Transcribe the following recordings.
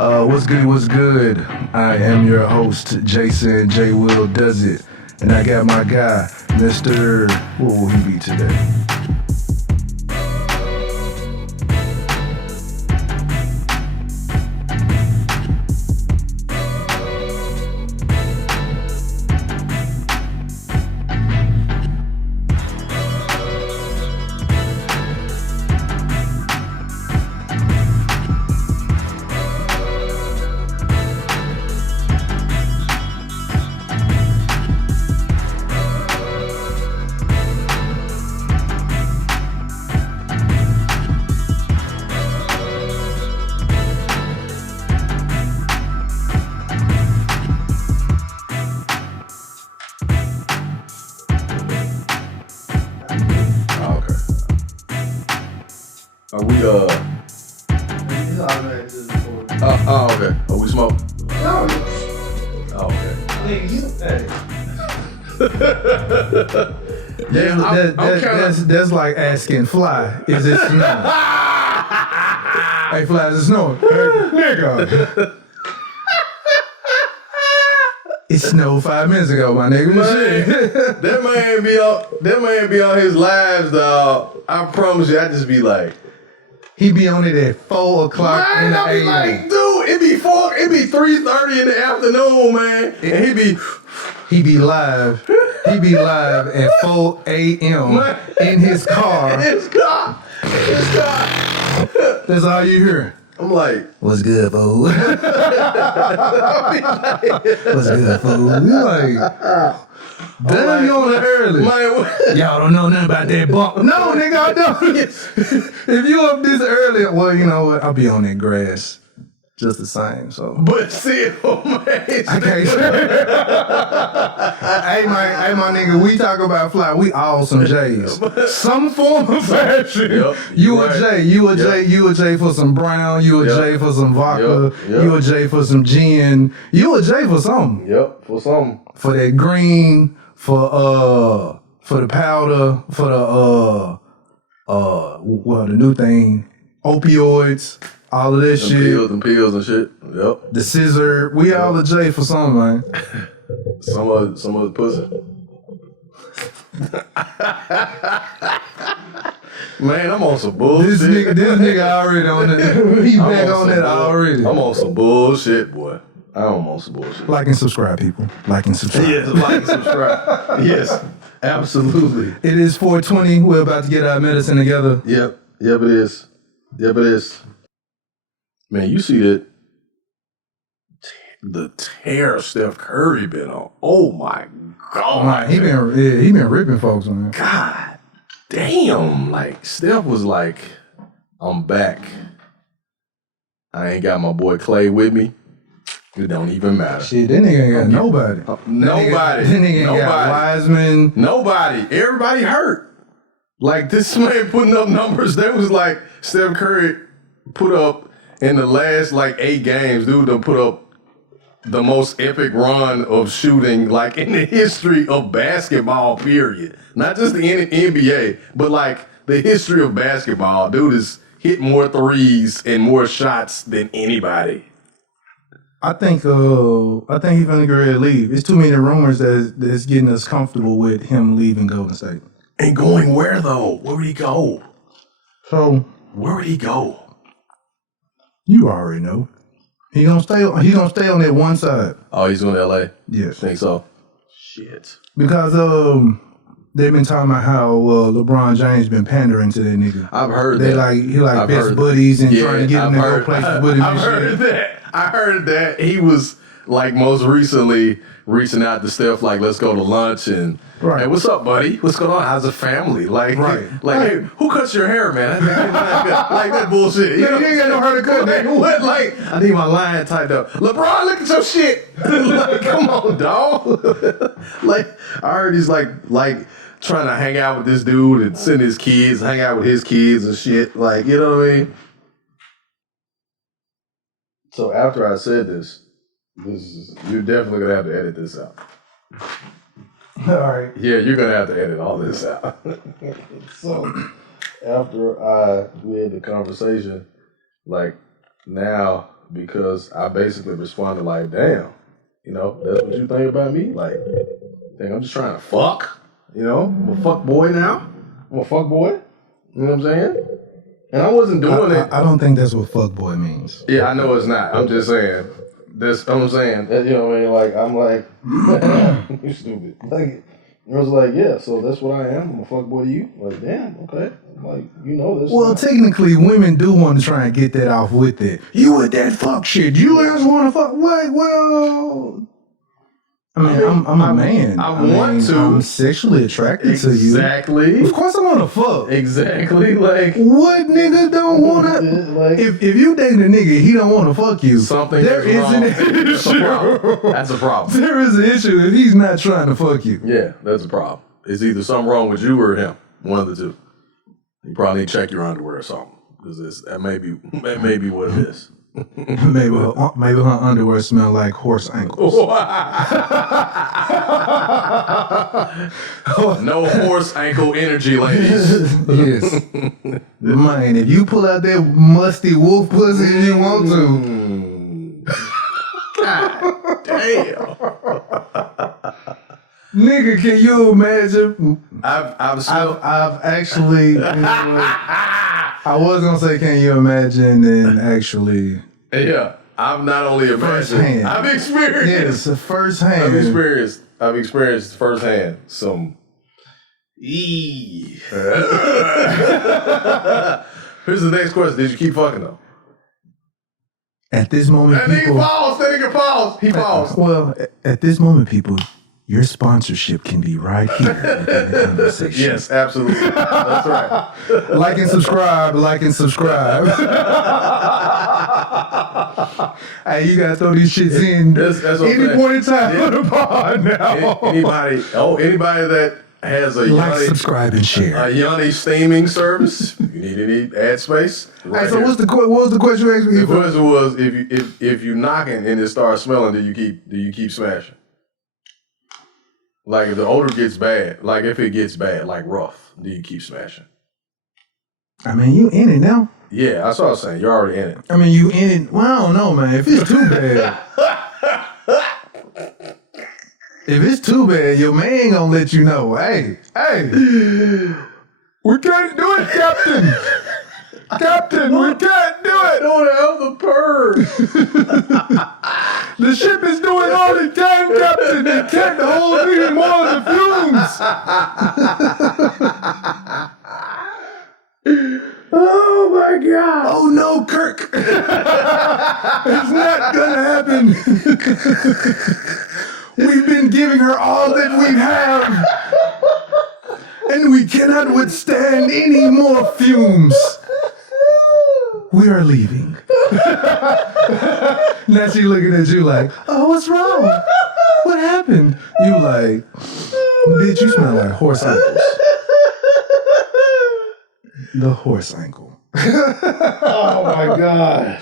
What's good, what's good? I am your host, Jason J. Will Does It. And I got my guy, Mr. What will he be today? Okay. Are we smoking? No. Okay. That's like asking Fly, is it snowing? Hey, Fly, is it snowing? Nigga. It snowed 5 minutes ago, my nigga. Man, that man be on his lives, dog. I promise you, I just be like, he be on it at 4 o'clock in the I be AM. like, dude, it be 3:30 in the afternoon, man. And He be live. He be live at 4 a.m. in his car. In his car. That's all you hear. I'm like, what's good, fool? What's good, fool? You like, damn, you on it early. Y'all don't know nothing about that bump. No, nigga, I don't. If you up this early, well, you know what? I'll be on that grass just the same, so. But still, man. I can't say. Hey, my nigga, we talk about Fly. We all some J's. Some form of fashion. Yep, You a J. You a J for some brown. You a J for some vodka. You a J for some gin. You a J for something. Yep, for something. For that green, for the powder, for the new thing, opioids, all of that shit. Them pills and shit. Yep. The scissor. We all a J for something, man. Some of the pussy. Man, I'm on some bullshit. This nigga already on that. He back on that already. I'm on some bullshit, boy. I'm on some bullshit. Like and subscribe, people. Like and subscribe. Yes, like and subscribe. Yes, absolutely. It is 4:20. We're about to get our medicine together. Yep, it is. Yep, it is. Man, you see that the tear Steph Curry been on. Oh my God. Man, he been ripping folks, man. God damn. Like, Steph was like, I'm back. I ain't got my boy Clay with me. It don't even matter. Shit, that nigga ain't got nobody. Nobody. That nigga ain't got Wiseman. Nobody. Everybody hurt. Like, this man putting up numbers. That was like Steph Curry put up in the last like 8 games. Dude done put up the most epic run of shooting like in the history of basketball, period. Not just the NBA, but like the history of basketball. Dude has hit more threes and more shots than anybody. I think he finna get ready to leave. It's too many rumors that's getting us comfortable with him leaving Golden State. And going where though? Where would he go? So where would he go? You already know. He gonna stay on that one side. Oh, he's going to LA? Yes. Think so? Shit. Because they've been talking about how LeBron James been pandering to that nigga. I've heard they that. He best buddies and trying to get him to go places with him. I've heard that. I heard that he was like most recently reaching out to Steph like, let's go to lunch and hey, what's up, buddy? What's going on? How's the family? Like, hey, who cuts your hair, man? Like that bullshit. You ain't got no hair to cut. Like, what? Like, I need my line tightened up. LeBron, look at your shit. Like, come on, dog. Like, I heard he's like trying to hang out with this dude and send his kids, hang out with his kids and shit. Like, you know what I mean? So after I said this you're definitely gonna have to edit this out. All right. Yeah, you're gonna have to edit all this out. So after we had the conversation, like now because I basically responded like, damn, you know, that's what you think about me? Like, think I'm just trying to fuck? You know, I'm a fuck boy now. I'm a fuck boy. You know what I'm saying? And I wasn't doing it. I don't think that's what fuck boy means. Yeah, I know it's not. I'm just saying. That's what I'm saying. You know what I mean? Like, I'm like, you stupid. Like, I was like, yeah, so that's what I am. I'm a fuck boy to you. Like, damn, okay. Like, you know this. Well, technically, women do want to try and get that off with it. You with that fuck shit. You guys want to fuck? Wait, well... I mean, I'm a man. I want to. I'm sexually attracted to you. Exactly. Of course I want to fuck. Exactly. Like, what nigga don't want to? Like, if you date a nigga, he don't want to fuck you. Something there is wrong. an issue. That's a problem. That's a problem. There is an issue if he's not trying to fuck you. Yeah, that's a problem. It's either something wrong with you or him. One of the two. You probably need to check your underwear or something, because that may be what it is. maybe her underwear smell like horse ankles. No horse ankle energy, ladies. Yes. Man, if you pull out that musty wolf pussy if you want to. God damn. Nigga, can you imagine? I've actually, I was gonna say, can you imagine? And actually, yeah, I've not only imagined, firsthand. I've experienced. Yes, firsthand. I've experienced firsthand some. Here's the next question: did you keep fucking though? At this moment, that nigga paused. He paused. Well, at this moment, people. Your sponsorship can be right here in the conversation. Yes, absolutely. That's right. Like and subscribe. Hey, you gotta throw these shits in that's any point in time on the pod now. Anybody that has a like, subscribe, and share. A Yanni steaming service. You need any ad space? Right, hey, so what was the question you asked me? The question was if you knocking and it starts smelling, do you keep smashing? Like if the odor gets bad, like if it gets bad, like rough, do you keep smashing? I mean, you in it now. Yeah, that's what I was saying. You're already in it. I mean, you in it. Well, I don't know, man. If it's too bad. If it's too bad, your man gonna let you know. Hey, we can't do it, Captain. Captain, we can't do it. Don't have the purge. The ship is doing all it can, Captain. It can't hold any more of the fumes. Oh my God. Oh no, Kirk. It's not gonna happen. We've been giving her all that we have. And we cannot withstand any more fumes. We are leaving. Now she looking at you like, oh, what's wrong? What happened? You like, bitch, you smell like horse ankles. The horse ankle. Oh my God.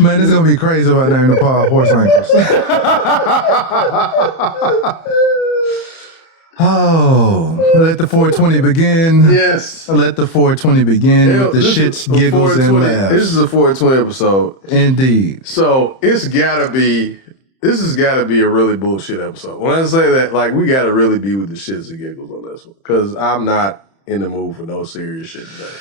Man, it's gonna be crazy about naming the pod horse ankles. Oh, let the 420 begin. Yes. Let the 420 begin with the shits, giggles, and laughs. This is a 420 episode. Indeed. So this has gotta be a really bullshit episode. When I say that, like, we gotta really be with the shits and giggles on this one. Because I'm not in the mood for no serious shit today.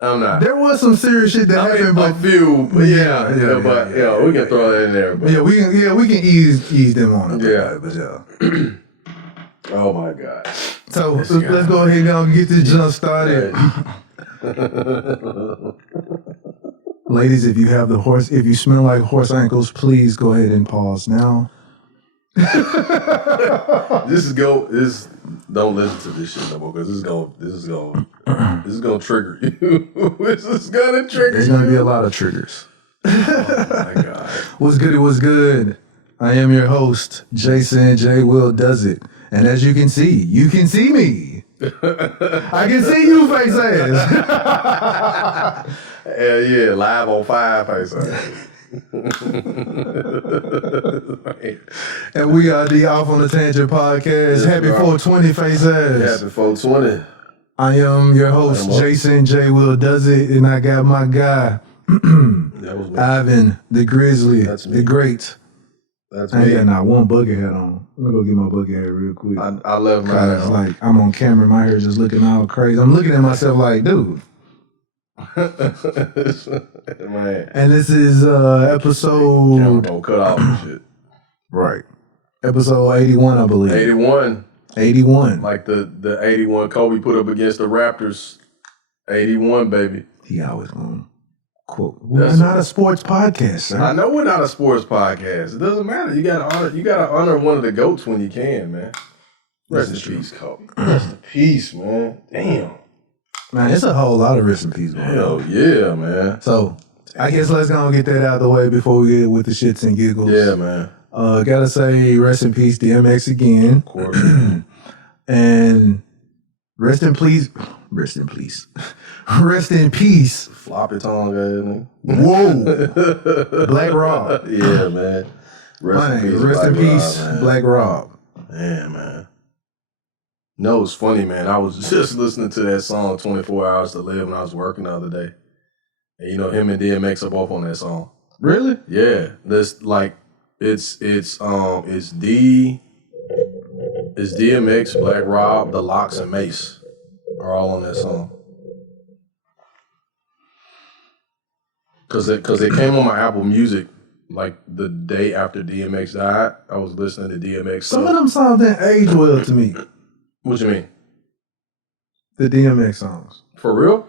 I'm not. There was some serious shit that happened, but a few, but yeah, we can throw that in there. But yeah, we can ease them on it. Yeah, but yeah. Oh my God. So let's go ahead and get this jump started. Ladies, if you smell like horse ankles, please go ahead and pause now. Don't listen to this shit no more, because this is gonna trigger you. This is gonna trigger you. There's gonna be a lot of triggers. Oh my God. What's good? I am your host, Jason J. Will Does It. And as you can see me. I can see you, face ass. Hell yeah, live on 5 face ass. And we are the Off on the Tangent podcast. Happy 420, face ass. Happy 420. I am your host, Jason J. Will Does It, and I got my guy, That was me. Ivan, the Grizzly, That's me. the Great. That's I ain't me. got not one bucket hat on. I'm gonna go get my bucket hat real quick. I left mine Cause on. like I'm on camera, my hair just looking all crazy. I'm looking at myself like, dude. Man. And this is Camera episode gonna cut off and shit. right. Episode 81, I believe. 81. 81. Like the 81 Kobe put up against the Raptors. 81, baby. He always gonna quote. We're not a sports podcast, sir. I know we're not a sports podcast. It doesn't matter. You gotta honor one of the GOATs when you can, man. Rest in peace, Kobe. Rest in peace, man. Damn. Man, it's a whole lot of rest in peace, man. Hell yeah, man. So I guess let's go and get that out of the way before we get with the shits and giggles. Yeah, man. Gotta say rest in peace, DMX again. Of course. And rest in peace. Rest in peace. Rest in peace. Floppy tongue, nigga. Whoa. Black Rob. Yeah, man. Rest in peace, Black Rob. Man. No, it's funny, man. I was just listening to that song 24 Hours to Live when I was working the other day. And you know, him and DMX are both on that song. Really? Yeah. This like it's DMX, Black Rob, The Lox, and Mace are all on that song. Cause it came on my Apple Music like the day after DMX died. I was listening to DMX. Some of them songs didn't age well to me. What you mean? The DMX songs. For real?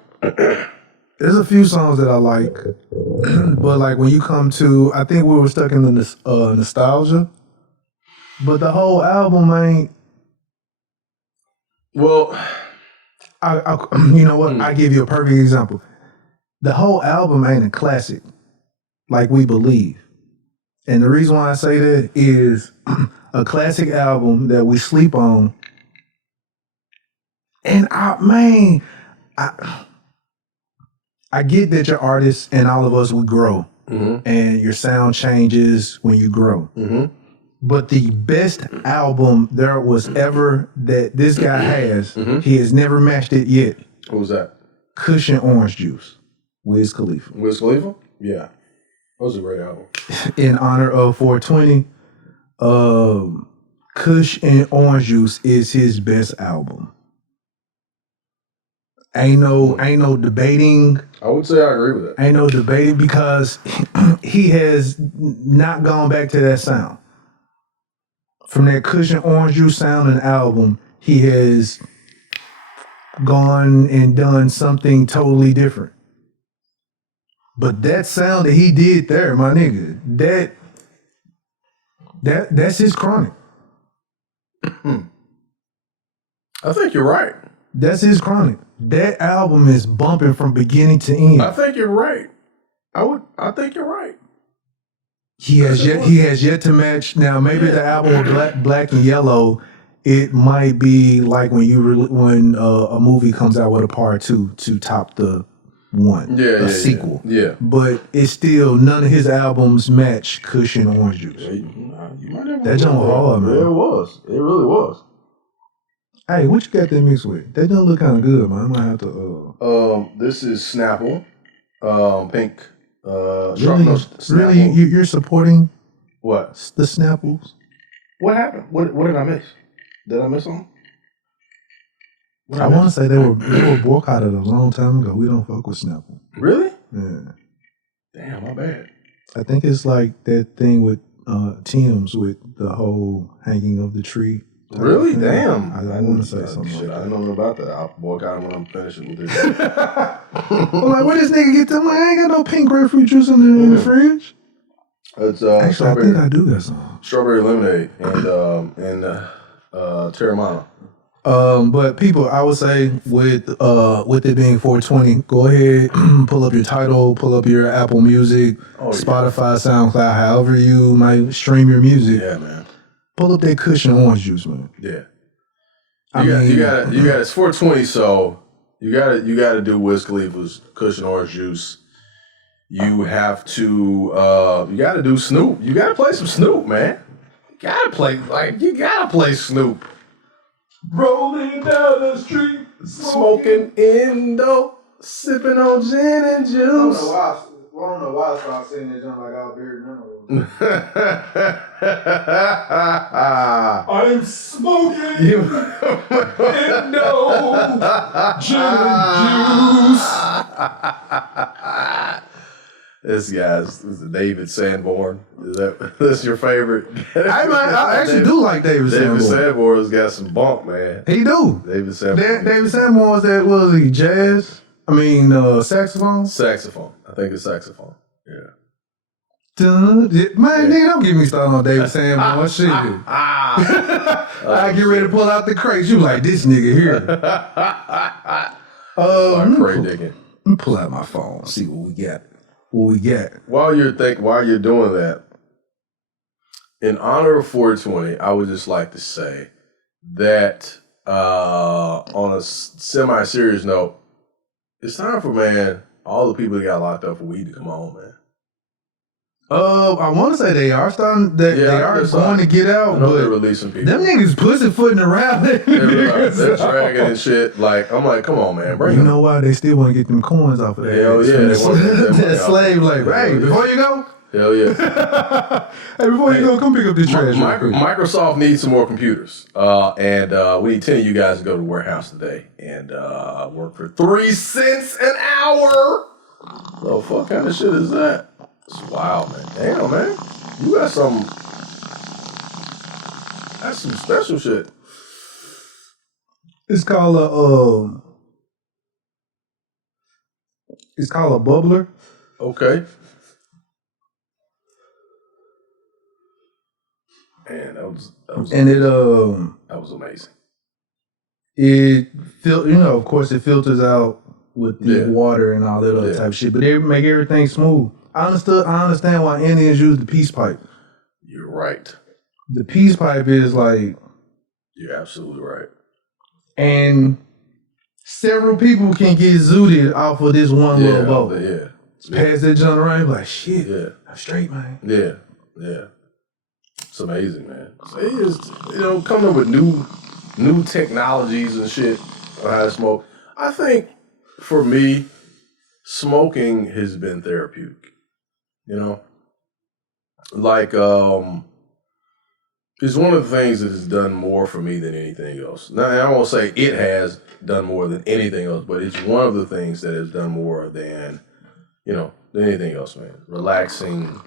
There's a few songs that I like, but like when you come to, I think we were stuck in the nostalgia, but the whole album ain't. Well, I you know what? I give you a perfect example. The whole album ain't a classic, like we believe, and the reason why I say that is a classic album that we sleep on, and I get that you're artists and all of us would grow and your sound changes when you grow. But the best album there was ever that this guy has, he has never matched it yet. What was that? Kush and Orange Juice, Wiz Khalifa. Wiz Khalifa? Yeah. That was a great album. In honor of 420, Kush and Orange Juice is his best album. Ain't no debating. I would say I agree with that. Ain't no debating because he has not gone back to that sound. From that Kush and Orange Juice sound and album, he has gone and done something totally different. But that sound that he did there, my nigga, that's his chronic. I think you're right. That's his chronic. That album is bumping from beginning to end. I think you're right. I think you're right. He has yet to match. Now maybe the album with Black and Yellow, it might be like when a movie comes out with a part 2 to top the one, a sequel. Yeah. But it's still none of his albums match Kush and Orange Juice. You might have That joint was hard, man. Yeah, it was. It really was. Hey, what you got that mixed with? That don't look kind of good, man. I might have to. This is Snapple, pink. Really, you're supporting what? The Snapples? What happened? What did I miss? Did I miss something? I want to say they were boycotted a long time ago. We don't fuck with Snapple. Really? Yeah. Damn, my bad. I think it's like that thing with Tim's with the whole hanging of the tree. Really? Damn. I want to say something shit, like I that. didn't know about that. I'll boycott him when I'm finished with this. I'm like, where this nigga get them? I ain't got no pink grapefruit juice in the fridge. It's actually, I think I do got some. Strawberry lemonade and Terramana. But people, I would say with it being 420, go ahead, pull up your Tidal, pull up your Apple Music, Spotify, SoundCloud, however you might stream your music. Yeah, man. Pull up that Kush and Orange Juice, man. Yeah. You got it's 420, so you gotta do Wiz Khalifa's Kush and Orange Juice. You have to you gotta do Snoop. You gotta play some Snoop, man. You gotta play Snoop. Rolling down the street, Smoking Indo, sipping on gin and juice. I I don't know why I started saying that jump like I was buried I'm smoking and no gin This guy's this is David Sanborn. That's your favorite? I actually do like David Sanborn. David Sanborn's got some bunk, man. He do. David Sanborn. David Sanborn's that was he jazz? I mean saxophone? Saxophone. I think it's saxophone. Yeah. Man, nigga, don't get me started on David Sanborn. Shit. I get ready to pull out the crates. You like this nigga here. Digging. Let me pull out my phone, see what we got. While you're doing that, in honor of 420, I would just like to say that on a semi-serious note, it's time for all the people that got locked up for weed to come home, man. I want to say they are starting. They are going to get out. But they're releasing people. Them niggas pussyfooting around. They're dragging and shit. Like I'm like, come on, man, bring them. You know why they still want to get them coins off of that? Hell yeah, they want that slave labor. Hey, before you go. Hell yeah. Hey, before you go, come pick up this trash. Microsoft needs some more computers, and we need 10 of you guys to go to the warehouse today and work for 3 cents an hour. The fuck kind of shit is that? It's wild, man. Damn, man. You got some... That's some special shit. It's called a bubbler. Okay. Man, that was and amazing. That was amazing. Of course it filters out with the water and all that other type of shit, but they make everything smooth. I understand why Indians use the peace pipe. You're right. The peace pipe is like... You're absolutely right. And several people can get zooted off of this one little boat. Yeah. Pass that junk around, like, shit, I'm straight, man. Yeah. It's amazing, man. So it is, coming up with new technologies and shit on how to smoke. I think, for me, smoking has been therapeutic. Like, it's one of the things that has done more for me than anything else. Now, I won't say it has done more than anything else, but it's one of the things that has done more than anything else, man. Relaxing.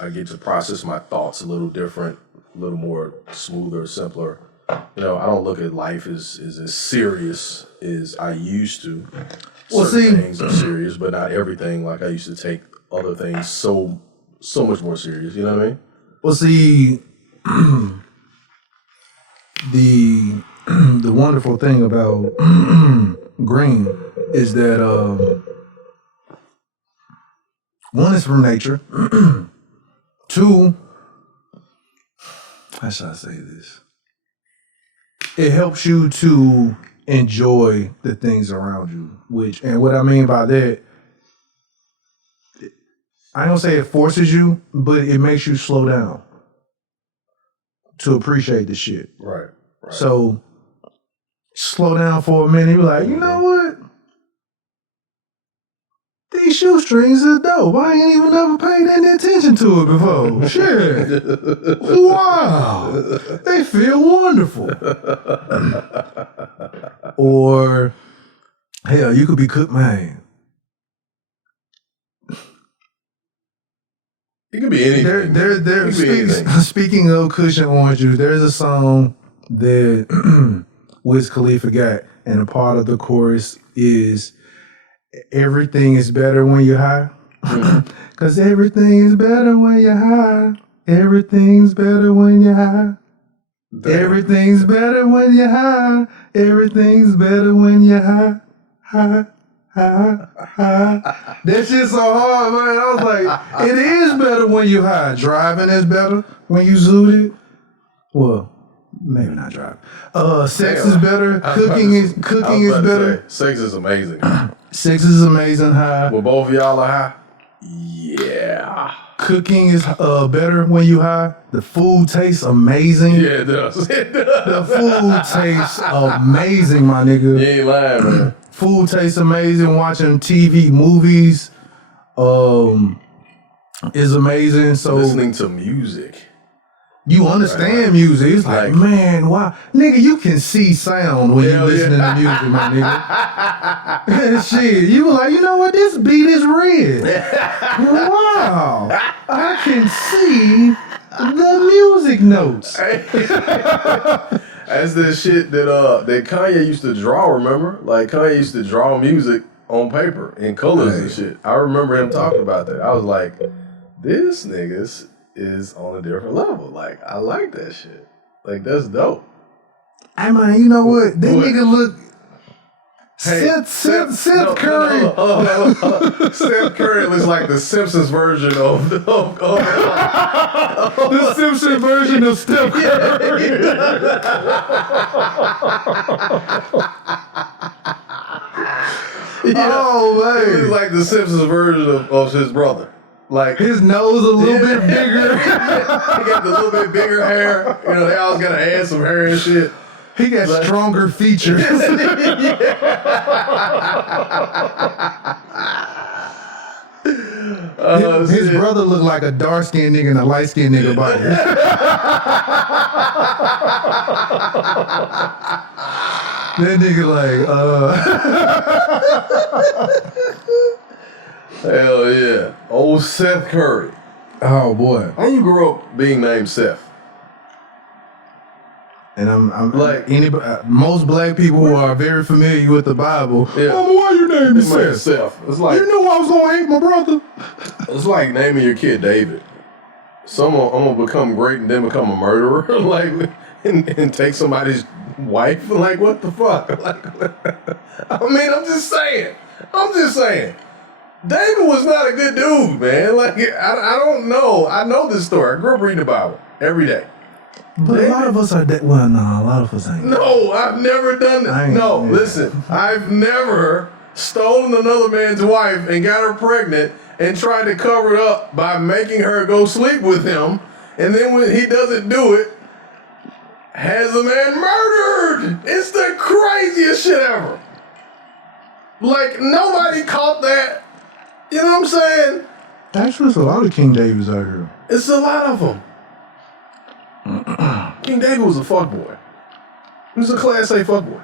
I get to process my thoughts a little different, a little more smoother, simpler. I don't look at life as serious as I used to. Certain things are serious, but not everything. Like I used to take other things so much more serious. You know what I mean? Well, see, the wonderful thing about green is that one is from nature. 2, how should I say this? It helps you to enjoy the things around you, and what I mean by that, I don't say it forces you, but it makes you slow down to appreciate the shit. Right. So slow down for a minute. You're like, you know what? These shoestrings are dope. I ain't even never paid any attention to it before. Shit. Wow. They feel wonderful. Or, hell, you could be man. It could be anything. Speaking of cushion orange juice, there's a song that Wiz Khalifa got, and a part of the chorus is everything is better when you're high. Cause everything's better when you're high. Everything's better when you're high. Damn. Everything's better when you're high. Everything's better when you're high. That shit's so hard, man. I was like, it is better when you high. Driving is better when you zooted. Well, maybe not driving. Sex is better. Cooking is better. Sex is amazing. Sex is amazing high. Well, both of y'all are high? Yeah. Cooking is better when you high. The food tastes amazing. Yeah, it does. The food tastes amazing, my nigga. You ain't lying, man. Food tastes amazing. Watching TV, movies, is amazing. So listening to music. You understand music. It's like, man, why? Nigga, you can see sound when you listening to music, my nigga. Shit, you were like, you know what? This beat is red. Wow. I can see the music notes. That's the shit that Kanye used to draw, remember? Like, Kanye used to draw music on paper in colors and shit. I remember him talking about that. I was like, this nigga is on a different level. Like, I like that shit. Like, that's dope. I mean, you know what? That nigga look... Seth Curry. Seth Curry looks like the Simpsons version of the Simpsons version of Steph Curry. Oh man, he looks like the Simpsons version of his brother. Like his nose a little bit bigger. He got the little bit bigger hair. You know, they always gotta add some hair and shit. He got stronger features. His brother looked like a dark-skinned nigga and a light-skinned nigga body. That nigga Hell yeah. Old Seth Curry. Oh boy. How you grew up being named Seth? And I'm like most black people who are very familiar with the Bible. Yeah. Mama, why you name me Seth? It's like, you knew I was gonna hate my brother. It's like naming your kid David. So I'm gonna become great and then become a murderer, like, and take somebody's wife. Like, what the fuck? Like, I mean, I'm just saying. David was not a good dude, man. Like, I don't know. I know this story. I grew up reading the Bible every day. But David, a lot of us are that. Well, no, a lot of us ain't. No, I've never done that. No, listen. I've never stolen another man's wife and got her pregnant and tried to cover it up by making her go sleep with him. And then when he doesn't do it, has a man murdered. It's the craziest shit ever. Like, nobody caught that. You know what I'm saying? Actually, there's a lot of King Davids out here. It's a lot of them. King David was a fuckboy. He was a class A fuckboy.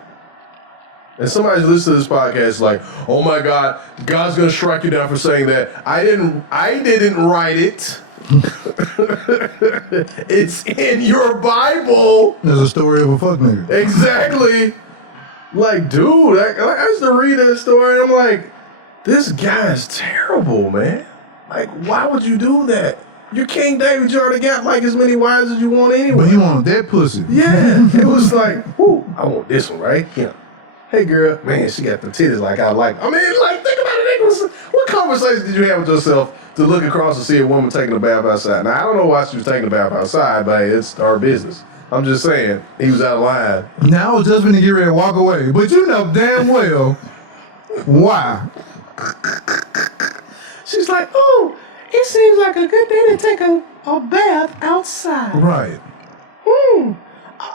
And somebody's listening to this podcast like, oh my God, God's gonna strike you down for saying that. I didn't write it. It's in your Bible. There's a story of a fuck nigga. Exactly. Like, dude, I used to read that story and I'm like, this guy is terrible, man. Like, why would you do that? You're King David, you already got like as many wives as you want anyway. But you want that pussy. Yeah. It was like, whoo, I want this one, right? Yeah. Hey girl, man, she got the titties like I like. I mean, like, think about it. What conversation did you have with yourself to look across and see a woman taking a bath outside? Now, I don't know why she was taking a bath outside, but it's our business. I'm just saying, he was out of line. Now I was just gonna get ready to walk away, but you know damn well why. She's like, oh, it seems like a good day to take a bath outside. Right.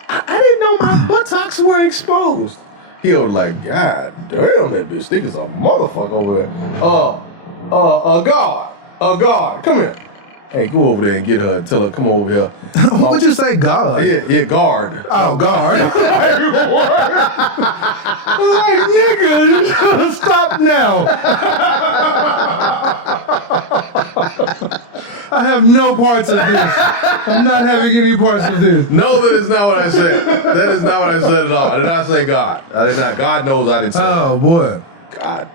I didn't know my buttocks were exposed. He was like, God damn, that bitch thick as a motherfucker over there. God, come here. Hey, go over there and get her and tell her, come over here. What'd you say, God? Yeah, guard. Oh, guard. Like, nigga, stop now. I have no parts of this. I'm not having any parts of this. No, that is not what I said. That is not what I said at all. I did not say God. I did not. God knows I didn't say Oh, boy. God.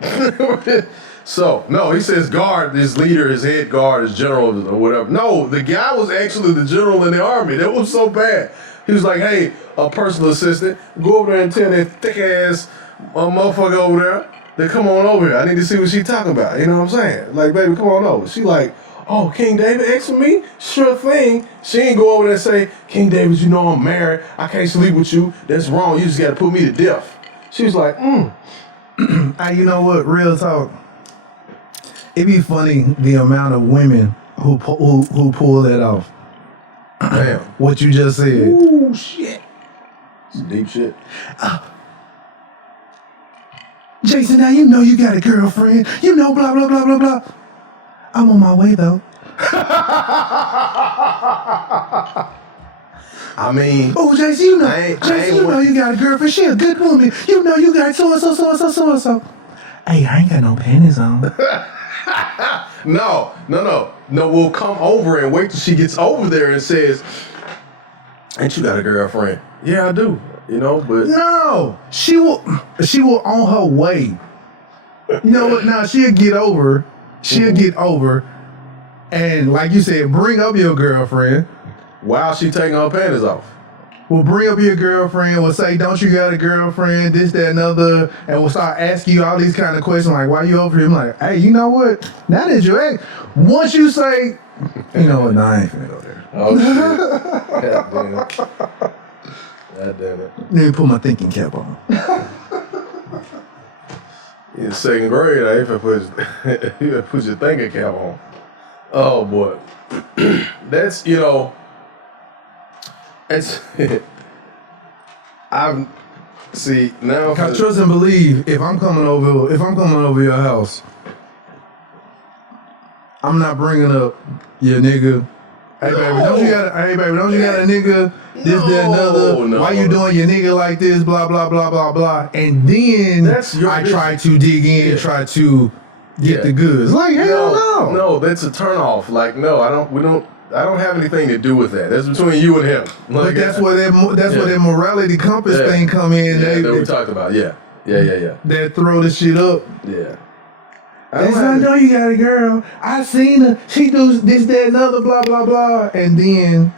So, no, he says guard, his leader, his head guard, his general, or whatever. No, the guy was actually the general in the army. That was so bad. He was like, hey, a personal assistant, go over there and tell that thick-ass motherfucker over there to come on over here. I need to see what she talking about. You know what I'm saying? Like, baby, come on over. She like, oh, King David asked for me? Sure thing. She ain't go over there and say, King David, you know I'm married. I can't sleep with you. That's wrong. You just got to put me to death. She was like, Hey, you know what? Real talk. It'd be funny the amount of women who pull that off. Damn. What you just said. Ooh, shit. It's deep shit. Jason, now you know you got a girlfriend. You know blah, blah, blah, blah, blah. I'm on my way though. I mean, oh, JC, you know you got a girlfriend. She a good woman. You know you got so and so, so and so, so and so. Hey, I ain't got no panties on. No. We'll come over and wait till she gets over there and says, "Ain't you got a girlfriend?" Yeah, I do. You know, but no, she will on her way. You know what? Now she'll get over. And like you said, bring up your girlfriend. While she taking her panties off. We'll bring up your girlfriend. We'll say, don't you got a girlfriend? This, that, and other. And we'll start asking you all these kind of questions like, why you over here? I'm like, hey, you know what? Now that you ask, once you say, you know what? No, I ain't finna go there. Oh, shit. God damn it. God damn it. Let me put my thinking cap on. In second grade, I ain't finna put your thinking cap on. Oh, boy. That's, you know, it's, I've, see, now. I trust and believe if I'm coming over your house, I'm not bringing up your nigga. Hey, baby, don't you got a nigga? This, that, and other. No. Why you doing your nigga like this? Blah, blah, blah, blah, blah. And then I try to dig in, try to get the goods. Like, hell no. No, that's a turnoff. Like, no, I don't have anything to do with that. That's between you and him. Like, but that's where that morality compass thing come in. Yeah, that we talked about. Yeah. That throw the shit up. Yeah. I know you got a girl. I seen her. She do this, that, and other, blah, blah, blah. And then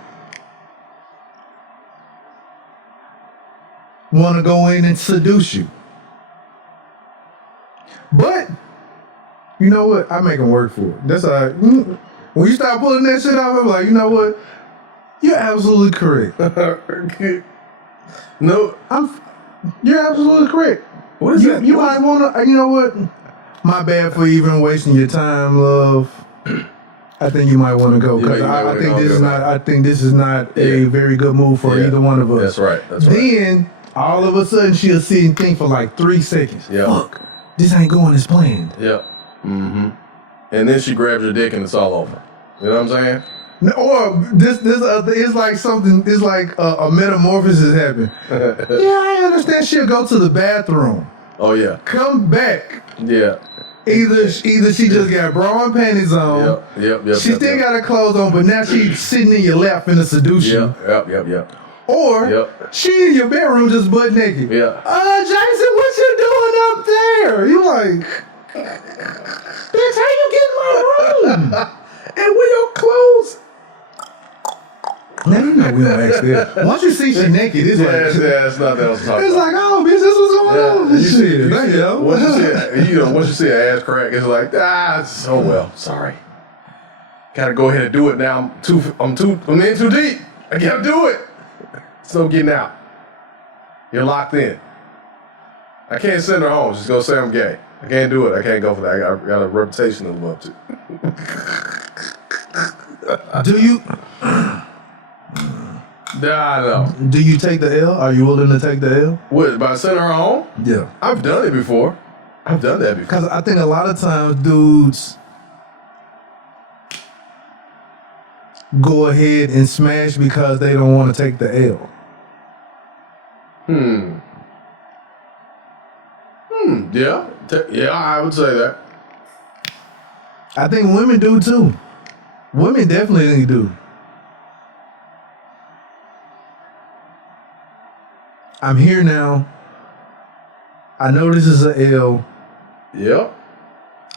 want to go in and seduce you. But you know what? I make them work for it. That's all right. When you start pulling that shit off, I'm like, you know what? You're absolutely correct. No, you're absolutely correct. What is that? You might want to, you know what? My bad for even wasting your time, love. I think you might want to go because I think this is not a very good move for either one of us. That's right. Then all of a sudden she'll sit and think for like 3 seconds. Yeah. Fuck, this ain't going as planned. Yeah. Mm-hmm. And then she grabs your dick and it's all over. You know what I'm saying? Or it's like something. It's like a metamorphosis happened. Yeah, I understand. She'll go to the bathroom. Oh yeah. Come back. Yeah. Either she just got bra and panties on. Yep. She still got her clothes on, but now she's sitting in your lap in a seduction. Yep. Or she in your bedroom just butt naked. Yeah. Jason, what you doing up there? You like, bitch, how you get in my room? And where your clothes? Now you know we don't ask that. Once you see she naked, it's like it's not that else to talk it's about. Like, oh, bitch, this was going on. Once you see an ass crack, it's like, oh well, sorry. Gotta go ahead and do it now. I'm in too deep. I gotta do it. It's no getting out. You're locked in. I can't send her home. She's gonna say I'm gay. I can't do it. I can't go for that. I got a reputation to live up to. Do you? No. Do you take the L? Are you willing to take the L? What, by sending her home? Yeah. I've done it before. I've done that before. Because I think a lot of times dudes go ahead and smash because they don't want to take the L. Yeah, I would say that. I think women do too. Women definitely do. I'm here now. I know this is an L. Yep.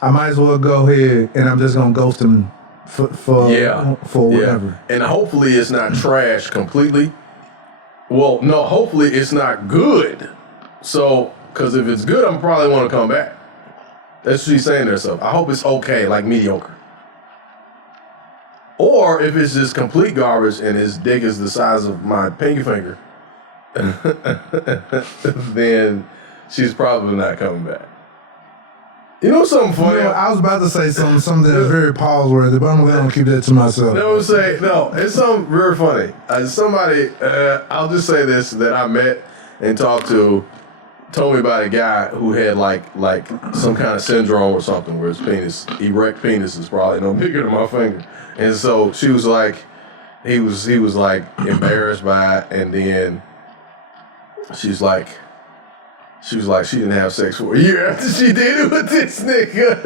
I might as well go ahead and I'm just gonna ghost him for whatever. And hopefully it's not trash completely. Well, no, hopefully it's not good. So, because if it's good, I'm probably want to come back. That's what she's saying to herself. I hope it's okay, like mediocre. Or if it's just complete garbage and his dick is the size of my pinky finger, then she's probably not coming back. You know something funny? I was about to say something that's very pause-worthy, but I'm going to keep that to myself. No, it's something very funny. Somebody, I'll just say this, that I met and talked to told me about a guy who had like some kind of syndrome or something where his penis, erect penis, is probably no bigger than my finger. And so she was like, he was like embarrassed by it, and then she was like she didn't have sex for a year after she did it with this nigga.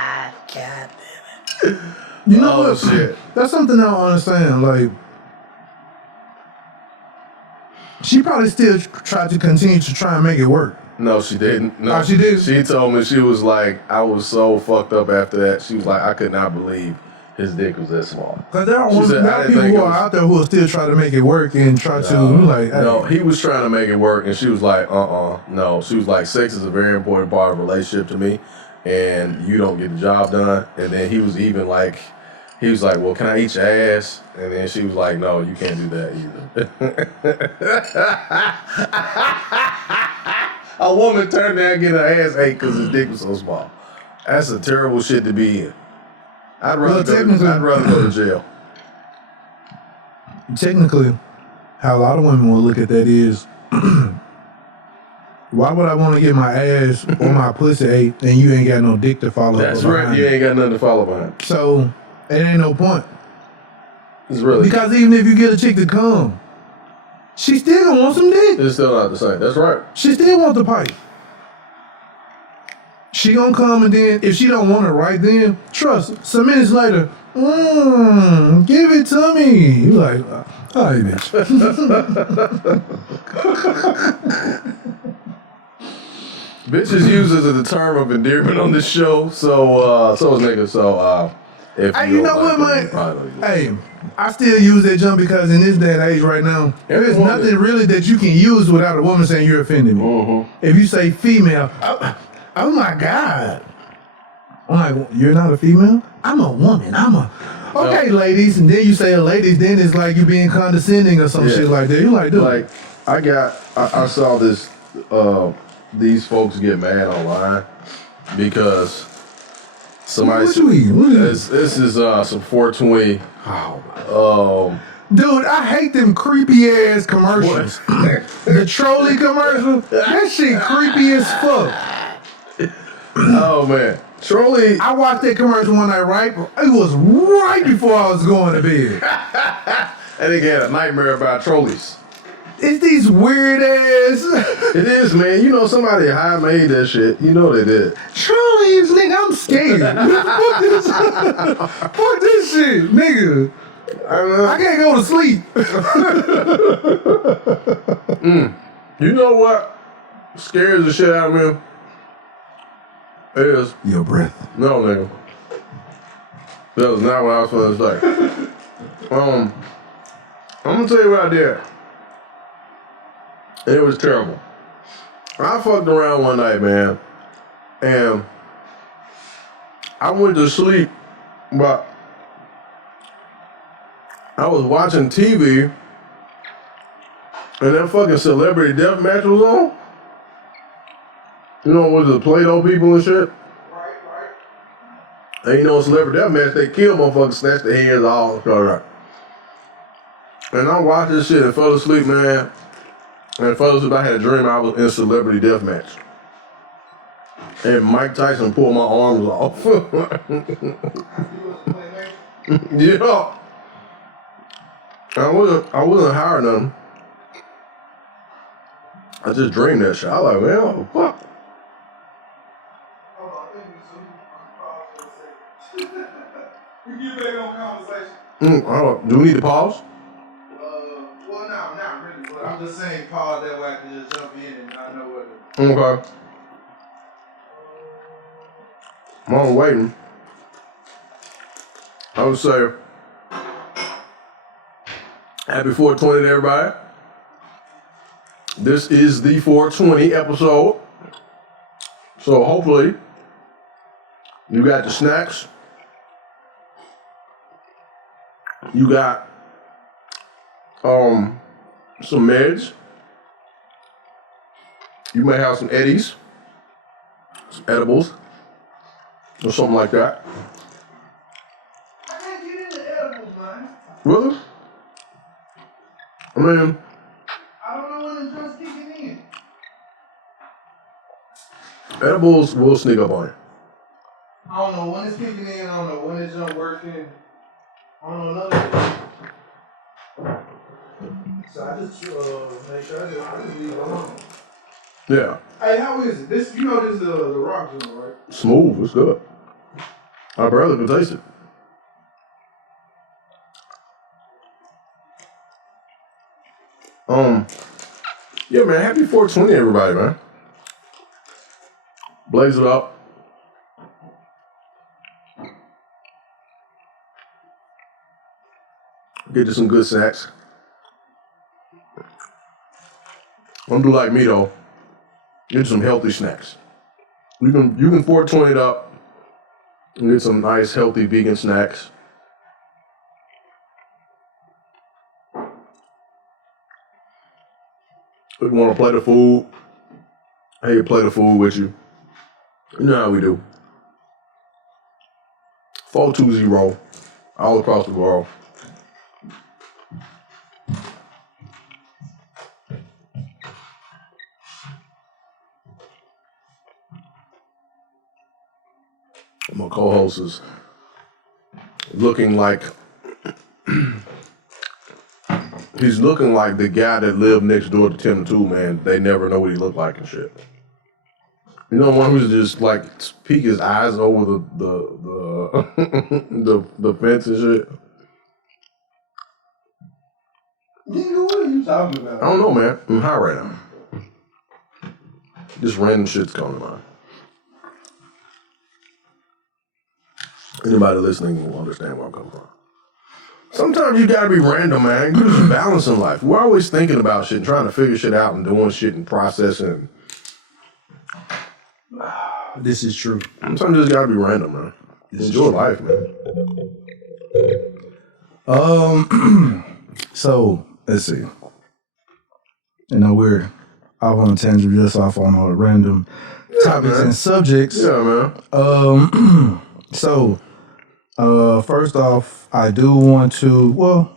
God damn it. You know what? Shit. That's something I don't understand. Like, she probably still tried to continue to try and make it work. No, she didn't. No, oh, she did? She told me, she was like, I was so fucked up after that. She was like, I could not believe his dick was that small. Because there are people who are out there who will still try to make it work and try to, like... Hey. No, he was trying to make it work, and she was like, no. She was like, sex is a very important part of a relationship to me, and you don't get the job done. And then he was even like... He was like, well, can I eat your ass? And then she was like, no, you can't do that either. A woman turned down and get her ass ate because his dick was so small. That's a terrible shit to be in. I'd rather go to jail. Technically, how a lot of women will look at that is, why would I want to get my ass or my pussy ate and you ain't got no dick to follow? That's right, you ain't got nothing to follow behind. So... it ain't no point. It's really... because even if you get a chick to come, she still gonna want some dick. It's still not the same. That's right. She still want the pipe. She gonna come, and then if she don't want it right then, trust, some minutes later, give it to me. You like, all right, bitch. Bitches use it as a term of endearment on this show, so is niggas, so hey, you know what, man? Hey, I still use that jump because in this day and age right now, there's nothing really that you can use without a woman saying you're offending me. Mm-hmm. If you say female, oh my God. I'm like, you're not a female? I'm a woman. Okay, ladies. And then you say ladies, then it's like you being condescending or some shit like that. You're like, dude. Like, I saw this, these folks get mad online because somebody what you eating? This is some 420. Dude, I hate them creepy ass commercials. The trolley commercial, that shit creepy as fuck. Oh man, trolley. I watched that commercial one night, right? It was right before I was going to bed. I think I had a nightmare about trolleys. It's these weird ass. It is, man. You know somebody high made that shit. You know they did. Trolleys, nigga, I'm scared. Fuck this shit, nigga. I can't go to sleep. You know what scares the shit out of me? Is your breath. No, nigga. That was not what I was supposed to say. I'm gonna tell you what I did. It was terrible. I fucked around one night, man, and I went to sleep, but I was watching TV, and that fucking celebrity death match was on. You know, with the Play-Doh people and shit? Right. And you know, celebrity death match, they kill motherfuckers, snatch their heads off. And I watched this shit and fell asleep, man. And fell asleep, I had a dream I was in a celebrity death match. And Mike Tyson pulled my arms off. Yeah. I wasn't hiring them. I just dreamed that shit. I was like, man, what the fuck? We get back on conversation. Do we need to pause? Well, no, not really, but I'm just saying pause that way I can just jump in and I know what to... Okay. I'm waiting. I would say happy 420 to everybody. This is the 420 episode. So hopefully you got the snacks. You got some meds. You may have some Eddies, some edibles, or something like that. I can't get into edibles, man. Really? I mean, Edibles will sneak up on you. I don't know when it's kicking in. I don't know when it's not working. I don't know nothing. So I just make sure I just leave it alone. Yeah. Hey, how is it? This, you know, this is the rock joint, right? Smooth. It's good. I barely can taste it. Yeah, man. Happy 420, everybody, man. Blaze it up. Get you some good snacks. Don't do like me though. Get you some healthy snacks. You can 420 it up and get some nice healthy vegan snacks. If you want a plate of food, hey, a plate of food with you. You know how we do. 420 all across the world. My co-host is looking like he's looking like the guy that lived next door to Tim 2, man. They never know what he looked like and shit. You know, one who's just like peek his eyes over the fence and shit. Nigga, what are you talking about? I don't know, man. I'm high right now. Just random shit's coming to mind. Anybody listening will understand where I'm coming from. Sometimes you gotta be random, man. There's a balance in life. We're always thinking about shit and trying to figure shit out and doing shit and processing. This is true. Sometimes you just gotta be random, man. Enjoy life, man. So let's see. You know, we're off on a tangent, just off on all the random topics and subjects. Yeah, man. So, first off, I do want to,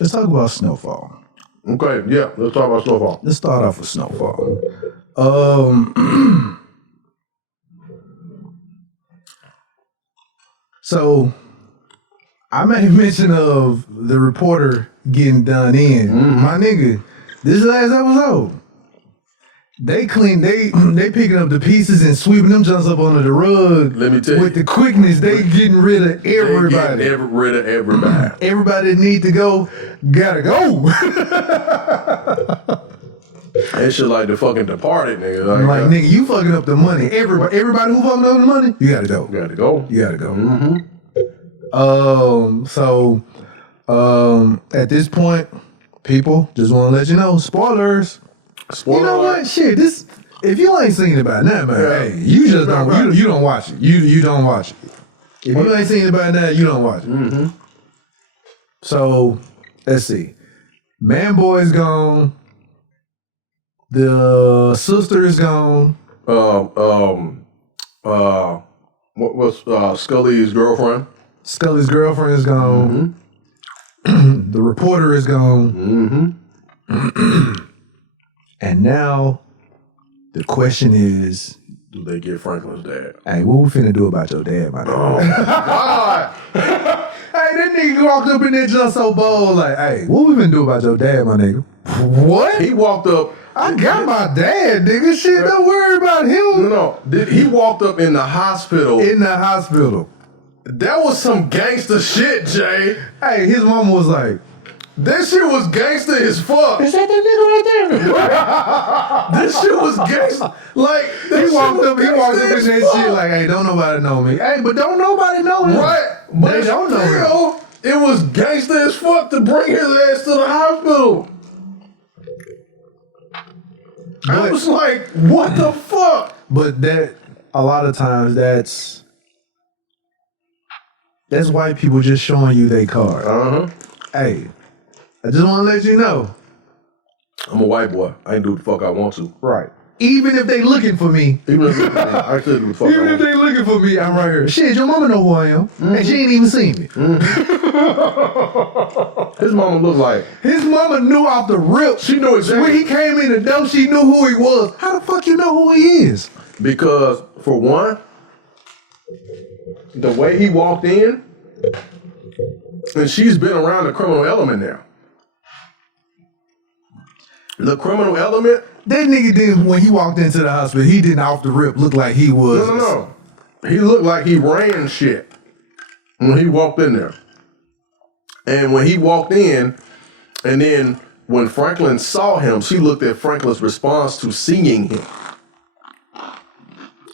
let's talk about Snowfall. Okay, yeah, let's talk about Snowfall. Let's start off with Snowfall. So, I made mention of the reporter getting done in. Mm-hmm. My nigga, this last episode, they picking up the pieces and sweeping them jumps up under the rug. Let me tell you. With the quickness, they getting rid of everybody. They getting rid of everybody. Everybody that need to go, gotta go. That shit like the fucking Departed, nigga. Like nigga, you fucking up the money. Everybody who fucking up the money, you gotta go. You gotta go. You gotta go. Mm-hmm. So, at this point, people, just want to let you know, spoilers. You know what? Shit, this, if you ain't seen about that, man, hey, you just don't, you don't watch it. You don't watch it. If you ain't seen about that, you don't watch it. Mm-hmm. So, let's see. Man Boy is gone. The sister is gone. What was Scully's girlfriend? Scully's girlfriend is gone. Mm-hmm. The reporter is gone. Mm-hmm. And now the question is, do they get Franklin's dad? Hey, what we finna do about your dad, my nigga? Oh, God. Hey, that nigga walked up in there just so bold, like, hey, what we finna do about your dad, my nigga? What? He walked up. I got my dad, nigga. Shit, don't worry about him. No. He walked up in the hospital. In the hospital. That was some gangster shit, Jay. Hey, his mama was like, that shit was gangster as fuck. is that nigga right there? This shit was gangster. Like, he walked up in that shit like, hey, don't nobody know me. Hey, but don't nobody know him. Right. But they don't know him. It was gangster as fuck to bring his ass to the hospital. I was like, what the fuck? But that, a lot of times, that's white people just showing you their card. Uh-huh. Hey, I just want to let you know. I'm a white boy. I can do what the fuck I want to. Right. Even if they looking for me. Even if they looking for me, I'm right here. Shit, your mama know who I am. And she ain't even seen me. His mama looked like. His mama knew off the rip. She knew exactly. When he came in the door, she knew who he was. How the fuck you know who he is? Because, for one, the way he walked in, and she's been around the criminal element now. The criminal element. That nigga didn't, when he walked into the hospital, he didn't off the rip look like he was. No. He looked like he ran shit when he walked in there. And when he walked in, and then when Franklin saw him, she looked at Franklin's response to seeing him.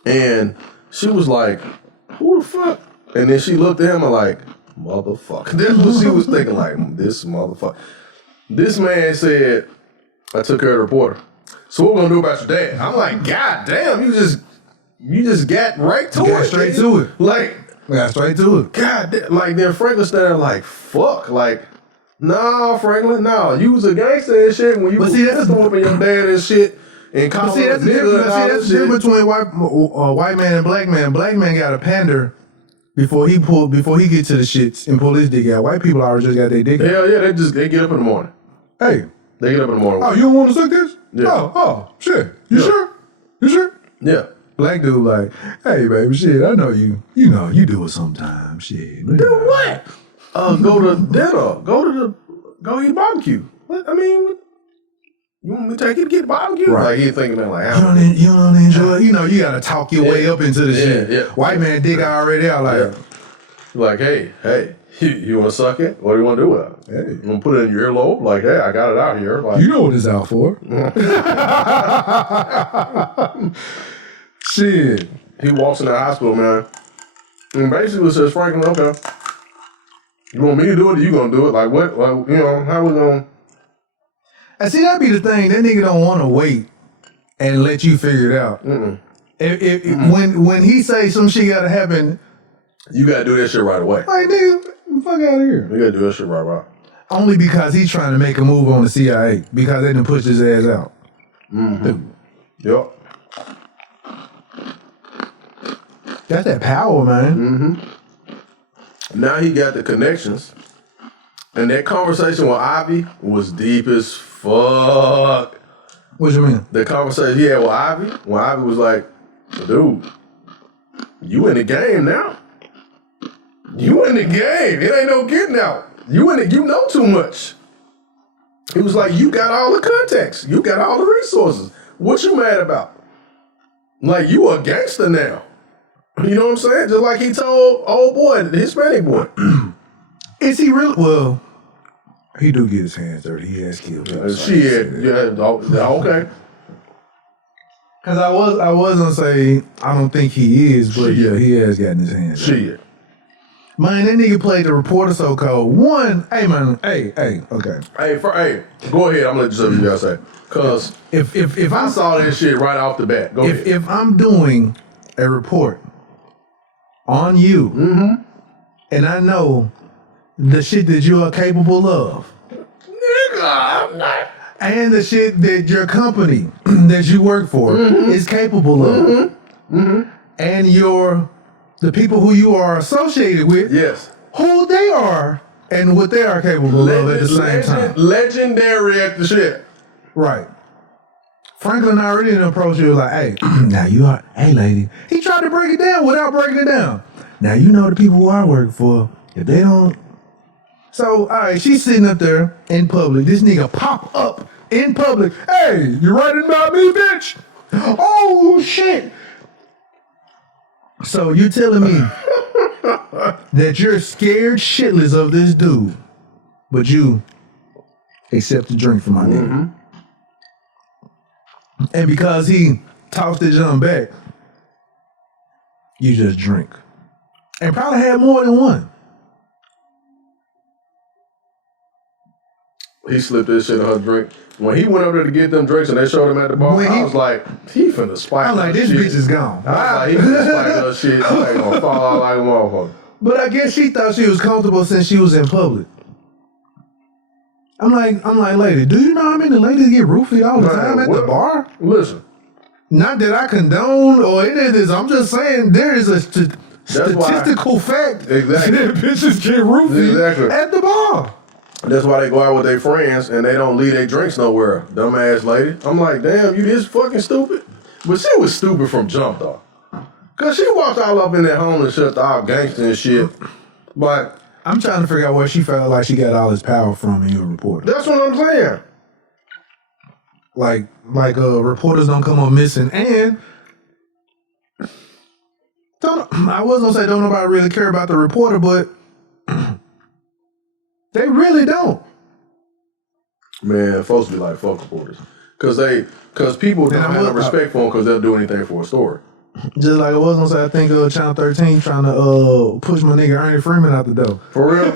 And she was like, who the fuck? And then she looked at him and like, motherfucker. That's what she was thinking, like, this motherfucker. This man said, I took care of the reporter. So what we gonna do about your dad? I'm like, God damn, you just got right to it. Got straight to it. Like, got straight to it. God damn. Like, then Franklin standing like, fuck. Like, nah, Franklin, nah. You was a gangster and shit when you was pistol whipping your dad and shit. And that's the difference between white man and black man. Black man got a pander before he get to the shits and pull his dick out. White people already just got their dick out. Hell yeah, they get up in the morning. Hey. They get up in the morning. Oh, you don't want to suck this? Yeah. Oh, shit. You sure? You sure? Yeah. Black dude like, hey, baby, shit, I know you. You know, you do it sometimes. Shit. Do what? Go to dinner. Go eat barbecue. What? I mean, you want me to take you to get barbecue? Right. Like, he thinking about like, you don't enjoy it. You know, you got to talk your way up into the shit. Yeah. White man dick already out like. Like, hey, you want to suck it? What do you want to do with it? Hey, you want to put it in your earlobe? Like, hey, I got it out here. Like, you know what it's out for. Shit. He walks in the hospital, man, and basically says, Franklin, okay, you want me to do it or you going to do it? Like, what? Like, you know, how we going to? And see, that be the thing. That nigga don't want to wait and let you figure it out. When he say some shit got to happen, you got to do that shit right away. Like, nigga, fuck out of here. You got to do that shit right away. Only because he's trying to make a move on the CIA because they done pushed his ass out. Yup. That's that power, man. Now he got the connections. And that conversation with Ivy was deep as fuck. What you mean? The conversation he had with Ivy, when Ivy was like, dude, you in the game now. You in the game. It ain't no getting out. You in it. You know too much. He was like, you got all the contacts. You got all the resources. What you mad about? Like, you a gangster now. You know what I'm saying? Just like he told old boy, the Hispanic boy. Is he really? Well, he do get his hands dirty. He has killed people. Okay. Because I was gonna say I don't think he is, but yeah, he has gotten his hands dirty. Shit. Man, that nigga played the reporter so cold. One, hey man, hey, okay. Hey, go ahead. I'm gonna let you say what you gotta say. Cause if I saw that shit right off the bat, go ahead. If I'm doing a report on you, and I know the shit that you are capable of, nigga, I'm not. And the shit that your company that you work for is capable of, and the people who you are associated with, who they are and what they are capable of at the same time. Legendary at the shit. Right. Franklin already approached you like, hey, now you are, hey lady. He tried to break it down without breaking it down. Now you know the people who I work for, if they don't. So, all right, she's sitting up there in public. This nigga pop up in public. Hey, you writing about me, bitch? Oh, shit. So you telling me that you're scared shitless of this dude, but you accept a drink from my nigga. And because he tossed the jump back, you just drink. And probably had more than one. He slipped this shit in her drink. When he went over there to get them drinks and they showed him at the bar, I was like, he finna spike her shit. I'm like, this bitch is gone. I was like, he finna spike her shit. I ain't gonna fall out like a motherfucker. But I guess she thought she was comfortable since she was in public. I'm like, lady, do you know how many ladies get roofied all the time at the bar? Listen, Not that I condone or any of this. I'm just saying there is a statistical fact exactly that bitches get roofied at the bar. That's why they go out with their friends and they don't leave their drinks nowhere. Dumbass lady. I'm like, damn, you this fucking stupid. But she was stupid from jump though. Cause she walked all up in that home and shut all gangster and shit. But I'm trying to figure out where she felt like she got all this power from in your reporter. That's what I'm saying. Like reporters don't come up missing, and I was gonna say don't nobody really care about the reporter, but they really don't. Man, folks be like, fuck reporters. Cause people don't have no respect for them because they'll do anything for a story. Just like I was gonna say, I think Channel 13 trying to push my nigga Ernie Freeman out the door. For real?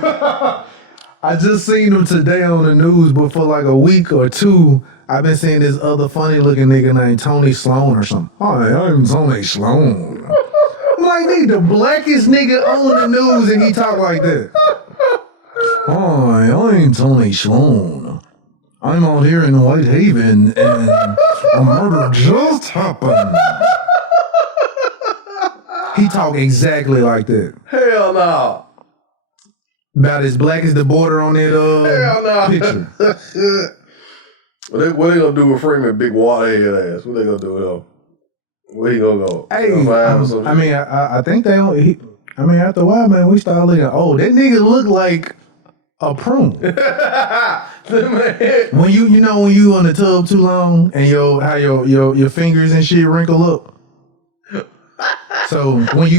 I just seen him today on the news, but for like a week or two, I've been seeing this other funny looking nigga named Tony Sloan or something. Hi, I'm Tony Sloan. I'm like, nigga, the blackest nigga on the news and he talk like that. Hi, I'm Tony Sloan. I'm out here in Whitehaven and a murder just happened. He talk exactly like that. Hell no. About as black as the border on that picture. What they gonna do with Freeman, big waterhead ass? What they gonna do with him? Where he gonna go? Hey, I mean, I think they don't. After a while, man, we started looking. Oh, that nigga look like a prune. When you on the tub too long and your fingers and shit wrinkle up. So if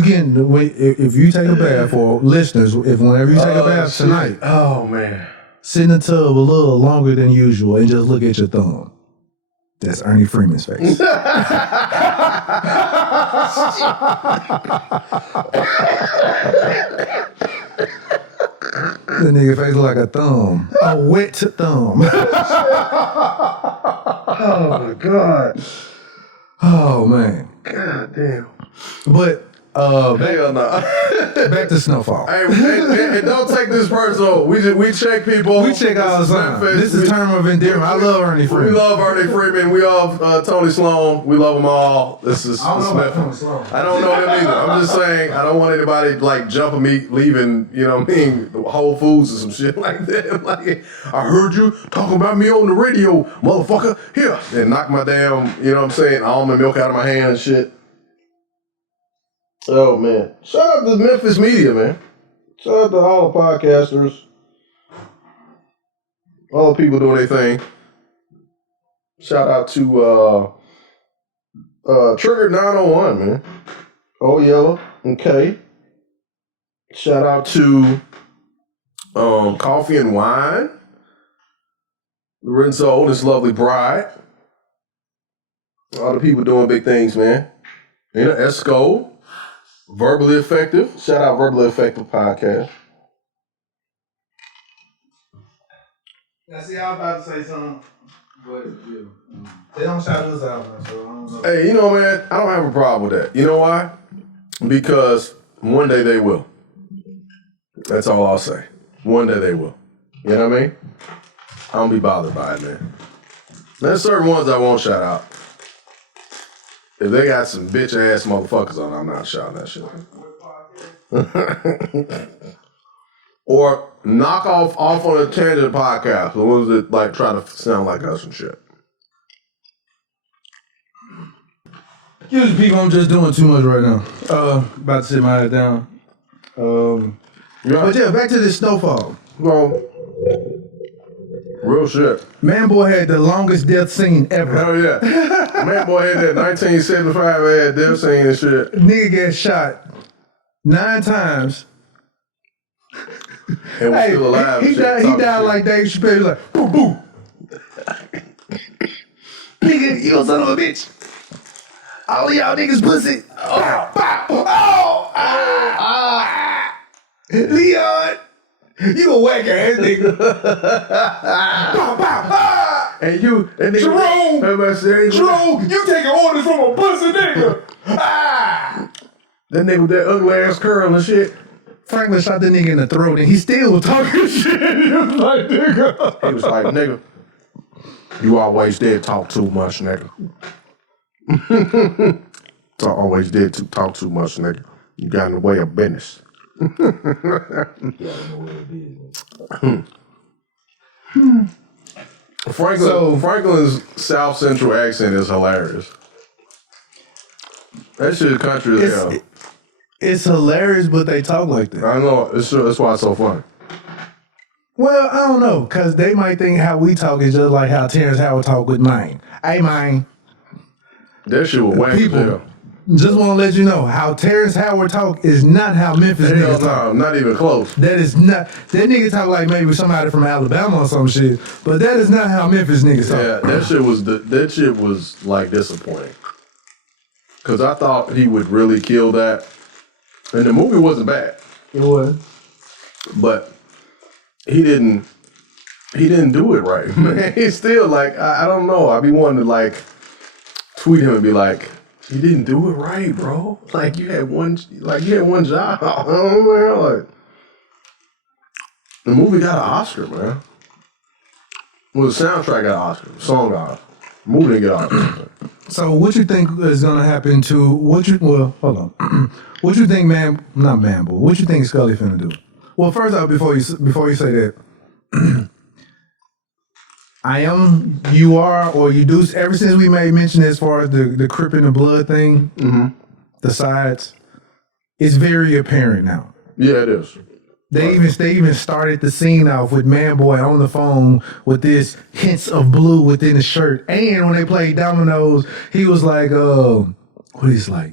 you take a bath, or listeners, whenever you take a bath tonight, oh man, sit in the tub a little longer than usual and just look at your thumb. That's Ernie Freeman's face. The nigga face look like a thumb, a wet thumb. Oh my god. Oh man. God damn. But hell no. Back to Snowfall. Hey, don't take this personal. We check people. We check all the time. This is term of endearment. I love Ernie Freeman. We love Ernie Freeman. We love Tony Sloan. We love them all. This is. I don't know about Tony Sloan. I don't know them either. I'm just saying. I don't want anybody like jumping me, leaving. You know what I mean? Whole Foods or some shit like that. Like, I heard you talking about me on the radio, motherfucker. Here, and knock my damn. You know what I'm saying? Almond milk out of my hand and shit. Oh man! Shout out to Memphis media, man. Shout out to all the podcasters, all the people doing their thing. Shout out to Trigger 901, man. Oh Yellow and K. Shout out to Coffee and Wine, Lorenzo and his lovely bride. All the people doing big things, man. You know, Esco. Verbally Effective. Shout out Verbally Effective Podcast. Now, see, I was about to say something, but they don't shout us out, man, so I don't know. Hey, you know, man, I don't have a problem with that. You know why? Because one day they will. That's all I'll say. One day they will. You know what I mean? I don't be bothered by it, man. There's certain ones I won't shout out. If they got some bitch ass motherfuckers on, I'm not shouting that shit. Or knock off on a tangent podcast. The ones that like try to sound like us and shit. Excuse people, I'm just doing too much right now. About to sit my head down. But yeah, back to this Snowfall. Well, real shit. Man Boy had the longest death scene ever. Hell yeah. Man Boy had that 1975 ad death scene and shit. Nigga got shot 9 times. And was still alive. He died like Dave Chappelle. Like, boom, boom. Nigga, you a son of a bitch. All of y'all niggas pussy. Bow, bow, Leon, you a whack ass nigga. Bow, bow, And you, that nigga. Jerome, you taking orders from a pussy nigga. That nigga with that ugly ass curl and shit. Franklin shot the nigga in the throat and he still was talking shit. He was like, nigga. He was like, nigga, you always did talk too much, nigga. So I always did talk too much, nigga. You got in the way of business. Franklin's South Central accent is hilarious. That shit country as hell. It's hilarious, but they talk like that. I know. That's why it's so funny. Well, I don't know, because they might think how we talk is just like how Terrence Howard talk with mine. Hey, mine. That shit was whack as hell. Just want to let you know, how Terrence Howard talk is not how Memphis niggas talk. Not even close. That is not. That nigga talk like maybe somebody from Alabama or some shit, but that is not how Memphis niggas talk. Yeah, that shit was like disappointing. Cause I thought he would really kill that, and the movie wasn't bad. It was, but he didn't do it right, man. He's still like, I don't know. I be wanting to like tweet him and be like, you didn't do it right, bro. Like you had one job. Like, the movie got an Oscar, man. Well, the soundtrack got an Oscar. The song got an Oscar. The movie didn't get an Oscar. So what you think is gonna happen to what you what you think what you think Scully finna do? Well, first off, before you say that, you are, or you do, ever since we made mention as far as the Crip and the Blood thing, the sides, it's very apparent now. Yeah, it is. They even started the scene off with Manboy on the phone with this hints of blue within his shirt. And when they played dominoes, he was like, what he's like?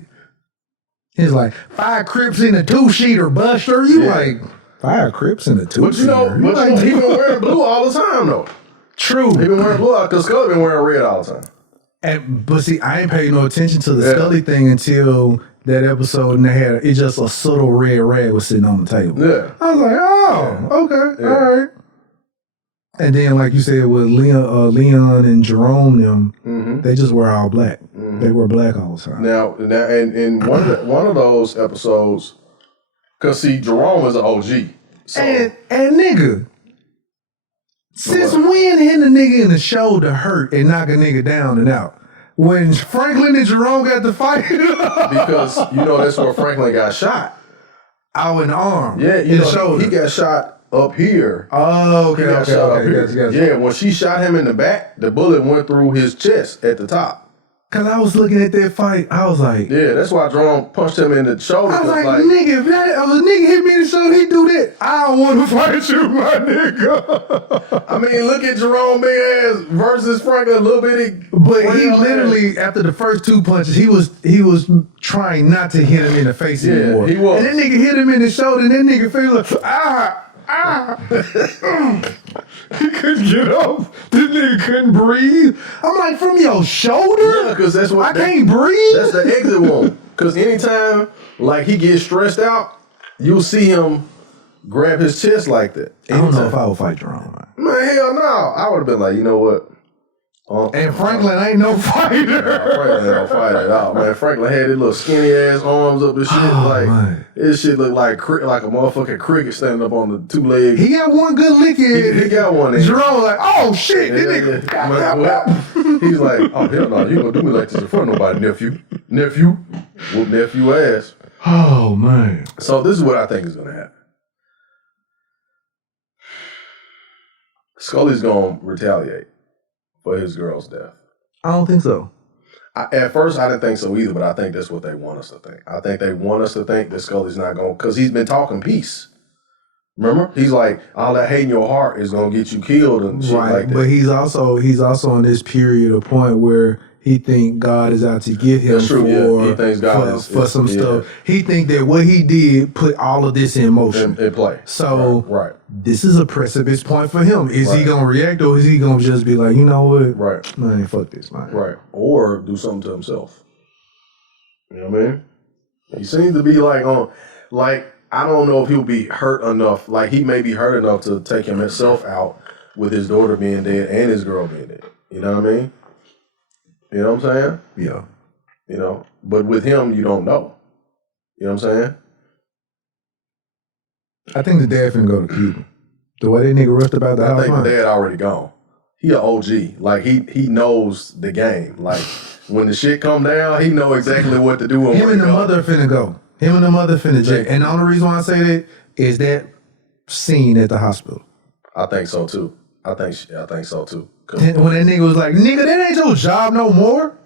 He's like, 5 Crips in a 2-sheeter, Buster. You like 5 Crips in a 2-sheeter? But you know, he been wearing blue all the time though. True. He been wearing blue because Scully been wearing red all the time. But see, I ain't paid no attention to the Scully thing until that episode, and they had just a subtle red rag was sitting on the table. Yeah. I was like, okay, all right. And then, like you said, with Leon and Jerome, they just wear all black. They wear black all the time. Now, and one of those episodes, cause see, Jerome is an OG. So. And nigga, since when hit a nigga in the shoulder hurt and knock a nigga down and out? When Franklin and Jerome got to fight, because that's where Franklin got shot. Out in the arm. Yeah, in the shoulder. He got shot up here. Oh, okay, okay. Gotcha. Yeah, when she shot him in the back, the bullet went through his chest at the top. Cause I was looking at that fight, I was like, yeah, that's why Jerome punched him in the shoulder. I was like, nigga, if a nigga hit me in the shoulder, he do that. I don't want to fight you, my nigga. I mean, look at Jerome big ass versus Franklin, a little bitty. But he literally, after the first 2 punches, he was trying not to hit him in the face anymore. He was. And that nigga hit him in the shoulder, and that nigga feel like, he couldn't get up. This nigga couldn't breathe. I'm like, from your shoulder? Yeah, because that's what I can't breathe. That's the exit wound. Because anytime like he gets stressed out, you'll see him grab his chest like that. I don't know if I would fight Jerome. Man, hell no. I would have been like, you know what? And Franklin ain't no fighter. Franklin ain't no fighter at all, man. Franklin had his little skinny ass arms up and shit. This shit looked like a motherfucking cricket standing up on the 2 legs. He got one good lick in. He got one in. Jerome was like, oh shit, this nigga. He's like, oh hell no, you gonna do me like this in front of nobody, nephew. Whoop nephew ass. Oh man. So this is what I think is gonna happen. Scully's gonna retaliate for his girl's death. I don't think so. At first, I didn't think so either, but I think that's what they want us to think. I think they want us to think that Scully's not going, because he's been talking peace. Remember? He's like, all that hate in your heart is going to get you killed and shit like that. But he's also in this period of point where he think God is out to get him He thinks God for some stuff. He think that what he did put all of this in motion. In play. So right. This is a precipice point for him. Is he going to react, or is he going to just be like, you know what? Right. Man, fuck this, man. Right. Or do something to himself. You know what I mean? He seems to be like I don't know if he'll be hurt enough. Like, he may be hurt enough to take himself out with his daughter being dead and his girl being dead. You know what I mean? You know what I'm saying? Yeah. You know, but with him, you don't know. You know what I'm saying? I think the dad finna go to Cuba. The way that nigga rushed about the house. I think the dad already gone. He an OG. Like, he knows the game. Like, When the shit come down, he know exactly what to do. Him and the mother finna go. Him and the mother finna check. And the only reason why I say that is that scene at the hospital. I think so too. I think so too. When that nigga was like, nigga, that ain't your job no more.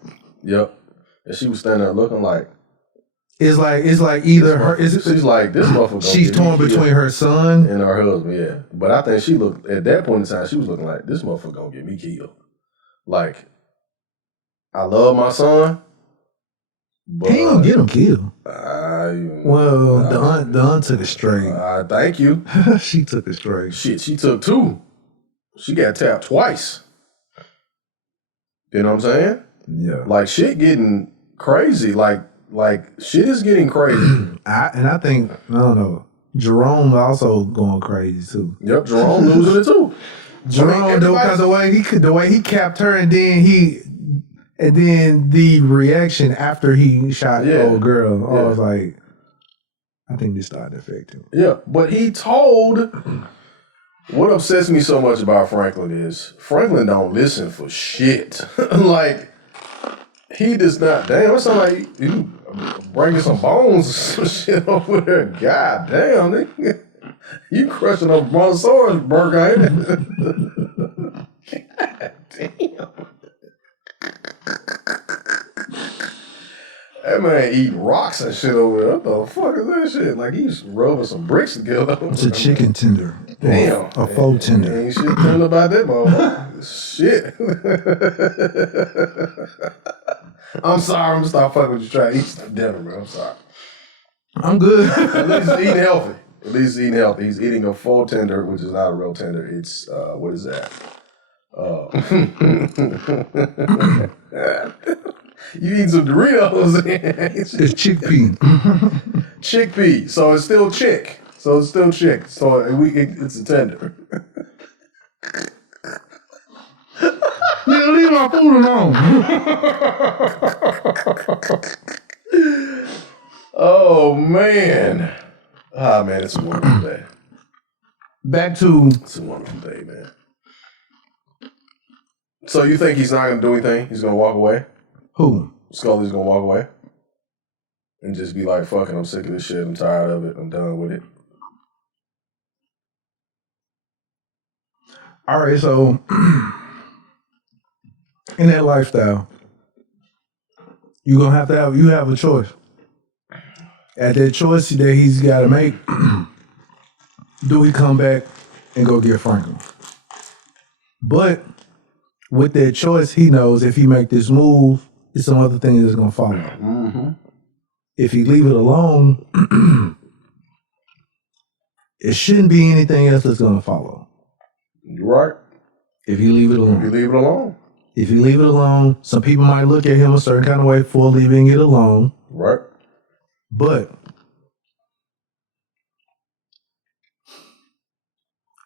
Yep. And she was standing there looking like. It's like either her. She's like, this motherfucker. She's torn between her son and her husband. Yeah, but I think she looked at that point in time. She was looking like, this motherfucker gonna get me killed. Like, I love my son. But he ain't gonna get him killed. The aunt took it straight. Thank you. She took it straight. Shit, she took 2. She got tapped twice. You know what I'm saying? Yeah. Like shit getting crazy. Like shit is getting crazy. I think, I don't know, Jerome also going crazy too. Yep, Jerome losing it too. Jerome, because the way he capped her, and then the reaction after he shot the old girl, I was like, I think this started to affect him. Yeah, but he told. What upsets me so much about Franklin is Franklin don't listen for shit. Like he does not. Damn, it sound like you bringing some bones or some shit over there. God damn, nigga. You crushing a brontosaurus burger, ain't it? God damn. That man eating rocks and shit over there. What the fuck is that shit? Like he's rubbing some bricks together. It's a chicken tender. Damn. A faux tender. Ain't shit tender about that motherfucker. Shit. I'm sorry. I'm gonna stop fucking with you trying to eat some dinner, bro. I'm sorry. I'm good. At least he's eating healthy. He's eating a faux tender, which is not a real tender. It's, what is that? You eat some Doritos. It's chickpea. Chickpea. So it's still chick. So it's a tender. Nigga, leave my food alone. Oh man. Ah man, it's a wonderful day. It's a wonderful day, man. So you think he's not gonna do anything? He's gonna walk away? Who? Scully's gonna walk away? And just be like, fuck it, I'm sick of this shit, I'm tired of it, I'm done with it. All right, so in that lifestyle, you have a choice. At that choice that he's got to make, do he come back and go get Franklin? But with that choice, he knows if he make this move, there's some other thing that's going to follow. Mm-hmm. If he leave it alone, it shouldn't be anything else that's going to follow. You're right. If you leave it alone. If you leave it alone, some people might look at him a certain kind of way for leaving it alone. Right. But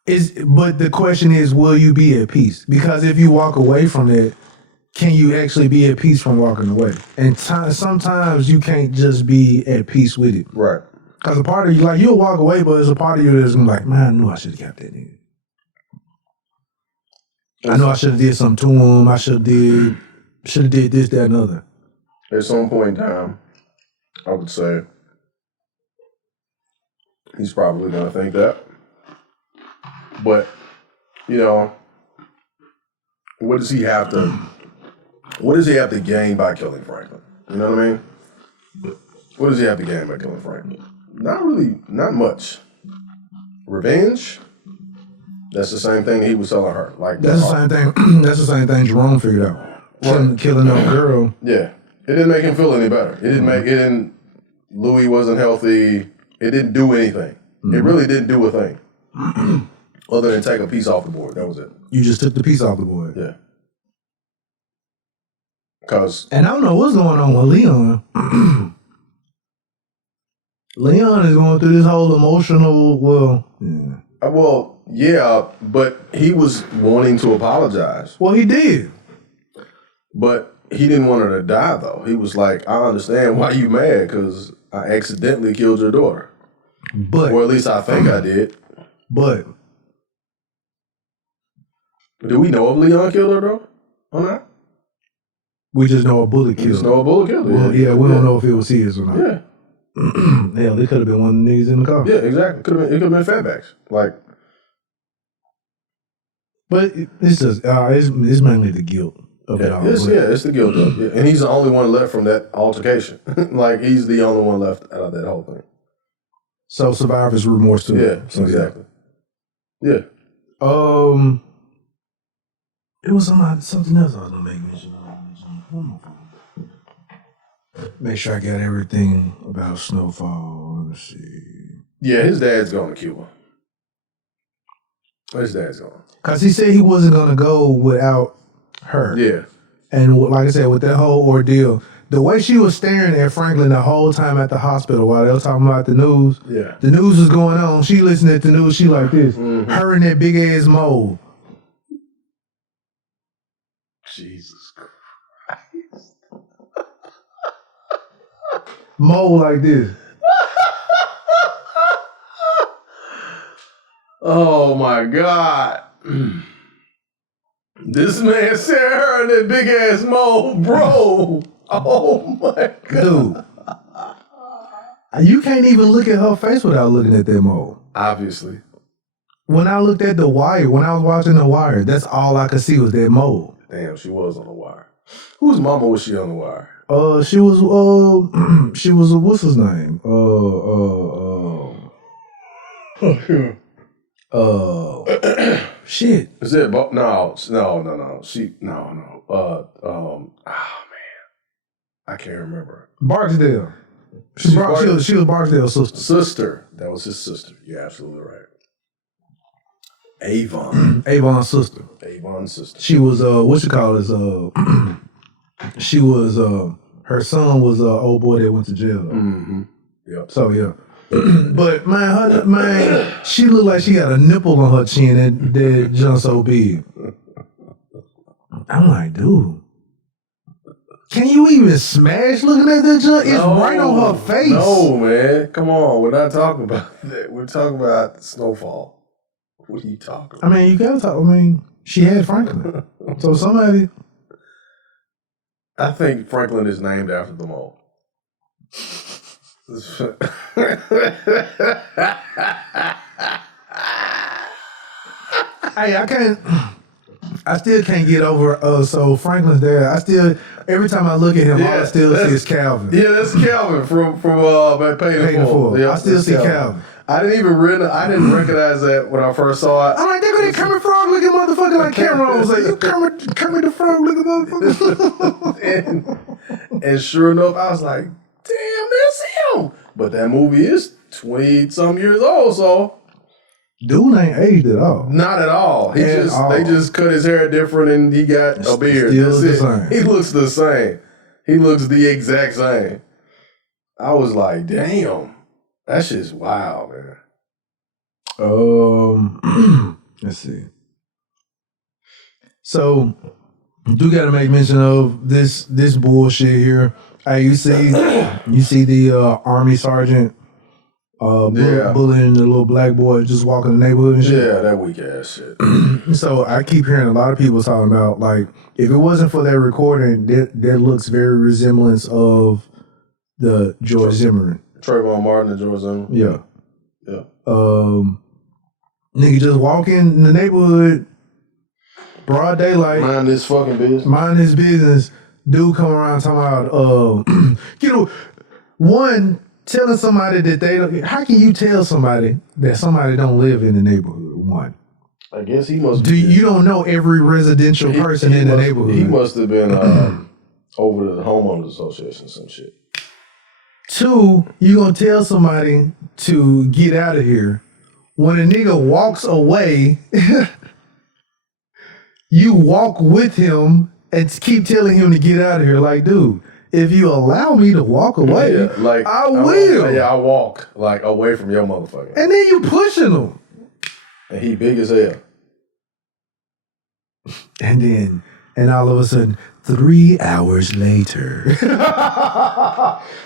the question is, will you be at peace? Because if you walk away from it, can you actually be at peace from walking away? And sometimes you can't just be at peace with it. Right. Because a part of you, like, you'll walk away, but there's a part of you that's like, man, I knew I should have kept that nigga. I know I should have did something to him. I should have did this, that, and other. At some point in time, I would say he's probably going to think that. But, you know, what does he have to gain by killing Franklin? You know what I mean? What does he have to gain by killing Franklin? Not really, not much. Revenge? That's the same thing he was telling her. Like that's the same thing. That's the same thing Jerome figured out. Killing that girl. Yeah, it didn't make him feel any better. It didn't. Louis wasn't healthy. It didn't do anything. Mm-hmm. It really didn't do a thing, other than take a piece off the board. That was it. You just took the piece off the board. Yeah. And I don't know what's going on with Leon. Leon is going through this whole emotional. Yeah, but he was wanting to apologize. Well, he did. But he didn't want her to die, though. He was like, I understand why you mad, because I accidentally killed your daughter. Or at least I think I did. But do we know if Leon killed her, though? Or not? We just know a bullet killed. Just know a bullet killed. Well, yeah, we don't know if it was his or not. Yeah. Hell, it could have been one of the niggas in the car. Yeah, exactly. It could have been fatbacks. Like, but it's just it's mainly the guilt of it all. It's the guilt of it. And he's the only one left from that altercation. Like, he's the only one left out of that whole thing. So survivor's remorse too. Yeah, so exactly. Yeah. It was something else I was gonna make mention of. Make sure I got everything about Snowfall. Let's see. Yeah, his dad's going to Cuba. His dad's going. Cause he said he wasn't gonna go without her. Yeah. And like I said, with that whole ordeal, the way she was staring at Franklin the whole time at the hospital while they were talking about the news. Yeah. The news was going on. She listening to the news. She like this. Mm-hmm. Her and that big ass mole. Jesus Christ. Mole like this. Oh my God. This man said her and that big ass mole, bro. Oh my God. Dude. You can't even look at her face without looking at that mole. Obviously. When I looked at The Wire, when I was watching The Wire, that's all I could see was that mole. Damn, she was on The Wire. Whose mama was she on The Wire? She was what's his name? Shit. Is it no. I can't remember. Barksdale. She was Barksdale's sister. Sister. That was his sister. You're absolutely right. Avon. Avon's sister. Avon's sister. She was she was her son was old boy that went to jail. Mm-hmm. Yep. So yeah. But man, she looked like she got a nipple on her chin that just so big. I'm like, dude, can you even smash looking at that junk? It's right on her face. No, man. Come on. We're not talking about that. We're talking about Snowfall. What are you talking about? I mean, you gotta talk. I mean, she had Franklin. So somebody. I think Franklin is named after the mole. Hey, I still can't get over. So Franklin's there. Every time I look at him, all I still see is Calvin. Yeah, that's Calvin from Paid in Full. Yeah, I still see Calvin. I didn't recognize that when I first saw it. I'm like, they got that Kermit Frog looking motherfucker like Cameron. I was like, you Kermit the Frog looking motherfucker. and sure enough, I was like, damn, that's him. But that movie is 20-some years old, so. Dude ain't aged at all. Not at all. They just cut his hair different and he got a beard. Still the same. He looks the same. He looks the exact same. I was like, damn. That shit's wild, man. Let's see. So, do got to make mention of this bullshit here. Hey, you see the army sergeant bullying the little black boy just walking the neighborhood and shit. Yeah, that weak ass shit. So I keep hearing a lot of people talking about, like, if it wasn't for that recording, that looks very resemblance of the George Zimmerman. Trayvon Martin and George Zimmerman. Yeah. Yeah. Nigga just walk in the neighborhood, broad daylight. Mind his fucking business. Mind his business. Dude come around talking about, one, telling somebody that they don't, how can you tell somebody that somebody don't live in the neighborhood? One. I guess he must you don't know every residential person in the neighborhood. He must have been over to the homeowners association or some shit. Two, you gonna tell somebody to get out of here. When a nigga walks away, you walk with him and keep telling him to get out of here. Like, dude, if you allow me to walk away, I will. I'll walk like away from your motherfucker. And then you pushing him. And he big as hell. And all of a sudden, 3 hours later,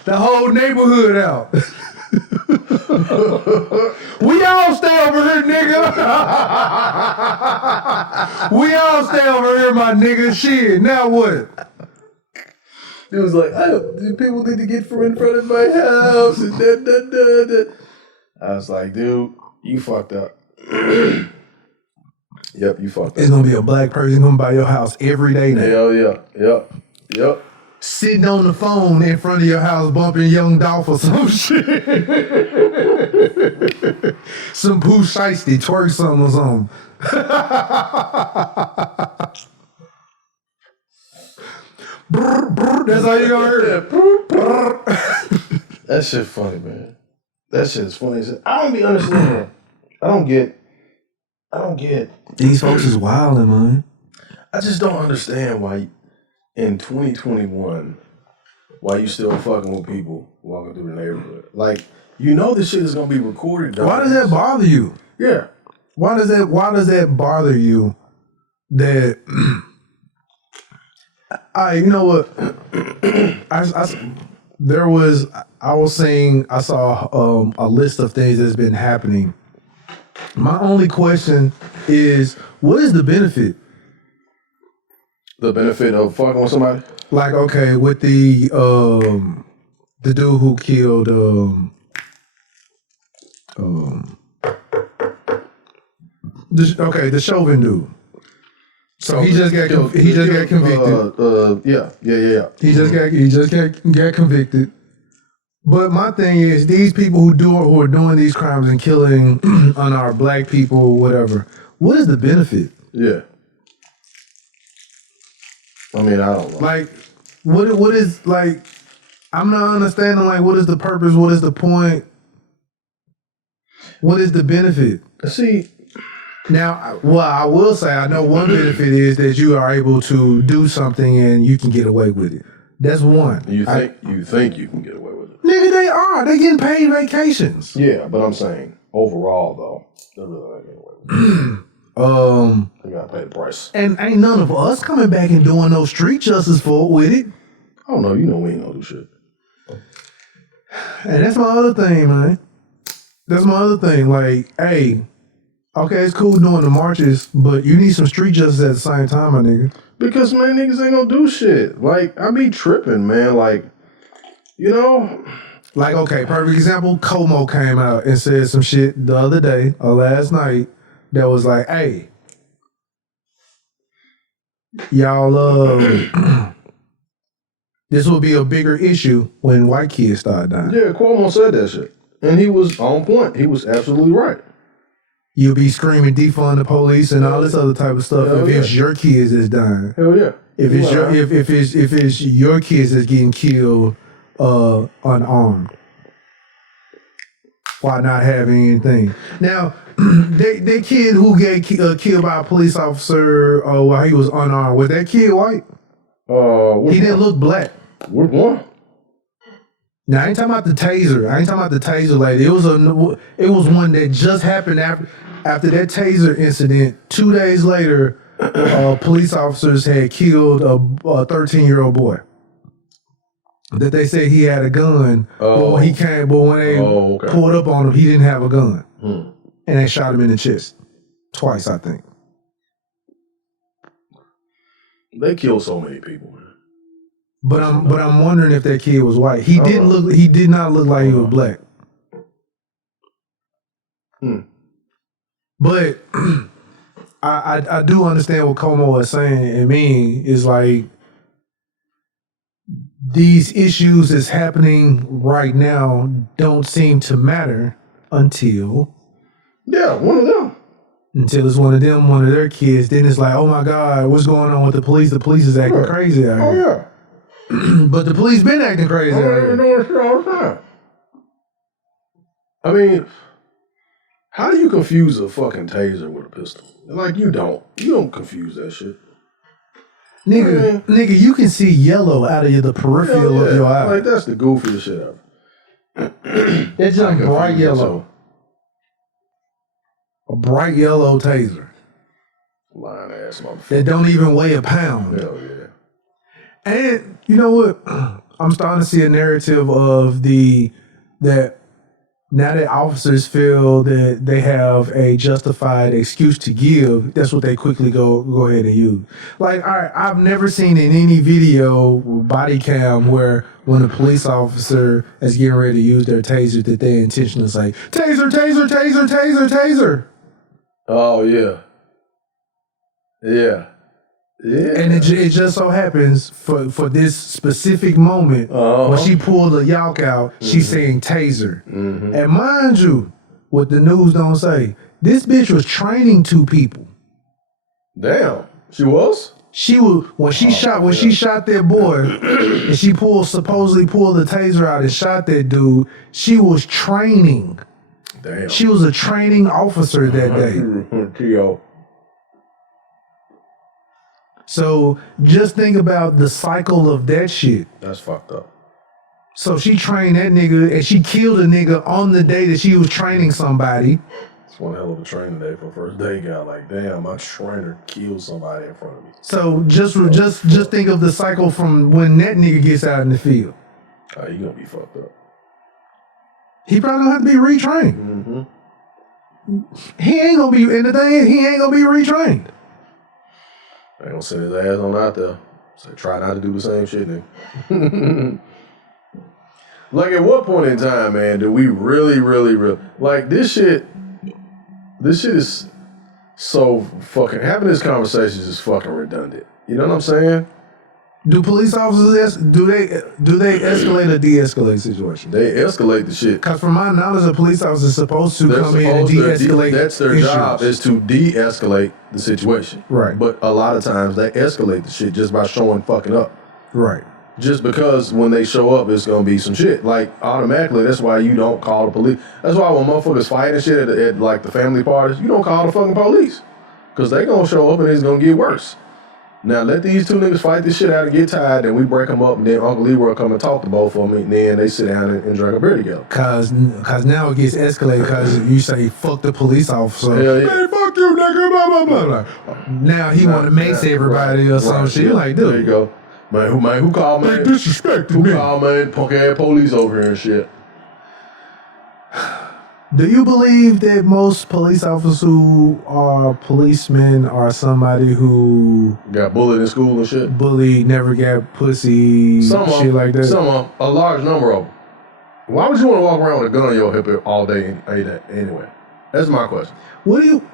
the whole neighborhood out. We all stay over here, nigga. We all stay over here, my nigga. Shit, now what? It was like, people need to get from in front of my house. And da. I was like, dude, you fucked up. Yep, you fucked up. It's gonna be a black person coming by your house every day now. Hell yeah. Yep. Sitting on the phone in front of your house bumping Young Dolph or some shit. Some Pooh Shiesty, twerk something or something. Brr, brr, that's how you gonna hear it. That shit funny, man. That shit is funny as shit. I don't be understanding. I don't get. These folks is wildin', man. I just don't understand why in 2021, why you still fucking with people walking through the neighborhood. Like, you know this shit is gonna be recorded. Why does that bother you? Yeah. Why does that bother you? That you know what? I saw a list of things that's been happening. My only question is, what is the benefit? The benefit of fucking with somebody? Like, okay, with the dude who killed the Chauvin dude. So he just got convicted. Yeah. He just got convicted. But my thing is, these people who are doing these crimes and killing unarmed black people or whatever, what is the benefit? Yeah. I mean, I don't know. Like, what is, like, I'm not understanding, like, what is the purpose? What is the point? What is the benefit? See, now, well, I will say, I know one benefit is that you are able to do something and you can get away with it. That's one. You think you can get away with it? Nigga, they are. They getting paid vacations. Yeah, but I'm saying overall though, they're really not getting away with it. They gotta pay the price. And ain't none of us coming back and doing no street justice for with it. Oh no, you know we ain't gonna do shit. And that's my other thing, man. That's my other thing. Like, hey, okay, it's cool doing the marches, but you need some street justice at the same time, my nigga. Because man, niggas ain't gonna do shit. Like, I be tripping, man. Like, you know, like, okay, perfect example. Cuomo came out and said some shit the other day or last night that was like, hey, y'all, this will be a bigger issue when white kids start dying. Yeah, Cuomo said that shit. And he was on point. He was absolutely right. You'll be screaming defund the police and all this other type of stuff if it's your kids that's dying. Hell yeah. If it's if it's your kids that's getting killed unarmed. Why not have anything? Now, that kid who get killed by a police officer while he was unarmed, was that kid white? He didn't look black. Which one? Now, I ain't talking about the taser. I ain't talking about the taser lady. It was one that just happened after that taser incident. 2 days later, police officers had killed a 13-year-old boy. That they said he had a gun, but when they pulled up on him, he didn't have a gun, and they shot him in the chest twice, I think. They killed so many people, man. But I'm wondering if that kid was white. He did not look like he was black. But I do understand what Cuomo is saying. I mean, is like these issues that's happening right now don't seem to matter until one of them. Until it's one of them, one of their kids. Then it's like, oh my God, what's going on with the police? The police is acting crazy out here. Yeah. But the police been acting crazy out here. Doing shit all the time. I mean, how do you confuse a fucking taser with a pistol? Like, you don't confuse that shit. Nigga, you can see yellow out of the peripheral of your eye. Like, that's the goofiest shit ever. It's just bright yellow. A bright yellow taser. Lying ass motherfucker. That don't even weigh a pound. Hell yeah. And you know what? I'm starting to see a narrative of that Now that officers feel that they have a justified excuse to give, that's what they quickly go ahead and use. Like, all right, I've never seen in any video body cam where when a police officer is getting ready to use their taser that they intentionally say, taser, taser, taser, taser, taser. Oh, yeah. Yeah. Yeah. And it just so happens for this specific moment when she pulled the yawk out, she's saying taser. And mind you, what the news don't say, this bitch was training 2 people. Damn, she was? She was when she shot that boy and she supposedly pulled the taser out and shot that dude. She was training. Damn. She was a training officer that day. So just think about the cycle of that shit. That's fucked up. So she trained that nigga and she killed a nigga on the day that she was training somebody. It's one hell of a training day for first day guy. Like, damn, my trainer killed somebody in front of me. So just think of the cycle from when that nigga gets out in the field. Oh, you gonna be fucked up. He probably gonna have to be retrained. He ain't gonna be, and the thing is, he ain't gonna be retrained. I ain't gonna send his ass on out there. So try not to do the same shit, nigga. Like, at what point in time, man, do we really, like, this shit is so fucking, having this conversation is fucking redundant. You know what I'm saying? Do police officers, do they escalate or de-escalate situation? They escalate the shit. Because from my knowledge, a police officer is supposed to come in and de-escalate that's their issues. job, is to de-escalate the situation. Right. But a lot of times they escalate the shit just by showing fucking up. Right. Just because when they show up, it's gonna be some shit. Like, automatically, that's why you don't call the police. That's why when motherfuckers fight and shit at like the family parties, you don't call the fucking police. Because they gonna show up and it's gonna get worse. Now, let these 2 niggas fight this shit out and get tired, and we break them up, and then Uncle Leroy come and talk to both of them, and then they sit down and drink a beer together. Cause now it gets escalated because you say, fuck the police officer. Hell yeah. Man, fuck you, nigga, blah, blah, blah, blah. Now he want to mace everybody or some shit. Like, dude. There you go. Man, who called, man? They disrespected Who me. called, man? Punk ass police over here and shit. Do you believe that most police officers who are policemen are somebody who got bullied in school and shit? Bullied, never got pussy, shit like that? Some of them, a large number of them. Why would you want to walk around with a gun on your hip all day anyway? That's my question. What do you...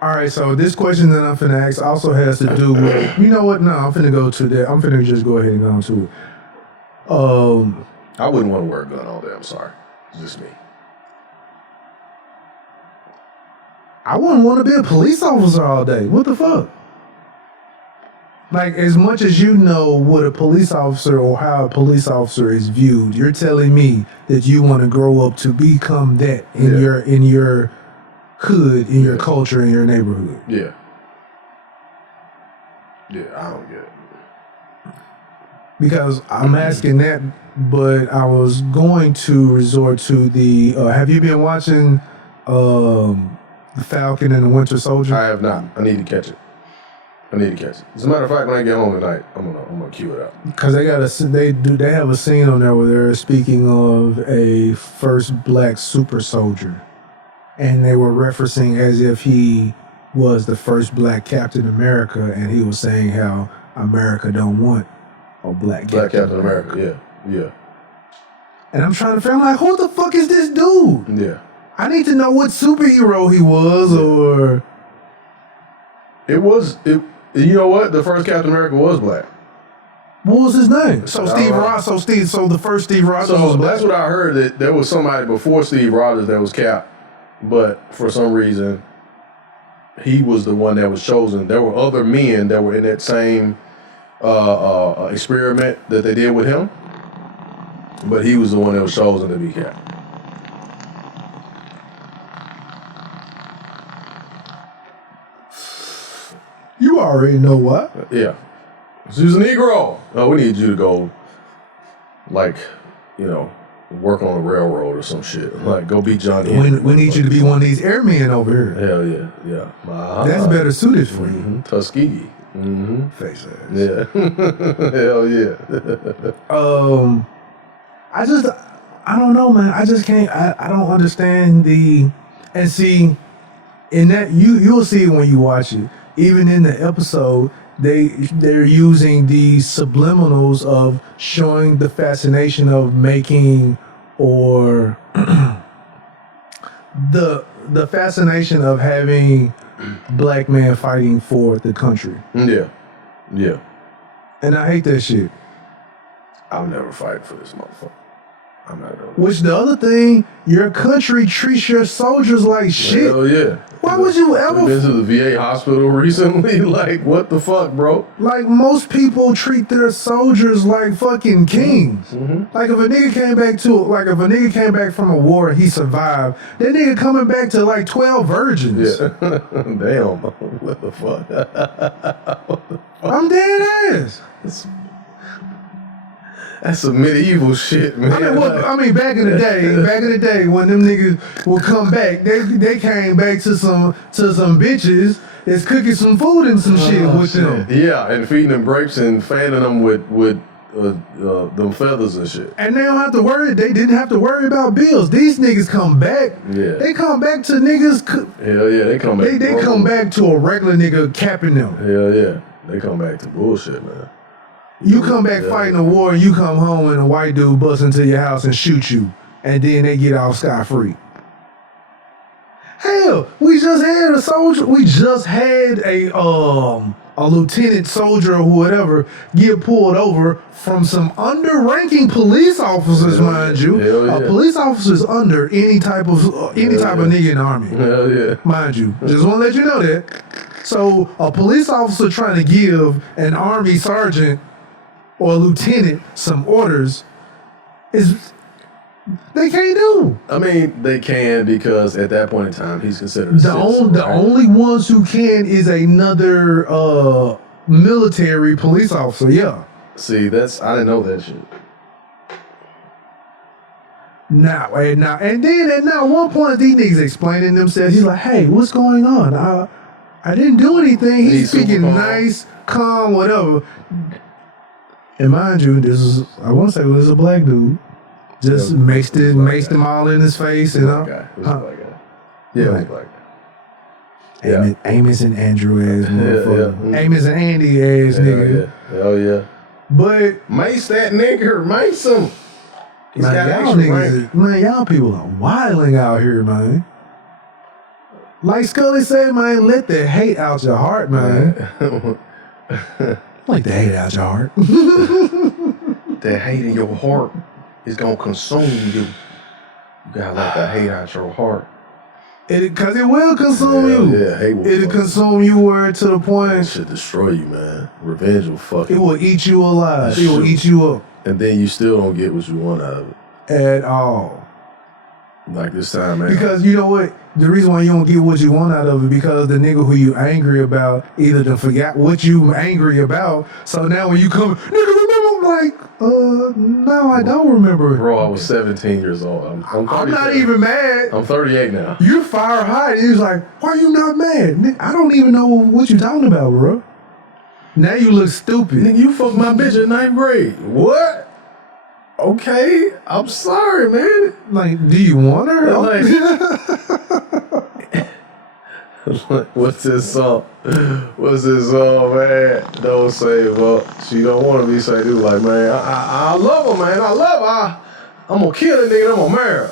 All right, so this question that I'm finna ask also has to do with... You know what? No, I'm finna go to that. I'm finna just go ahead and go on to it. I wouldn't want to wear a gun all day. I'm sorry. It's just me. I wouldn't want to be a police officer all day. What the fuck? Like, as much as you know what a police officer or how a police officer is viewed, you're telling me that you want to grow up to become that in your hood, in your culture, in your neighborhood. Yeah. Yeah, I don't get it. Because I'm asking that, but I was going to resort to the... have you been watching the Falcon and the Winter Soldier? I have not. I need to catch it. As a matter of fact, when I get home tonight, I'm gonna cue it out. Because they have a scene on there where they're speaking of a first black super soldier, and they were referencing as if he was the first black Captain America, and he was saying how America don't want a black Captain America. Yeah. And I'm trying to figure out, like, who the fuck is this dude? Yeah. I need to know what superhero he was, or... You know what? The first Captain America was black. What was his name? So the first Steve Rogers was black? That's what I heard, that there was somebody before Steve Rogers that was Cap, but for some reason, he was the one that was chosen. There were other men that were in that same experiment that they did with him, but he was the one that was chosen to be Cap. You already know what? Yeah. She was a Negro. Oh, we need you to go, like, work on a railroad or some shit. Like, go beat Johnny. We need you to be one of these airmen over here. Hell yeah. That's better suited for you. Tuskegee. Face ass. Yeah. Hell yeah. I don't know, man. I just can't. I don't understand and see, in that you'll see it when you watch it. Even in the episode, they're using these subliminals of showing the fascination of making or the fascination of having black men fighting for the country. Yeah. Yeah. And I hate that shit. I'll never fight for this motherfucker. I'm not gonna. Which the other thing, your country treats your soldiers like shit. Hell yeah. Why would you ever? Been to the VA hospital recently? Like, what the fuck, bro? Like, most people treat their soldiers like fucking kings. Like, if a nigga came back from a war and he survived, that nigga coming back to like 12 virgins. Yeah. Damn. What the fuck? I'm dead ass. That's some medieval shit, man. I mean, back in the day, when them niggas would come back, they came back to some bitches that's cooking some food and some shit with them. Yeah, and feeding them grapes and fanning them with them feathers and shit. And they don't have to worry. They didn't have to worry about bills. These niggas come back. Yeah. They come back to niggas. Hell yeah, they come back. They come back to a regular nigga capping them. Hell yeah, they come back to bullshit, man. You come back fighting a war and you come home and a white dude busts into your house and shoot you, and then they get off scot-free. Hell, we just had a soldier. We just had a lieutenant soldier or whatever get pulled over from some under-ranking police officers, mind you. Hell yeah. A police officer's under any type of nigga in the army. Hell yeah. Mind you. Just want to let you know that. So a police officer trying to give an army sergeant or a lieutenant some orders they can't do. I mean, they can, because at that point in time, he's considered a citizen, The right? only ones who can is another military police officer. Yeah. See, I didn't know that shit. Now, and then at one point, these niggas explaining themselves. He's like, "Hey, what's going on? I didn't do anything." He's speaking nice, calm, whatever. And mind you, I want to say it was a black dude. Just maced them all in his face, you know. It was a black guy. Yeah, it was a black guy. Yeah. Amos and Andrew ass motherfucker. Yeah. Amos and Andy ass nigga. Yeah. Hell yeah. But mace that nigga, mace him. He's got y'all extra niggas, rank. man, y'all people are wilding out here, man. Like Scully said, man, let the hate out your heart, man. Like the hate out your heart. That hate in your heart is gonna consume you. You gotta let that hate out your heart. Because it will consume you. Yeah, hate will It'll consume you where to the It point should destroy you, man. Revenge will fuck it you. will eat you alive. It will eat you up And then you still don't get what you want out of it. at all. Like this time, man. Because you know what? The reason why you don't get what you want out of it because the nigga who you angry about either done forgot what you angry about. So now when you come, nigga, remember? I'm like, no, I don't remember it. Bro, I was 17 years old. I'm not even mad. I'm 38 now. You're fire hot. He was like, why you not mad? Nigga, I don't even know what you talking about, bro. Now you look stupid. Nigga, you fucked my bitch in 9th grade. What? Okay, I'm sorry, man. Like, do you want her? Like, what's this song? What's this song, man? Don't say, well, she don't want to be say, dude, like, man, I love her, man. I love her. I'm gonna kill that nigga and I'm gonna marry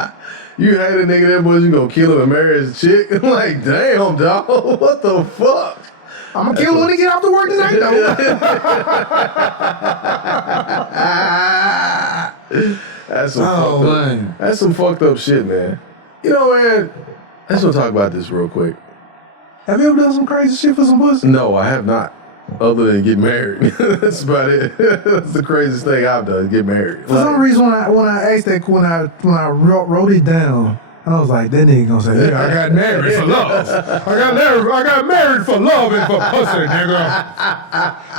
her. You hate a nigga that much, you gonna kill him and marry his chick? I'm like, damn, dog, what the fuck? I'm gonna kill him when he get off to work tonight, though. That's some fucked up shit, man. You know, man, I just want to talk about this real quick. Have you ever done some crazy shit for some pussy? No, I have not. Other than get married. That's about it. That's the craziest thing I've done, get married. For some reason, when I asked that, when I wrote it down, I was like, that nigga gonna say, yeah, I got married for love. I got married for love and for pussy, nigga.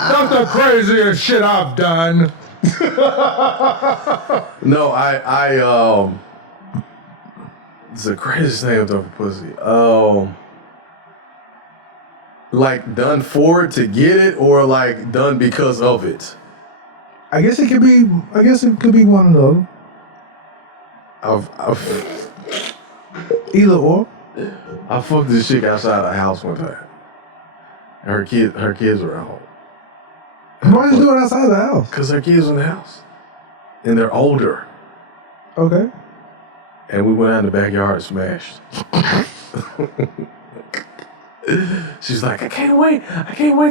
That's the craziest shit I've done. No, it's the craziest thing I've done for pussy. like done for it to get it, or like done because of it? I guess it could be one of those. Either or. I fucked this chick outside the house one time. Her kids were at home. Why did you do it outside the house? Cause her kids in the house, and they're older. Okay. And we went out in the backyard and smashed. She's like, I can't wait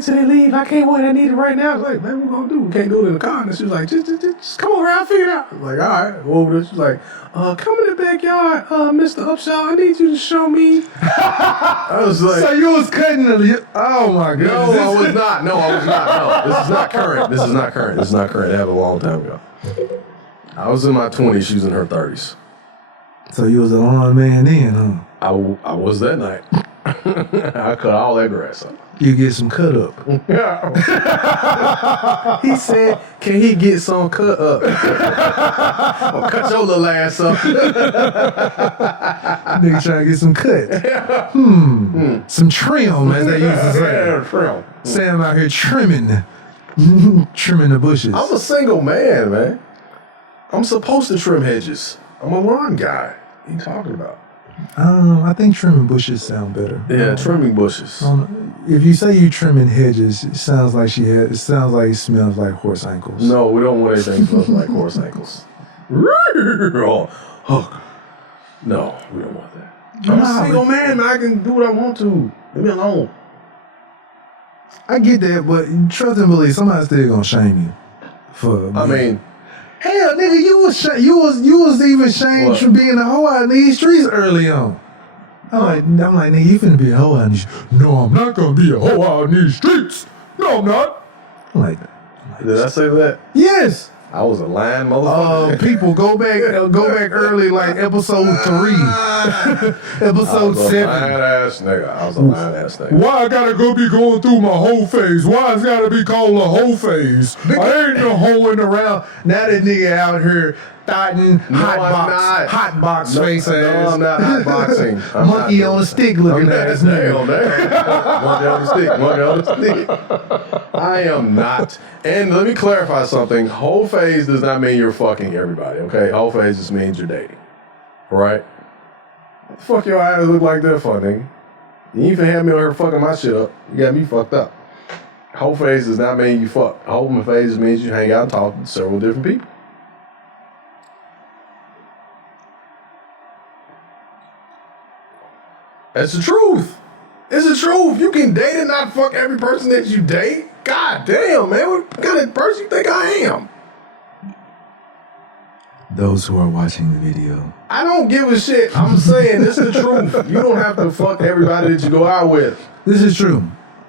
till they leave. I can't wait. I need it right now. I was like, man, what we gonna do? We can't do it in the car. And she was like, just come over. I'll figure it out. I was like, all right. Go over there. She's like, come in the backyard, Mr. Upshaw. I need you to show me. I was like, so you was cutting the. Oh my god. No, I was not. No, this is not current. This is not current. That happened a long time ago. I was in my 20s. She was in her 30s. So you was a lawn man then, huh? I was that night. I cut all that grass up. You get some cut up. He said, can he get some cut up? I'll cut your little ass up. Nigga trying to get some cut. Some trim, as they used to say. Trim. Sam out here trimming the bushes. I'm a single man. I'm supposed to trim hedges. I'm a lawn guy. What are you talking about? I think trimming bushes sound better. Yeah, trimming bushes. If you say you trimming hedges, it sounds like it smells like horse ankles. No, we don't want anything that smells like horse ankles. No, we don't want that. I'm a single man. I can do what I want to. Leave me alone. I get that, but trust and believe, somebody's still gonna shame you. Hell, nigga, you was even shamed for being a hoe out in these streets early on. I'm like, nigga, you finna be a hoe out in these streets. No, I'm not gonna be a hoe out in these streets. No, I'm not. I'm like, did I say that? Yes. I was a lying motherfucker. People go back early, like episode 3, episode 7. I was a lying ass nigga. Why I gotta be going through my whole phase? Why it's gotta be called a whole phase? I ain't no hoeing around. Now that nigga out here thotting hot box face ass. No, I'm not hot boxing. Monkey on a stick looking ass nigga. Monkey on the stick. I am not. And let me clarify something. Whole phase does not mean you're fucking everybody, okay? Whole phase just means you're dating. Right? What the fuck your eyes look like that for, nigga? You even had me on here fucking my shit up. You got me fucked up. Whole phase does not mean you fuck. Whole phase means you hang out and talk to several different people. That's the truth. It's the truth. You can date and not fuck every person that you date. God damn, man. What kind of person you think I am? Those who are watching the video. I don't give a shit. I'm saying this is the truth. You don't have to fuck everybody that you go out with. This is true.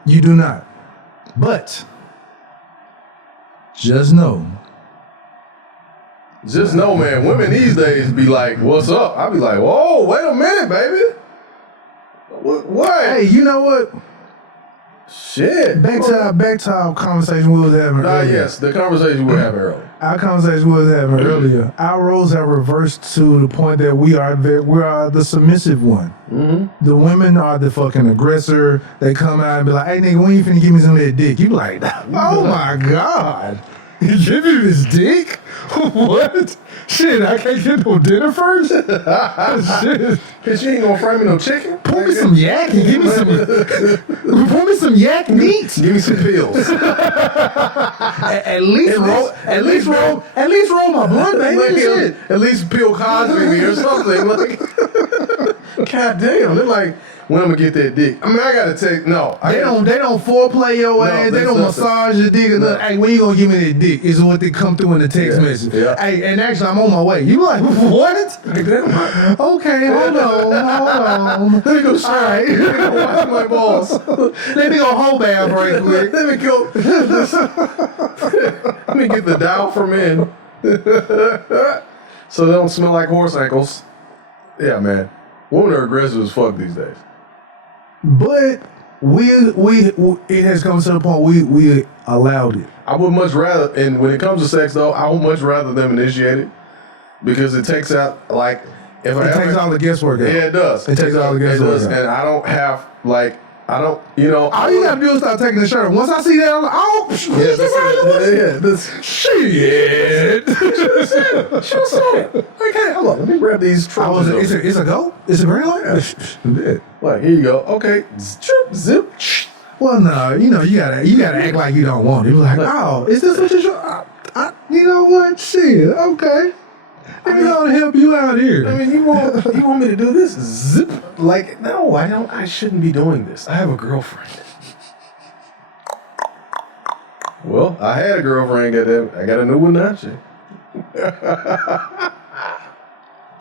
You do not. But just know, man, women these days be like, what's up? I be like, whoa, wait a minute, baby. What? Hey, you know what? Shit. Back to our conversation we was having earlier. Yes, the conversation we were having earlier. Our conversation we was having earlier. Our roles have reversed to the point that we are the submissive one. Mm-hmm. The women are the fucking aggressor. They come out and be like, hey nigga, when you finna give me some of that dick? You be like, oh my God. You give me this dick? What? Shit, I can't get no dinner first? Shit. Cause you ain't gonna fry me no chicken? Pull me some yak and give me some yak meat. Give me some pills. At least roll my blunt, baby. Shit. At least Bill Cosby me or something. Like, God damn, they're like, when I'm gonna get that dick? I mean, I gotta take They don't foreplay your ass. They don't massage your dick. No. Hey, when you gonna give me that dick? Is what they come through in the text message. Yeah. Hey, and actually, I'm on my way. You like what? Okay, hold on. Let me go shine. Let me go wash my balls. Let me go whole bath right quick. Let me go. Let me get the dial from in, so they don't smell like horse ankles. Yeah, man. Women are aggressive as fuck these days. But it has come to the point we allowed it. I would much rather, and when it comes to sex though, I would much rather them initiate it because it takes out takes all the guesswork out. Yeah, it does. It takes all the guesswork out. And I don't have I don't, you know. All you gotta do is start taking the shirt off. Once I see that, I'm like, oh, this shit. She was saying, like, hey, hold on, let me grab these trousers. It's a go? It's a green light? Yeah. Like, here you go. Okay, zip. Well, no, you know, you gotta act like you don't want it. You're like, oh, is this what you're you know what? Shit, okay. I'm gonna help you out here. I mean, you want me to do this? Zip. Like, no, I don't. I shouldn't be doing this. I have a girlfriend. Well, I had a girlfriend. I got a new one now. Shit.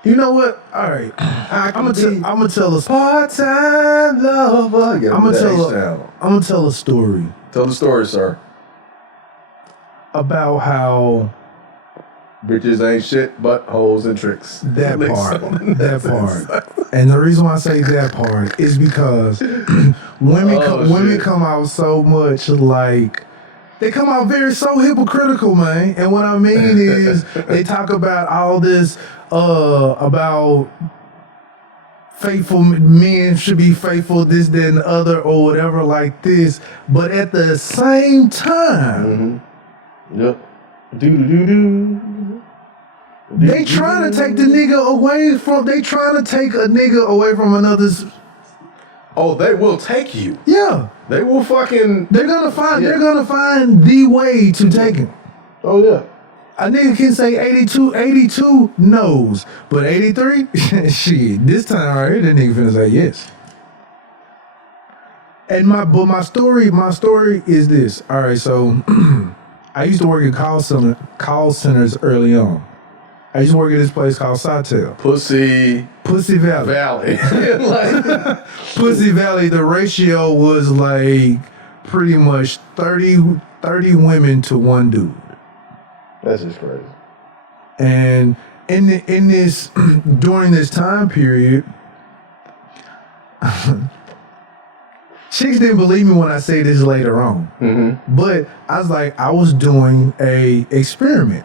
You know what? All right, I'm gonna tell a part-time lover. I'm gonna tell a story. Tell the story, sir. About how bitches ain't shit but hoes and tricks. That part. And the reason why I say that part is because women come out so much like they come out so hypocritical, man. And what I mean is they talk about all this about faithful men should be faithful, this, that, and the other, or whatever like this. But at the same time, yep. They trying to take the nigga away from. They trying to take a nigga away from another's. Oh, they will take you. Yeah, they will fucking. They're gonna find. Yeah. They're gonna find the way to take him. Oh yeah. A nigga can say 82 no's, but 83, shit. This time right here, that nigga finna say yes. And my story is this. All right, so I used to work at call centers early on. I used to work at this place called Sawtell. Pussy Valley. Pussy Valley, the ratio was like pretty much 30 women to one dude. That's just crazy. And in this during this time period, chicks didn't believe me when I say this later on. But I was doing a experiment.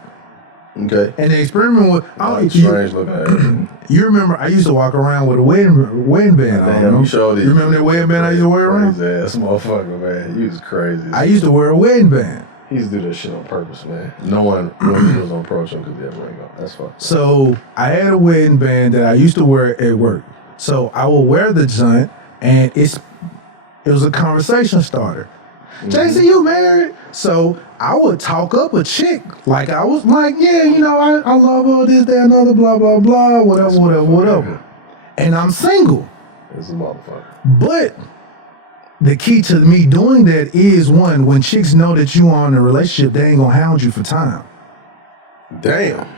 Okay. And the experiment was strange looking. You remember I used to walk around with a wedding band on. You remember that wedding band I used to wear around? Crazy ass motherfucker, man. You was crazy. I used to wear a wedding band. He used to do that shit on purpose, man. No one was on approach him because they ain't go. That's fucked up. So I had a wedding band that I used to wear at work. So I would wear the joint, and it was a conversation starter. Jason, you married? So I would talk up a chick. Like I was like, yeah, you know, I love her, this, that, another, blah, blah, blah, whatever. And I'm single. It's a motherfucker. But the key to me doing that is, one, when chicks know that you are in a relationship, they ain't gonna hound you for time. Damn.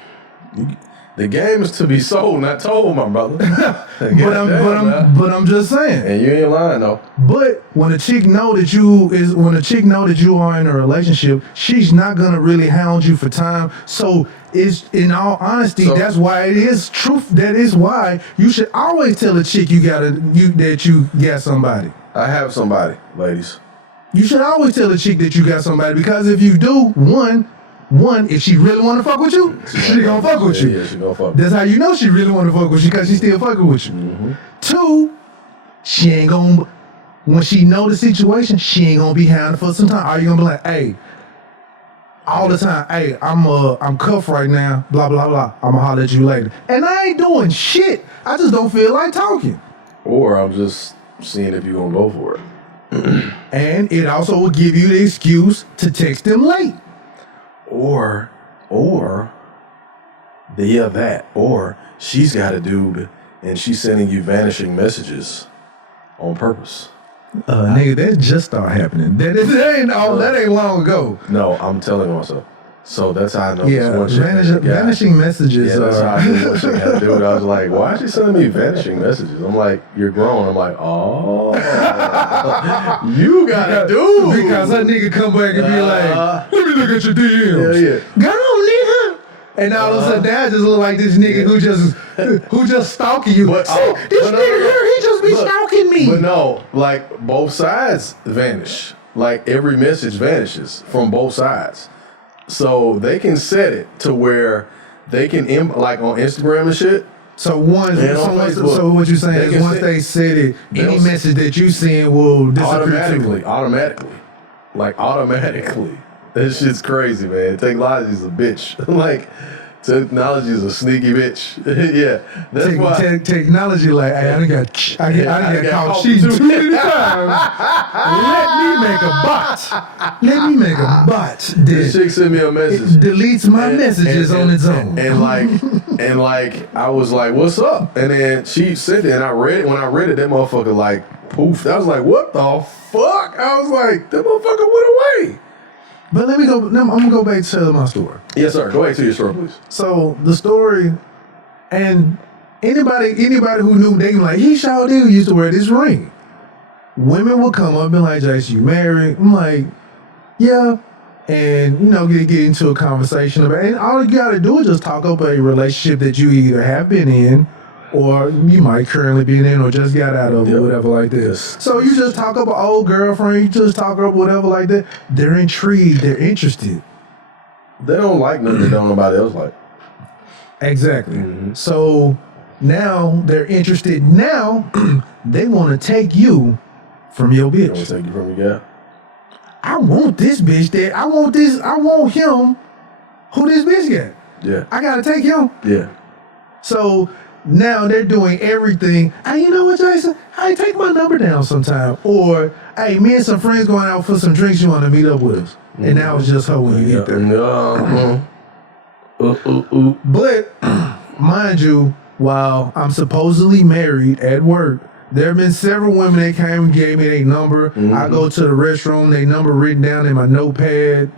The game is to be sold, not told, my brother. but I'm just saying. And you ain't lying though. But when a chick know that you are in a relationship, she's not gonna really hound you for time. So it's, in all honesty, that's why it is truth. That is why you should always tell a chick that you got somebody. I have somebody, ladies. You should always tell a chick that you got somebody, because if you do, one, if she really want to fuck with you, she gonna fuck with you. Yeah, she gonna fuck. That's how you know she really want to fuck with you, because she still fucking with you. Two, she ain't gonna, when she know the situation, she ain't gonna be hounded for some time. Are you gonna be like, hey, all the time, hey, I'm cuffed right now, blah, blah, blah, I'm gonna holler at you later. And I ain't doing shit. I just don't feel like talking. Or I'm just seeing if you gonna go for it. And it also will give you the excuse to text them late. Or she's got a dude and she's sending you vanishing messages on purpose. Nigga, that just started happening. That ain't long ago. No, I'm telling myself. So that's how I know. Yeah, vanishing messages. Yeah, that's how I knew what she had to do. I was like, why is she sending me vanishing messages? I'm like, you're grown. I'm like, oh, you got a dude. Because that nigga come back and be like, let me look at your DMs. Yeah. Go on, nigga. And all of a sudden, that just look like this nigga who just stalking you. But this nigga here, he just be stalking me. But no, like both sides vanish. Like every message vanishes from both sides. So they can set it to where they can, like on Instagram and shit, So once, And on Facebook, so what you're saying they is can once send- they said it, any they'll- message that you send will disappear. Automatically. Like automatically. That shit's crazy, man. Technology's a bitch. Like technology is a sneaky bitch. Yeah. That's why Technology, like, hey, I done got caught caught cheating too. too many times. Let me make a bot. Let me make a bot this that chick sent me a message. deletes my messages on its own. And like I was like, what's up? And then she sent it and I read it. When I read it, that motherfucker like poof. I was like, what the fuck? I was like, that motherfucker went away. But let me go. I'm gonna go back to my story. Yes, sir. Go ahead to your story, please. So the story, and anybody who knew, they were like, he sure did used to wear this ring. Women will come up and be like, Jason, you married? I'm like, yeah. And get into a conversation about it. And all you gotta do is just talk up a relationship that you either have been in, or you might currently be in, or just got out of, or whatever like this. So you just talk up an old girlfriend, you just talk up whatever like that. They're intrigued, they're interested. They don't like nothing that don't nobody else like. Exactly. Mm-hmm. So now they're interested. Now they want to take you from your They want bitch. to take you from your guy. I want this bitch that I want him who this bitch got. Yeah. I gotta take him. Yeah. So now they're doing everything. Hey, you know what, Jason? Hey, take my number down sometime. Or, hey, me and some friends going out for some drinks. You want to meet up with us? And that was just her when you get there. But mind you, while I'm supposedly married at work, there have been several women that came and gave me their number. I go to the restroom, their number written down in my notepad.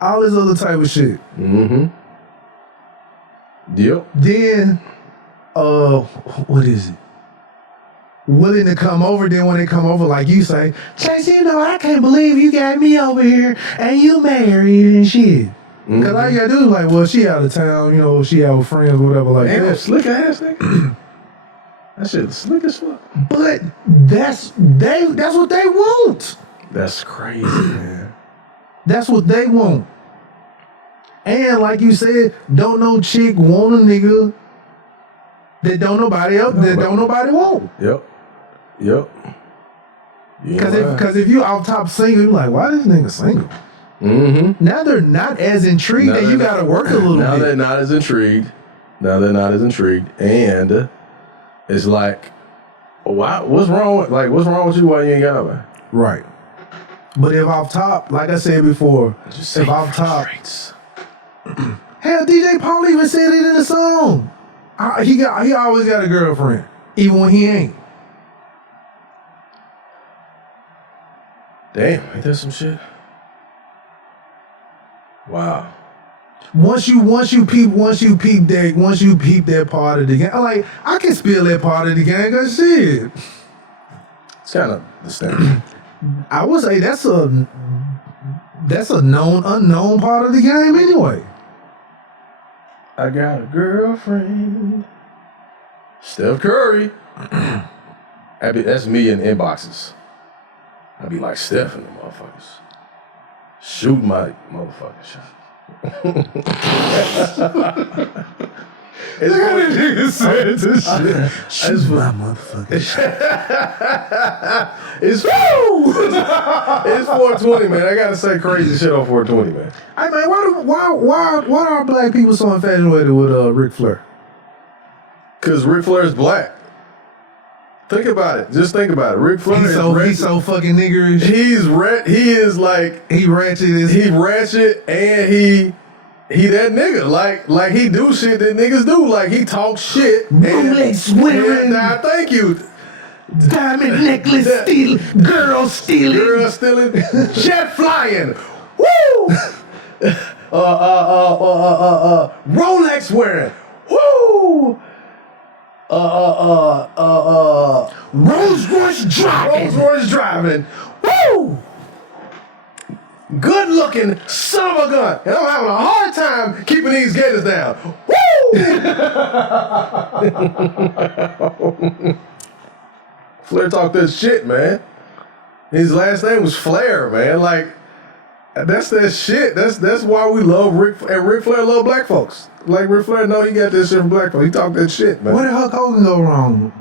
All this other type of shit. Yep. Then, what is it? Willing to come over. Then when they come over, like you say, Chase, I can't believe you got me over here and you married and shit. Cause all you gotta do is like, well, she out of town, she out with friends, whatever like Damn, that. slick ass nigga. That shit slick as fuck. But that's what they want. That's crazy, man. That's what they want. And like you said, don't no chick want a nigga that don't nobody else, that don't nobody want. Yep. Because if you off top single, you're like, why this nigga single? Now they're not as intrigued, and you gotta work a little now bit. They're not as intrigued. And it's like, why? What's wrong with you? Why you ain't got nobody? Right. But if off top, like I said before, if off top, hell, DJ Paul even said it in the song. He always got a girlfriend, even when he ain't. Damn, ain't that some shit? Wow. Once you peep that part of the game, I can spill that part of the game, cause shit. It's kind of the standard. I would say that's a known unknown part of the game anyway. I got a girlfriend. Steph Curry. That's me in inboxes. I be like Steph and the motherfuckers. Shoot my motherfucking shot. It's Shoot my motherfucking shit. It's 420, man. I gotta say crazy shit on 420, man. Hey man, why are black people so infatuated with Ric Flair? Cause Ric Flair's black. Think about it. Just think about it. Ric Flair He's so fucking niggerish. He is like He ratchet and he that nigga. Like he do shit that niggas do. Like he talk shit. Rolex wearing. Nah, thank you. Diamond necklace stealing. Girl stealing. Jet flying. Woo! Rolex wearing. Woo! Rolls Royce driving. Woo! Good looking son of a gun. And I'm having a hard time keeping these gators down. Woo! Flair talked this shit, man. His last name was Flair, man. Like, That's that shit. That's why we love Ric Flair love black folks. Like Ric Flair know he got that shit from black folks. He talk that shit, man. Where did Hulk Hogan go wrong?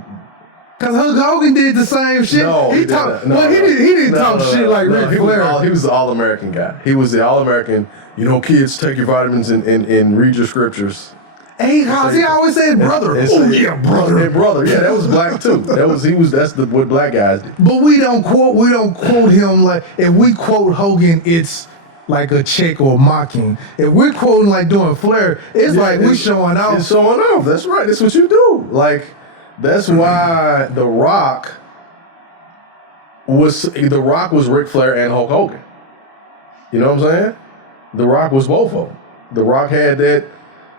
Cause Hulk Hogan did the same shit. No, he didn't talk shit like Ric Flair. He was the all-American guy. He was the all-American. You know, kids, take your vitamins and read your scriptures. He always said brother. Yeah, brother. And brother. Yeah, that was black too. That's what black guys did. But we don't quote him like, if we quote Hogan, it's like a check or mocking. If we're quoting like doing Flair, it's like we showing off. It's showing off. That's right. That's what you do. Like, that's why The Rock was Ric Flair and Hulk Hogan. You know what I'm saying? The Rock was both of them. The Rock had that.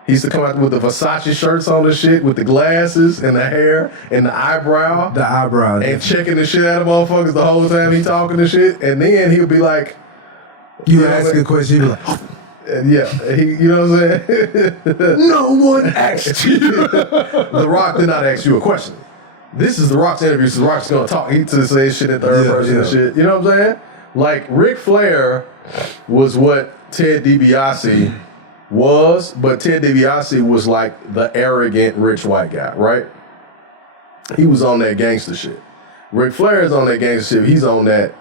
He used to come out with the Versace shirts on and shit, with the glasses and the hair and the eyebrow. The eyebrow. And checking the shit out of motherfuckers the whole time he talking and shit. And then he'll be like, you ask a question, you be like, yeah, you know what I'm saying? no one asked you. The Rock did not ask you a question. This is The Rock's interview, so The Rock's gonna talk. He to say shit in third person and shit. You know what I'm saying? Like, Ric Flair was what Ted DiBiase was, but Ted DiBiase was like the arrogant rich white guy, right? He was on that gangster shit. Ric Flair is on that gangster shit. He's on that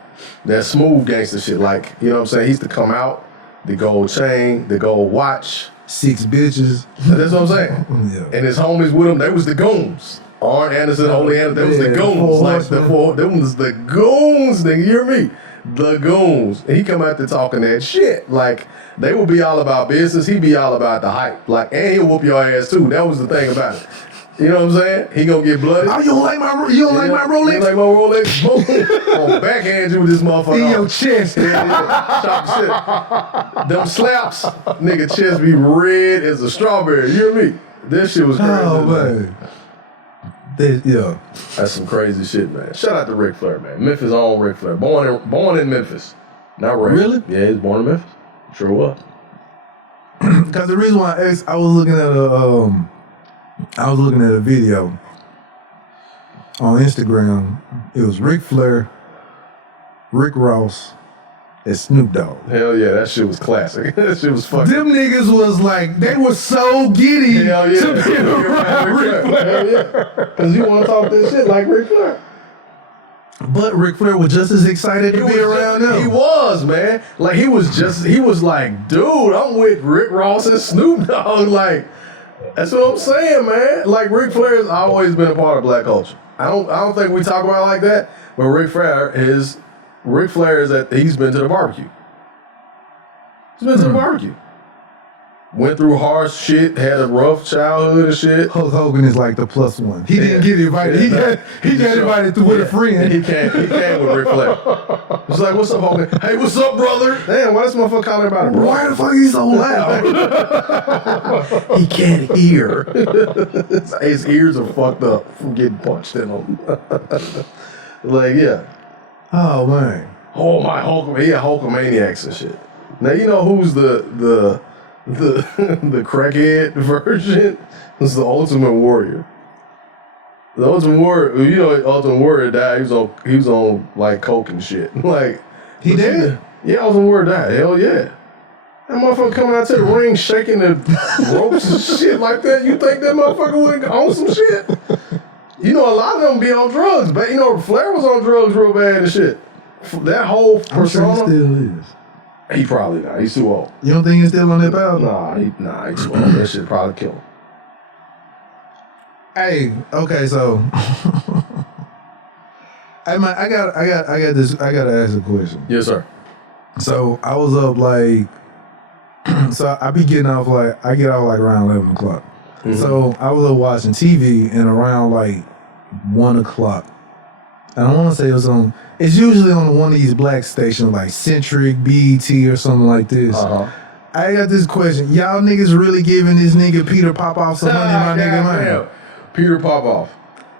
smooth gangster shit. Like, you know what I'm saying? He used to come out, the gold chain, the gold watch. 6 bitches. That's what I'm saying. Yeah. And his homies with him, they was the goons. Arn Anderson, Holy Anderson, they was the goons. Like them was the goons, nigga, you hear me? The goons. And he come out there talking that shit. Like, they would be all about business, he be all about the hype. Like, and he'll whoop your ass too. That was the thing about it. You know what I'm saying? He gonna get bloody. Oh, you don't like my Rolex? You don't like my Rolex? Boom. Gonna backhand you with this motherfucker. In your chest. Yeah. Chop shit. Them slaps, nigga, chest be red as a strawberry. You hear me? This shit was crazy. Oh, man. Yeah. That's some crazy shit, man. Shout out to Ric Flair, man. Memphis' own Ric Flair. Born in Memphis. Not raised. Really? Yeah, he was born in Memphis. Sure was. Because the reason why I asked, I was looking at a video on Instagram. It was Ric Flair, Rick Ross, and Snoop Dogg. Hell yeah, that shit was classic. That shit was fucking. Them niggas was like, they were so giddy Hell yeah. to be around Ric Flair. Hell yeah. Because you want to talk that shit like Ric Flair. But Ric Flair was just as excited to be around them. He was, man. Like, he was like, dude, I'm with Rick Ross and Snoop Dogg. Like, that's what I'm saying, man. Like, Ric Flair has always been a part of black culture. I don't think we talk about it like that, but Ric Flair is that he's been to the barbecue. He's been to the barbecue. Went through harsh shit, had a rough childhood and shit. Hulk Hogan is like the plus one. He didn't get invited. He got invited with a friend. He came with Ric Flair. It's like, what's up, Hogan? Hey, what's up, brother? Damn, why this motherfucker calling about it, bro? Why the fuck he so loud? He can't hear. His ears are fucked up from getting punched in them. Like, yeah. Oh, man. Oh, my Hulk. He had Hulkamaniacs and shit. Now, you know who's the crackhead version? It's the Ultimate Warrior. The Ultimate Warrior, you know, Ultimate Warrior died. He was on like coke and shit. Like, he did? Yeah, Ultimate Warrior died. Hell yeah. That motherfucker coming out to the ring shaking the ropes and shit like that. You think that motherfucker wouldn't on some shit? You know, a lot of them be on drugs, but you know, Flair was on drugs real bad and shit. That whole persona. I'm sure he still is. He probably not. He's too old. You don't think he's still on that power? Nah, he too old. That shit probably kill him. Hey, okay, so I gotta ask a question. Yes, sir. So I was up like, so I be getting off like, I get off like around 11 o'clock. Mm-hmm. So I was up watching TV and around like 1 o'clock. And I want to say it's usually on one of these black stations like Centric, BET or something like this. Uh-huh. I got this question. Y'all niggas really giving this nigga Peter Popoff some money, my nigga, man? Peter Popoff.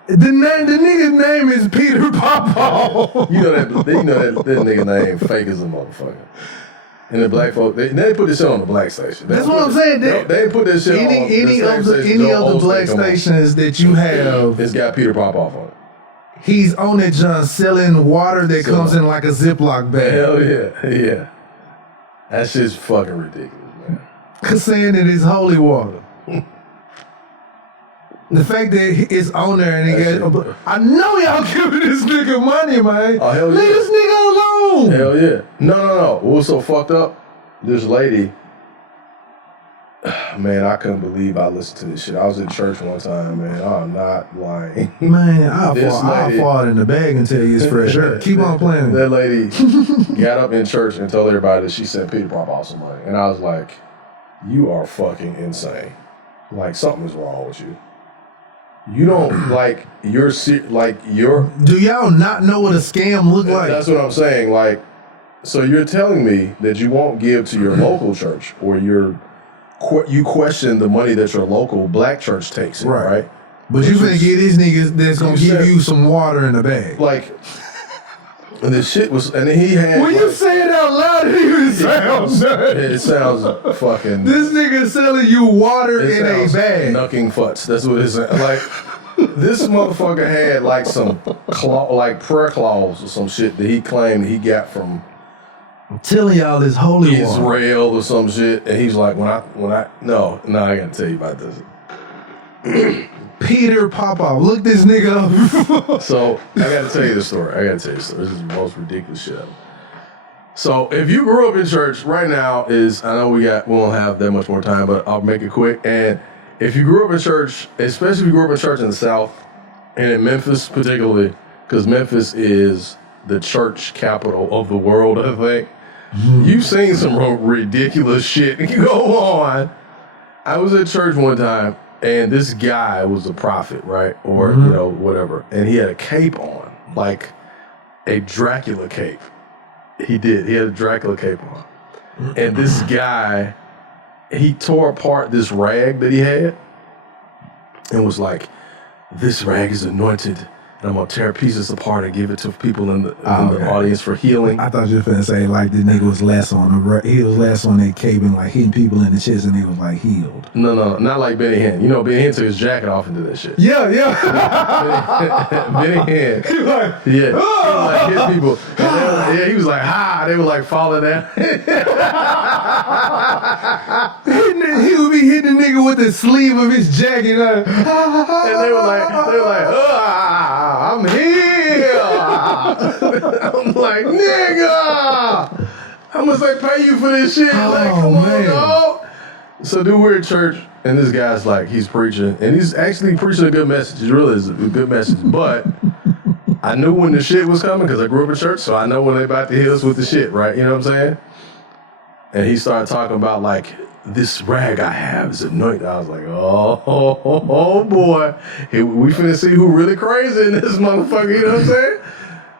The nigga's name is Peter Popoff. You know that nigga name fake as a motherfucker. And the black folk, they put this shit on the black station. That's what I'm saying. They put this shit on any of the black stations that you have. It's got Peter Popoff on it. He's on that John selling water that comes in like a Ziploc bag. Hell yeah, yeah. That shit's fucking ridiculous, man. Cause saying it is holy water. The fact that it's on there and I know y'all giving this nigga money, man. Oh, hell yeah. Leave this nigga alone. Hell yeah. No. What was so fucked up? This lady, man, I couldn't believe I listened to this shit. I was in church one time, man. I'm not lying. Man, I'll fall in the bag and tell you it's fresh air. Keep on playing. That lady got up in church and told everybody that she sent Peter Popoff some money. And I was like, you are fucking insane. Like, something is wrong with you. You don't, like, you're... Do y'all not know what a scam look like? That's what I'm saying. Like, so you're telling me that you won't give to your local church, or you question the money that your local black church takes in, right? But you finna get these niggas that's gonna give you some water in the bag. Like, and this shit was, and then he had... When you say it out loud, it even sounds nuts. It sounds fucking... This nigga selling you water in a bag. Knucking futs. That's what it's like. This motherfucker had like some prayer clause or some shit that he claimed he got from... I'm telling y'all this holy Israel or some shit, and he's like, no, I gotta tell you about this. Peter Popoff, look this nigga up. So I gotta tell you the story. This is the most ridiculous shit ever. So if you grew up in church, right now I know we won't have that much more time, but I'll make it quick. And if you grew up in church, especially if you grew up in church in the South, and in Memphis particularly, because Memphis is the church capital of the world, I think. You've seen some ridiculous shit go on. I was at church one time, and this guy was a prophet, right? Or, whatever. And he had a cape on, like a Dracula cape. He did. He had a Dracula cape on. And this guy, he tore apart this rag that he had and was like, this rag is anointed. And I'm gonna tear pieces apart and give it to people in the audience for healing. I thought you were finna say like the nigga was less on he was less on that cape and like hitting people in the chest and they was like healed. No, not like Benny Hinn. You know, Benny Hinn took his jacket off and did that shit. Yeah. Benny Hinn. He like hit people. And he was like, they would like falling down. He would be hitting the nigga with the sleeve of his jacket. And they were like, I'm here. I'm like, nigga, how much they pay you for this shit? Like, come on, dog. So dude, we're in church, and this guy's like, he's preaching, and he's actually preaching a good message. It really is a good message. But I knew when the shit was coming because I grew up in church, so I know when they about to hit us with the shit, right? You know what I'm saying? And he started talking about like, this rag I have is anointed. I was like, oh boy. We finna see who really crazy in this motherfucker, you know what I'm saying?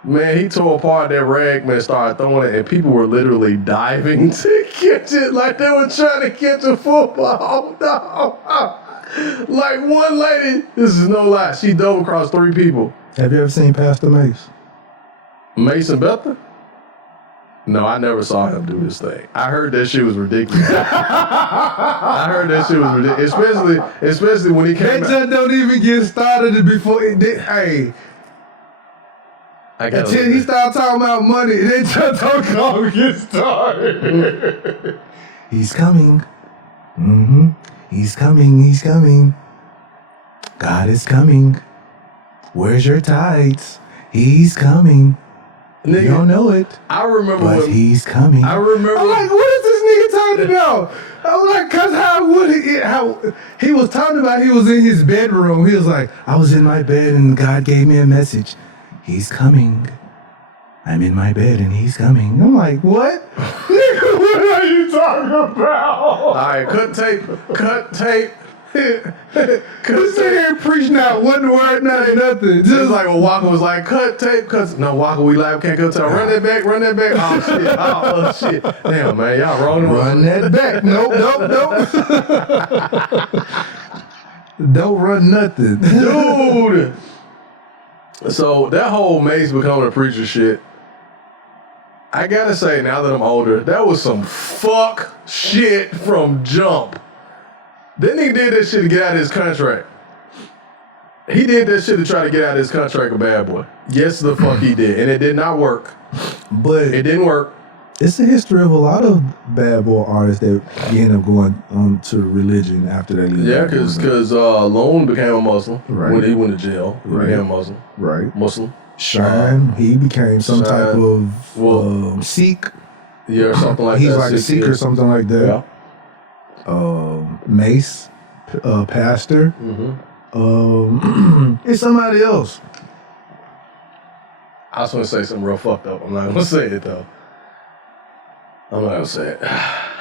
Man, he tore apart that rag, man, started throwing it, and people were literally diving to catch it like they were trying to catch a football. No. Like one lady, this is no lie, she dove across 3 people. Have you ever seen Pastor Mace? Mason Bethel? No, I never saw him do this thing. I heard that shit was ridiculous. Especially when he came out. That just don't even get started before it did. Hey. Until he started talking about money, they just don't get started. He's coming. Mm-hmm. He's coming. God is coming. Where's your tithes? He's coming. Nigga, you don't know it. I remember but he's coming. I remember. I'm like, what is this nigga talking about? I'm like, cause how he was talking about he was in his bedroom. He was like, I was in my bed and God gave me a message. He's coming. I'm in my bed and he's coming. I'm like, what? Nigga, what are you talking about? All right, cut tape. Cause sit here and preach not one word, not nothing. Just like when Walker was like, cut tape, no, Walker, we live, can't cut tape. Run that back. Oh shit. Damn, man, y'all wrong. Run that back. Nope. Don't run nothing. Dude. So that whole Mace becoming a preacher shit, I gotta say, now that I'm older, that was some fuck shit from jump. That nigga did that shit to get out of his contract. He did that shit to try to get out of his contract with Bad Boy. Yes, the fuck he did. And it did not work. But it didn't work. It's a history of a lot of bad boy artists that end up going on to religion after they leave. Yeah, because Lone became a Muslim Right. when he went to jail. He Right. became a Muslim. Right. Muslim. Shine, he became some type of Sikh. Yeah, or something like He's that. like a Sikh or something like that. Yeah. Mace, pastor. It's somebody else. I was gonna say something real fucked up. I'm not gonna say it though. I'm not gonna say it.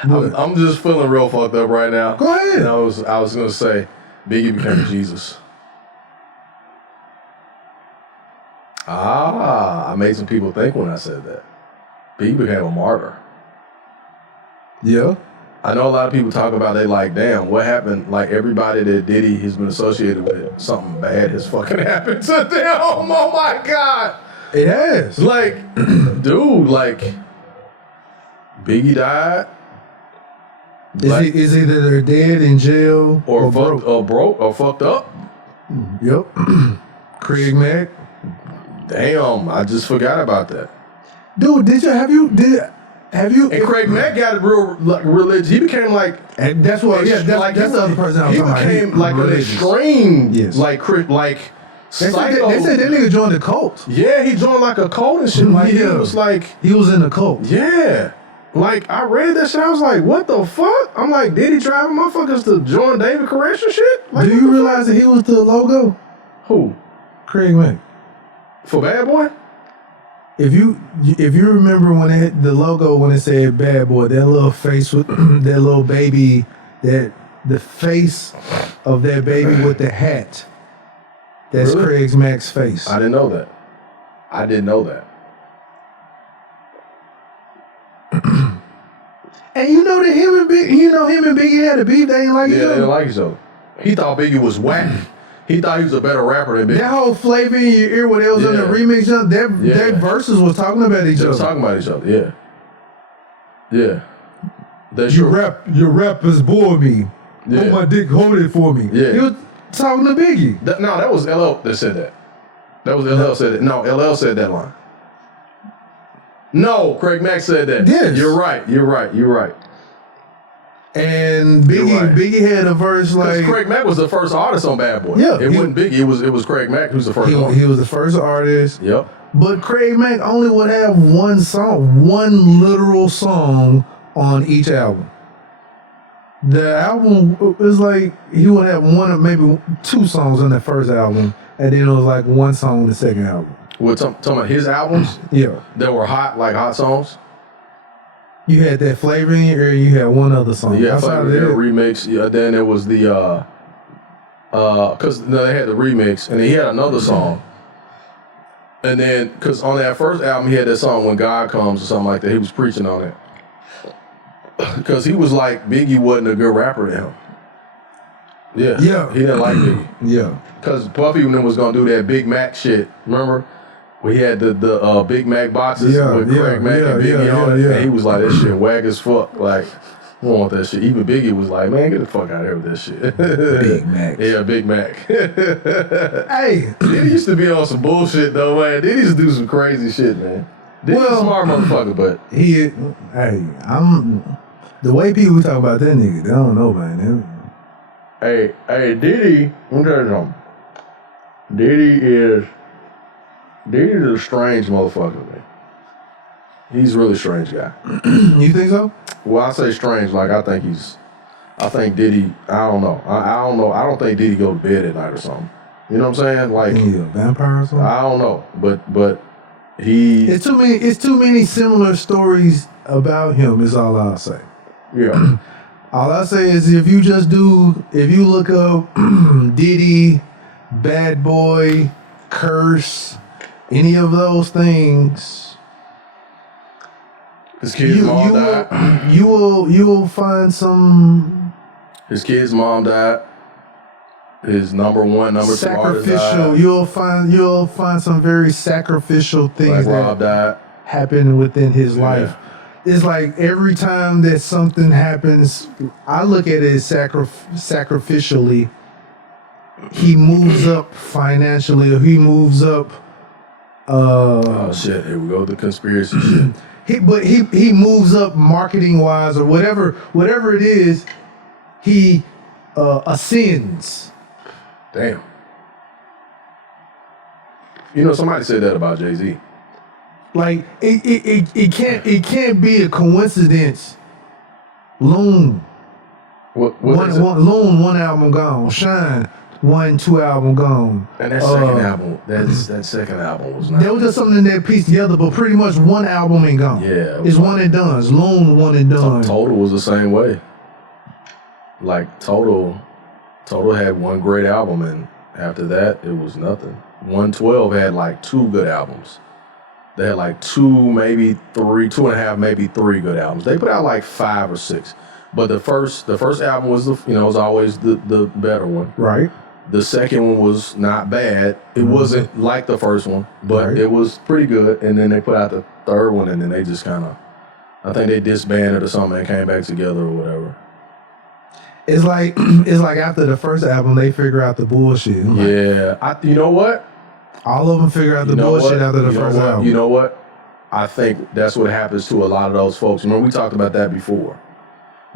I'm just feeling real fucked up right now. Go ahead. And I was gonna say Biggie became Jesus. I made some people think when I said that. Biggie became a martyr. Yeah. I know a lot of people talk about they like, damn, what happened? Like everybody that Diddy has been associated with, something bad has fucking happened to them. Oh my God. It has. Like, dude, like, Biggie died. Is either they're dead in jail or broke. broke or fucked up. Yep. Craig Mack. Damn, I just forgot about that. Dude, have you? And Craig Mack got a real religion. He became like, And that's what. Yeah, that's the other person I'm he talking about. became like religious. an extreme, Yes. like They psycho. said that nigga joined the cult. Yeah, he joined like a cult and shit. Like, He yeah. was like, He was in the cult. yeah. Like, I read that shit, I was like, what the fuck? I'm like, did he drive motherfuckers to join David Koresh and shit? Like, Do you realize that he was the logo? Who? Craig Mack. For Bad Boy? If you remember when it had the logo when it said Bad Boy, that little face with that little baby, that the face of that baby with the hat. That's Really? Craig Mack's face. I didn't know that. I didn't know that. And you know that him and Biggie had a beef. They ain't like each Yeah, they other. didn't like each other. He thought Biggie was whack. He thought he was a better rapper than Biggie. That whole flavor in your ear when they was on the Yeah. remix, their verses was talking about each They were other. talking about each other, yeah. Yeah. They Your rappers bore me. Yeah. Put my dick, hold it for me. Yeah. He was talking to Biggie. No, that was LL that said that. That was LL said it. No, LL said that line. No, Craig Mack said that. Yes. You're right. And Biggie had a verse Because like Craig Mack was the first artist on Bad Boy. Yeah, It wasn't Biggie, it was Craig Mack who's the first one. he was the first artist. Yep. But Craig Mack only would have one literal song on each album. The album was like he would have one or maybe two songs on the first album, and then it was like one song on the second album. With some of his albums Yeah, that were hot, like hot songs. you had that flavor in your ear. You had one other song. Yeah, Outside of the that, remix. Yeah, then there was the because they had the remix, and he had another song. And then, because on that first album, he had that song "When God Comes" or something like that. He was preaching on it because he was like Biggie wasn't a good rapper to him. Yeah, he didn't like Biggie. yeah. Because Puffy and them was gonna do that Big Mac shit. Remember? We had the Big Mac boxes with Craig Mack and Biggie on it. And he was like, that shit whack as fuck. Like, we don't want that shit. Even Biggie was like, man, get the fuck out of here with that shit. Big Mac. Yeah, Big Mac. Hey, Diddy used to be on some bullshit though, man. Diddy used to do some crazy shit, man. Diddy's a smart motherfucker, but I'm the way people talk about that nigga. They don't know, man. hey, Diddy, let me tell you something. Diddy's a strange motherfucker, man. He's a really strange guy. You think so? Well, I say strange, like I think Diddy, I don't know. I don't know. I don't think Diddy go to bed at night or something. You know what I'm saying? Like, Think he a vampire or something? I don't know. But he, It's too many similar stories about him is all I'll say. yeah. All I say is if you look up Diddy, Bad Boy, Curse, any of those things, His kid's mom died. you will find some His kid's mom died. His number 1, number 2 artist sacrificial. died. You'll find some very sacrificial things Like Rob died. happen within his Yeah. life. It's like every time that something happens, I look at it as sacrificially. He moves up financially, or he moves up. Oh shit! Here we go. The conspiracy shit. he moves up marketing wise or whatever it is. He ascends. Damn. You know, somebody said that about Jay-Z. Like it can't be a coincidence. Loon. What Loon, one album gone. Shine, 2 album gone. And that second album, that second album was not. There was just something that pieced together, but pretty much one album ain't gone. Yeah, it's one and done. It's Loon, one and done. Total was the same way. Like Total had one great album, and after that, it was nothing. 112 had like 2 good albums. They had like 2, maybe 3, 2.5, maybe 3 good albums. They put out like 5 or 6. But the first album was was always the better one. Right. The second one was not bad. It wasn't like the first one, but it was pretty good. And then they put out the third one, and then they just kind of, I think they disbanded or something and came back together or whatever. It's like after the first album, they figure out the bullshit. Yeah, you know what? All of them figure out the bullshit after the first album. You know what? I think that's what happens to a lot of those folks. Remember, we talked about that before.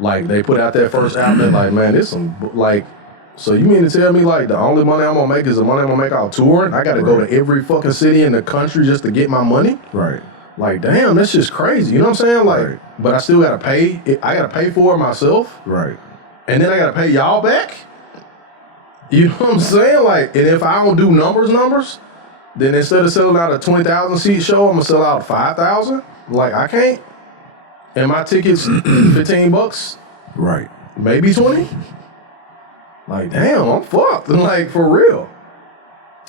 Like, they put out that first album, they're like, man, this some, like, so you mean to tell me, like, the only money I'm gonna make is the money I'm gonna make out touring? I gotta go to every fucking city in the country just to get my money? Right. Like, damn, that's just crazy. You know what I'm saying? Like, but I still gotta pay. I gotta pay for it myself. Right. And then I gotta pay y'all back? You know what I'm saying? Like, and if I don't do numbers, then instead of selling out a 20,000 seat show, I'm gonna sell out 5,000. Like, I can't. And my tickets $15. Right. Maybe 20. Like, damn, I'm fucked. Like, for real.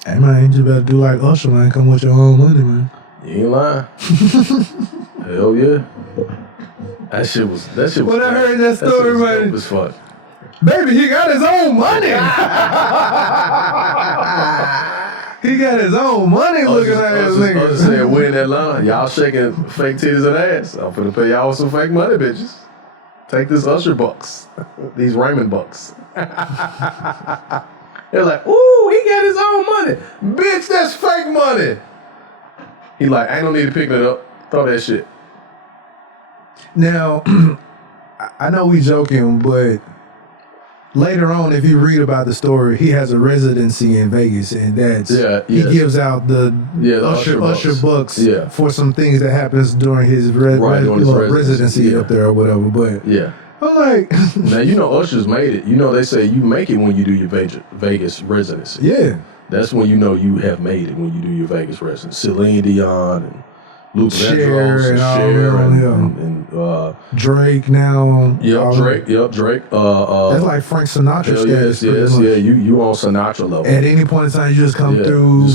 Hey man, you just better do like Usher, man. Come with your own money, man. You ain't lying. Hell yeah. That shit was. When I heard that story, man, it was fuck. Baby, he got his own money. He got his own money looking at this nigga. I just said, we're in Atlanta. Y'all shaking fake titties and ass. I'm finna pay y'all with some fake money, bitches. Take this Usher bucks. These Raymond bucks. They're like, ooh, he got his own money. Bitch, that's fake money. He like, ain't no need to pick it up. Throw that shit. Now, I know we joking, but later on, if you read about the story, he has a residency in Vegas, and that's he gives out the Usher bucks for some things that happens during his residency up there or whatever. But I'm like, now you know Usher's made it. You know they say you make it when you do your Vegas residency. Yeah, that's when you know you have made it, when you do your Vegas residency. Celine Dion and Luke Vandross and Drake now. Drake. That's like Frank Sinatra status. Yes. You on Sinatra level. At any point in time, you just come through.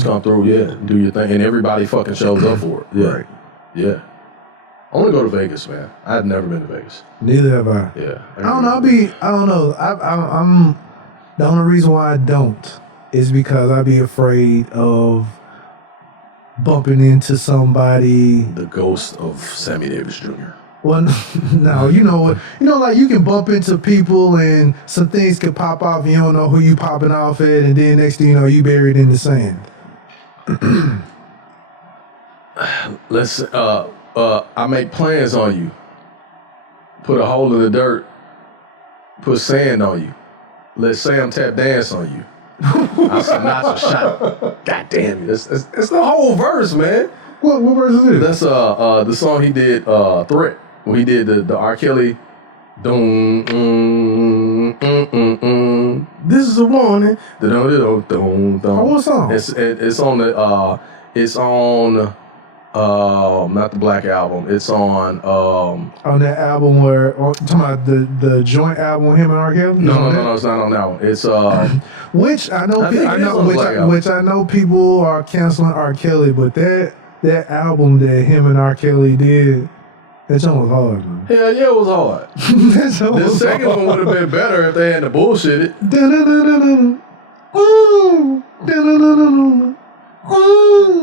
Do your thing, and everybody fucking shows up for it. Yeah, right. Yeah. I want to go to Vegas, man. I've never been to Vegas. Neither have I. Yeah. I don't know. I'm the only reason why I don't is because I'd be afraid of bumping into somebody. The ghost of Sammy Davis Jr. Well, no, you know what? Like you can bump into people and some things could pop off and you don't know who you popping off at, and then next thing you know, you buried in the sand. Let's I make plans on you. Put a hole in the dirt. Put sand on you. Let Sam tap dance on you. I Sinatra shot. God damn it. It's the whole verse, man. What verse is it? That's the song he did, Threat. When he did the R. Kelly. This is a warning. What song? It's on the not the Black Album. It's on that album where talking about the joint album with him and R. Kelly? No, it's not on that one. It's which I know people are canceling R. Kelly, but that album that him and R. Kelly did, that song was hard, man. Hell yeah, it was hard. The second one would have been better if they hadn't bullshitted.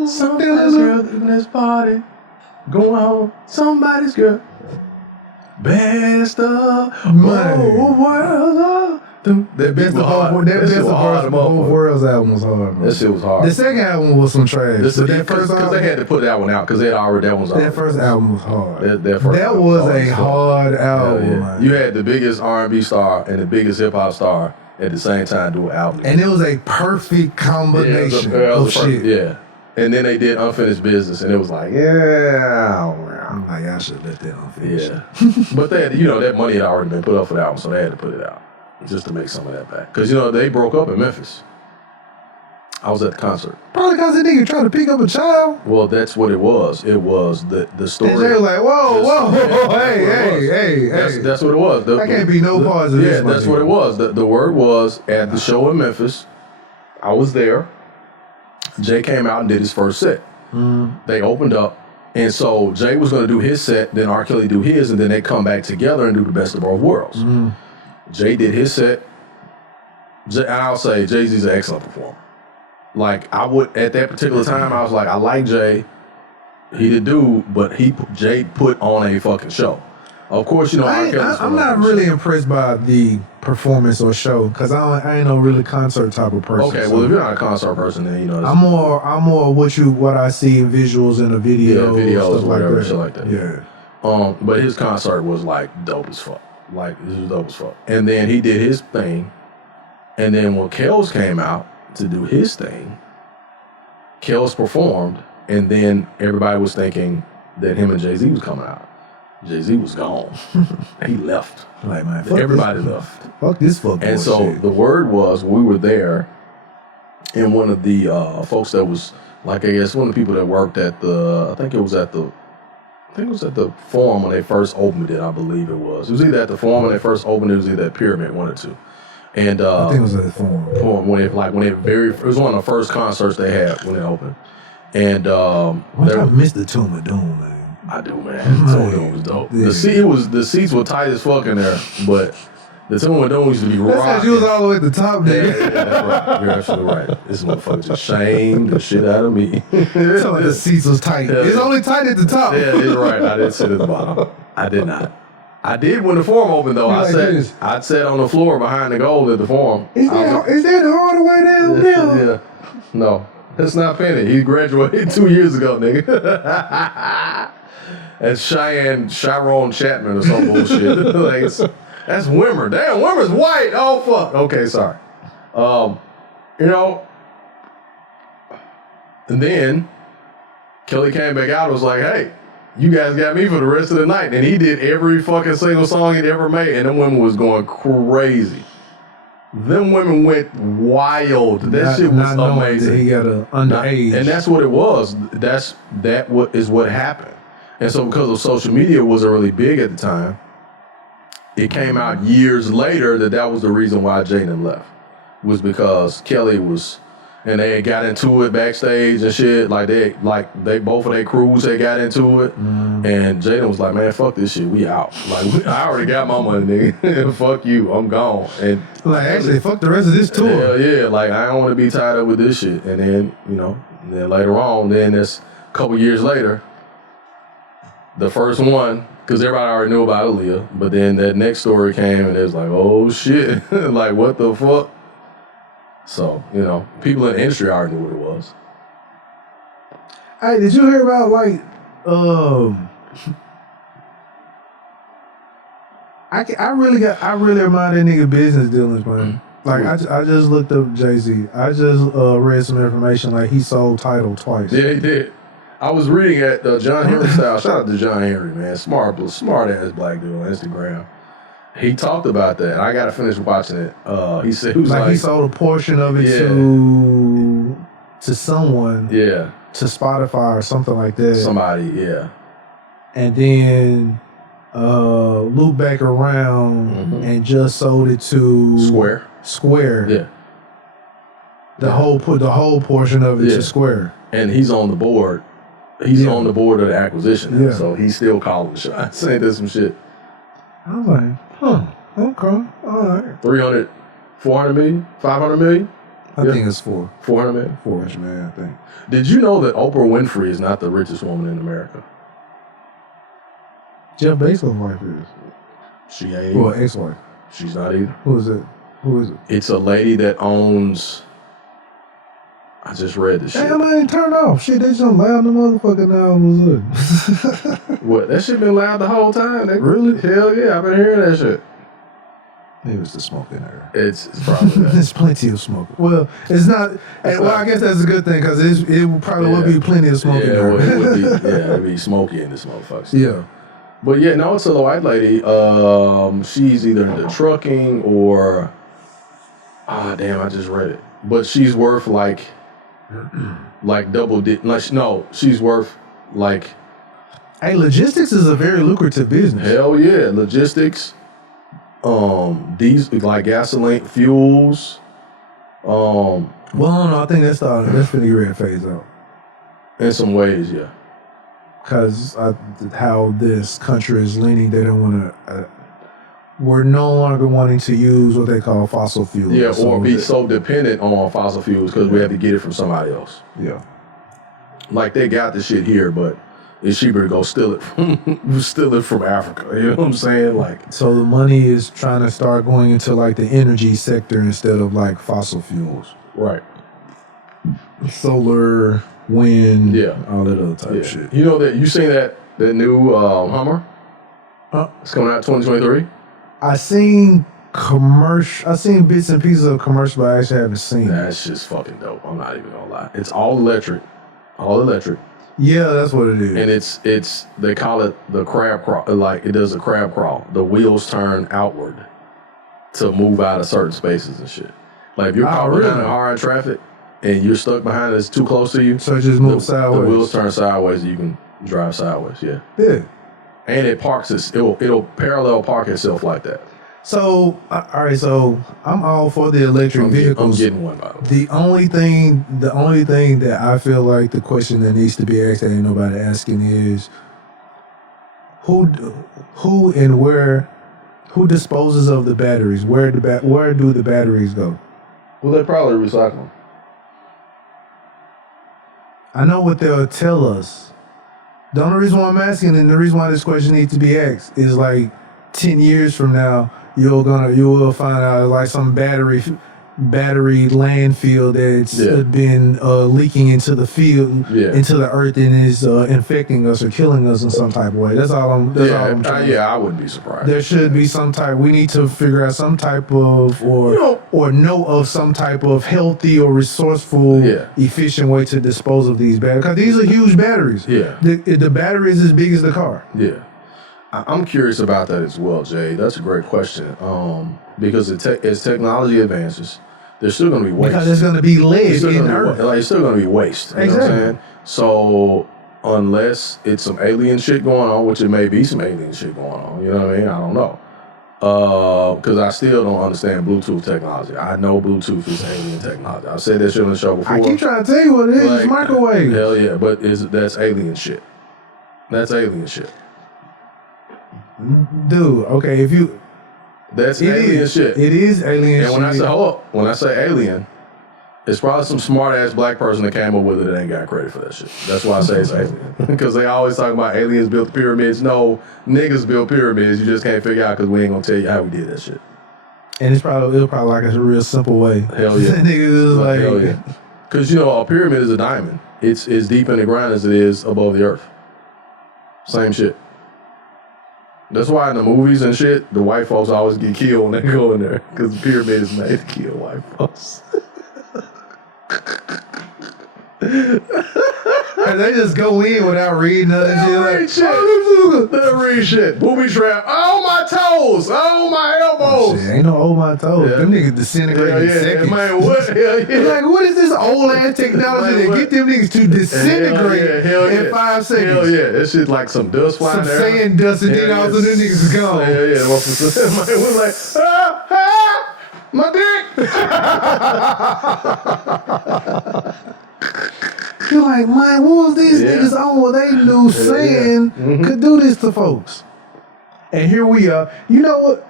Somebody's girl in this party. Go on, somebody's girl. Best of both worlds. That Best of Both Worlds album was hard, man. That shit was hard. The second album was some trash. Because they had to put that one out because they had already that one's already. That first album was hard. That was a hard album. Yeah. Man. You had the biggest R&B star and the biggest hip hop star at the same time do an album. And it was a perfect combination of shit. Yeah. And then they did Unfinished Business, and it was like, I'm like, I should have let that unfinished. Yeah. But they had, that money had already been put up for that one, so they had to put it out just to make some of that back. Because, they broke up in Memphis. I was at the concert. Probably because that nigga tried to pick up a child. Well, that's what it was. It was the story. And they were like, whoa, hey. That's what it was. I can't be no parts of this. Yeah, that's what it was. The word was, at the show in Memphis, I was there. Jay came out and did his first set. They opened up, and so Jay was going to do his set, then R. Kelly do his, and then they come back together and do the best of both worlds. Jay did his set. And I'll say Jay-Z's an excellent performer. Like, I would, at that particular time, I was like, I like Jay. He the dude, but Jay put on a fucking show. Of course, I'm not really impressed by the performance or show because I ain't no really concert type of person. Okay, well, if you're not a concert person, then I'm more what I see in visuals in a video, videos stuff or whatever, like that. shit like that. Yeah. But his concert was like dope as fuck. Like, this was dope as fuck. And then he did his thing, and then when Kells came out to do his thing, Kells performed, and then everybody was thinking that him and Jay-Z was coming out. Jay-Z was gone. He left. Like, man, everybody left. Fuck this fuck. And so the word was, we were there, and one of the folks that was, like, I guess one of the people that worked at I think it was at the Forum when they first opened it, I believe it was. It was either at the Forum when they first opened it, was either at Pyramid, one or two. And I think it was at the Forum. It was one of the first concerts they had when it opened. And I missed the Tomb of Doom, man. I do, man. The Tomb of Doom was dope. Yeah. The seats were tight as fuck in there, but the Tomb of Doom used to be rocking. That's because you was all the way at the top there. Yeah, that's right. You're absolutely right. This motherfucker just shamed the shit out of me. So like the seats was tight. Yeah. It's only tight at the top. Yeah, it's right. I didn't sit at the bottom. I did not. I did when the Forum opened though. I sat on the floor behind the goal at the Forum. Is that hard the way down there? Yeah. No. That's not Penny. He graduated 2 years ago, nigga. That's Chiron Chapman or some bullshit. Like, that's Wimmer. Damn, Wimmer's white. Oh, fuck. Okay, sorry. And then Kelly came back out and was like, hey, you guys got me for the rest of the night. And he did every fucking single song he'd ever made, and them women was going crazy. Them women went wild. That shit was amazing. That he got an underage. And that's what it was. That is what happened. And so because of social media wasn't really big at the time, it came out years later that was the reason why Jaden left. Was because Kelly was, and they got into it backstage and shit. They both of their crews they got into it. And Jaden was like, man, fuck this shit. We out. Like, I already got my money, nigga. Fuck you. I'm gone. And like, actually, fuck the rest of this tour. Hell yeah. Like, I don't want to be tied up with this shit. And then, then later on, that's a couple years later, the first one, because everybody already knew about Aaliyah, but then that next story came and it was like, oh shit, like what the fuck? So, people in the industry already knew what it was. Hey, did you hear about I really admire that nigga business dealings, man. Like I just looked up Jay-Z. I just read some information like he sold Tidal twice. Yeah, he did. I was reading at John Henry style. Shout out to John Henry, man. Smart ass black dude on Instagram. He talked about that. I got to finish watching it. He said he sold a portion of it to someone. Yeah. To Spotify or something like that. Somebody, yeah. And then looped back around and just sold it to Square. Yeah. The whole portion of it to Square. And he's on the board. He's on the board of the acquisition. Yeah. So he's still calling the shots. Saying there's some shit. I was like, okay, all right. 300, 400 million, 500 million? I think it's 400 million? 400 million, I think. Did you know that Oprah Winfrey is not the richest woman in America? Jeff Bezos' wife is. She ain't. Well, ex-wife. She's not either. Who is it? Who is it? It's a lady that owns. I just read this shit. Damn, I ain't turned off. Shit, they just loud the motherfucker now. What? That shit been loud the whole time. Really? Hell yeah, I've been hearing that shit. Maybe it's the smoke in there. It's probably that. There's plenty of smoke. Well, it's not. Well, I guess that's a good thing because it probably would be plenty of smoke in there. Well, it would be. Yeah, it'd be smoky in this motherfucker. Yeah. But yeah, no, it's a white lady. She's either into trucking or. Damn, I just read it. But she's worth like double digit. No, she's worth like. Hey, logistics is a very lucrative business. Hell yeah, logistics. These like gasoline, fuels. Well, no, I think that's gonna get ready to phase out. In some ways, yeah. Because how this country is leaning, they don't want to. We're no longer wanting to use what they call fossil fuels. Yeah, or be so dependent on fossil fuels because we have to get it from somebody else. Yeah. Like they got the shit here, but it's cheaper to go steal it from Africa. You know what I'm saying? Like, so the money is trying to start going into like the energy sector instead of like fossil fuels. Right. Solar, wind, all that other type of shit. You know that you seen that new Hummer? It's coming out 2023. I seen bits and pieces of commercial, but I actually haven't seen it. That's just fucking dope. I'm not even gonna lie. It's all electric. All electric. Yeah, that's what it is. And it's they call it the crab crawl. Like it does a crab crawl. The wheels turn outward to move out of certain spaces and shit. Like if you're caught behind a hard traffic and you're stuck behind it, it's too close to you. So it just moves sideways. The wheels turn sideways and you can drive sideways, yeah. Yeah. And it parks it'll parallel park itself like that. So all right, so I'm all for the electric vehicles. I'm getting one by the way. The only thing that I feel like the question that needs to be asked that ain't nobody asking is who and where disposes of the batteries? Where do the batteries go? Well, they probably recycle them. I know what they'll tell us. The only reason why I'm asking and the reason why this question needs to be asked is like 10 years from now, you will find out like some battery landfill that's been leaking into the field, into the earth, and is infecting us or killing us in some type of way. That's all I'm trying. I wouldn't be surprised. There should be some type. We need to figure out some type of or know of some type of healthy or resourceful, efficient way to dispose of these batteries. Because these are huge batteries. Yeah, the battery is as big as the car. Yeah. I'm curious about that as well, Jay. That's a great question. Because as technology advances, there's still going to be waste. Because there's going to be lead in Earth. It's still going to be waste. You know what I'm saying? So unless it's some alien shit going on, which it may be some alien shit going on, you know what I mean? I don't know. Because I still don't understand Bluetooth technology. I know Bluetooth is alien technology. I've said that shit on the show before. I keep trying to tell you what it is. It's microwave. Hell yeah, but that's alien shit. That's alien shit. Dude, okay, that's alien shit. It is alien shit. And when I say alien, it's probably some smart ass black person that came up with it that ain't got credit for that shit. That's why I say it's alien. Because they always talk about aliens built the pyramids. No, niggas built pyramids. You just can't figure out because we ain't gonna tell you how we did that shit. And it's probably like a real simple way. Hell yeah. Niggas is like, hell yeah. Because a pyramid is a diamond. It's as deep in the ground as it is above the earth. Same shit. That's why in the movies and shit, the white folks always get killed when they go in there. Because the pyramid is made to kill white folks. And they just go in without reading nothing. They read shit. Booby trap. Oh, my toes. Oh, my elbows. Shit, ain't no oh, my toes. Them niggas disintegrate in seconds. Man, what? Hell yeah. Like, what is this old ass technology that get them niggas to disintegrate in 5 seconds? Hell yeah. That shit like some dust flying there. Some sand dust, and then all of a sudden them niggas is gone. Man, we're like, my dick. You're like, man, what was these niggas on what they knew saying could do this to folks? And here we are. You know what?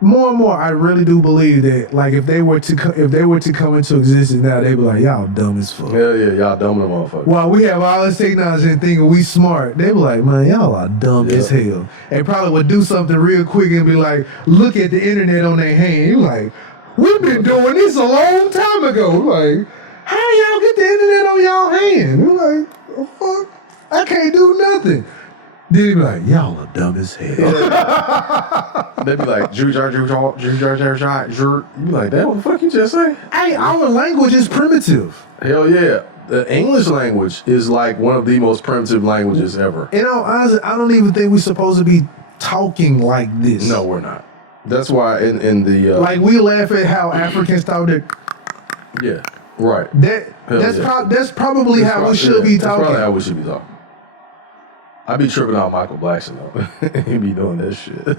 More and more, I really do believe that, like, if they were to come into existence now, they'd be like, y'all dumb as fuck. Hell yeah, y'all dumb as motherfucker. While we have all this technology and thinking we smart, they be like, man, y'all are dumb as hell. And probably would do something real quick and be like, look at the internet on their hand. You like, We've been doing this a long time ago. Like, how y'all get the internet on y'all hand? We're like, oh, fuck, I can't do nothing. Then he be like, y'all are dumb as hell. They be like, you be like, that what the fuck you just say? Hey, our language is primitive. Hell yeah. The English language is like one of the most primitive languages ever. In all honesty, I don't even think we're supposed to be talking like this. No, we're not. That's why in the like we laugh at how Africans talk. That yeah, right. That's probably how we should be talking. That's probably how we should be talking. I be tripping out Michael Blackson though. He be doing this shit.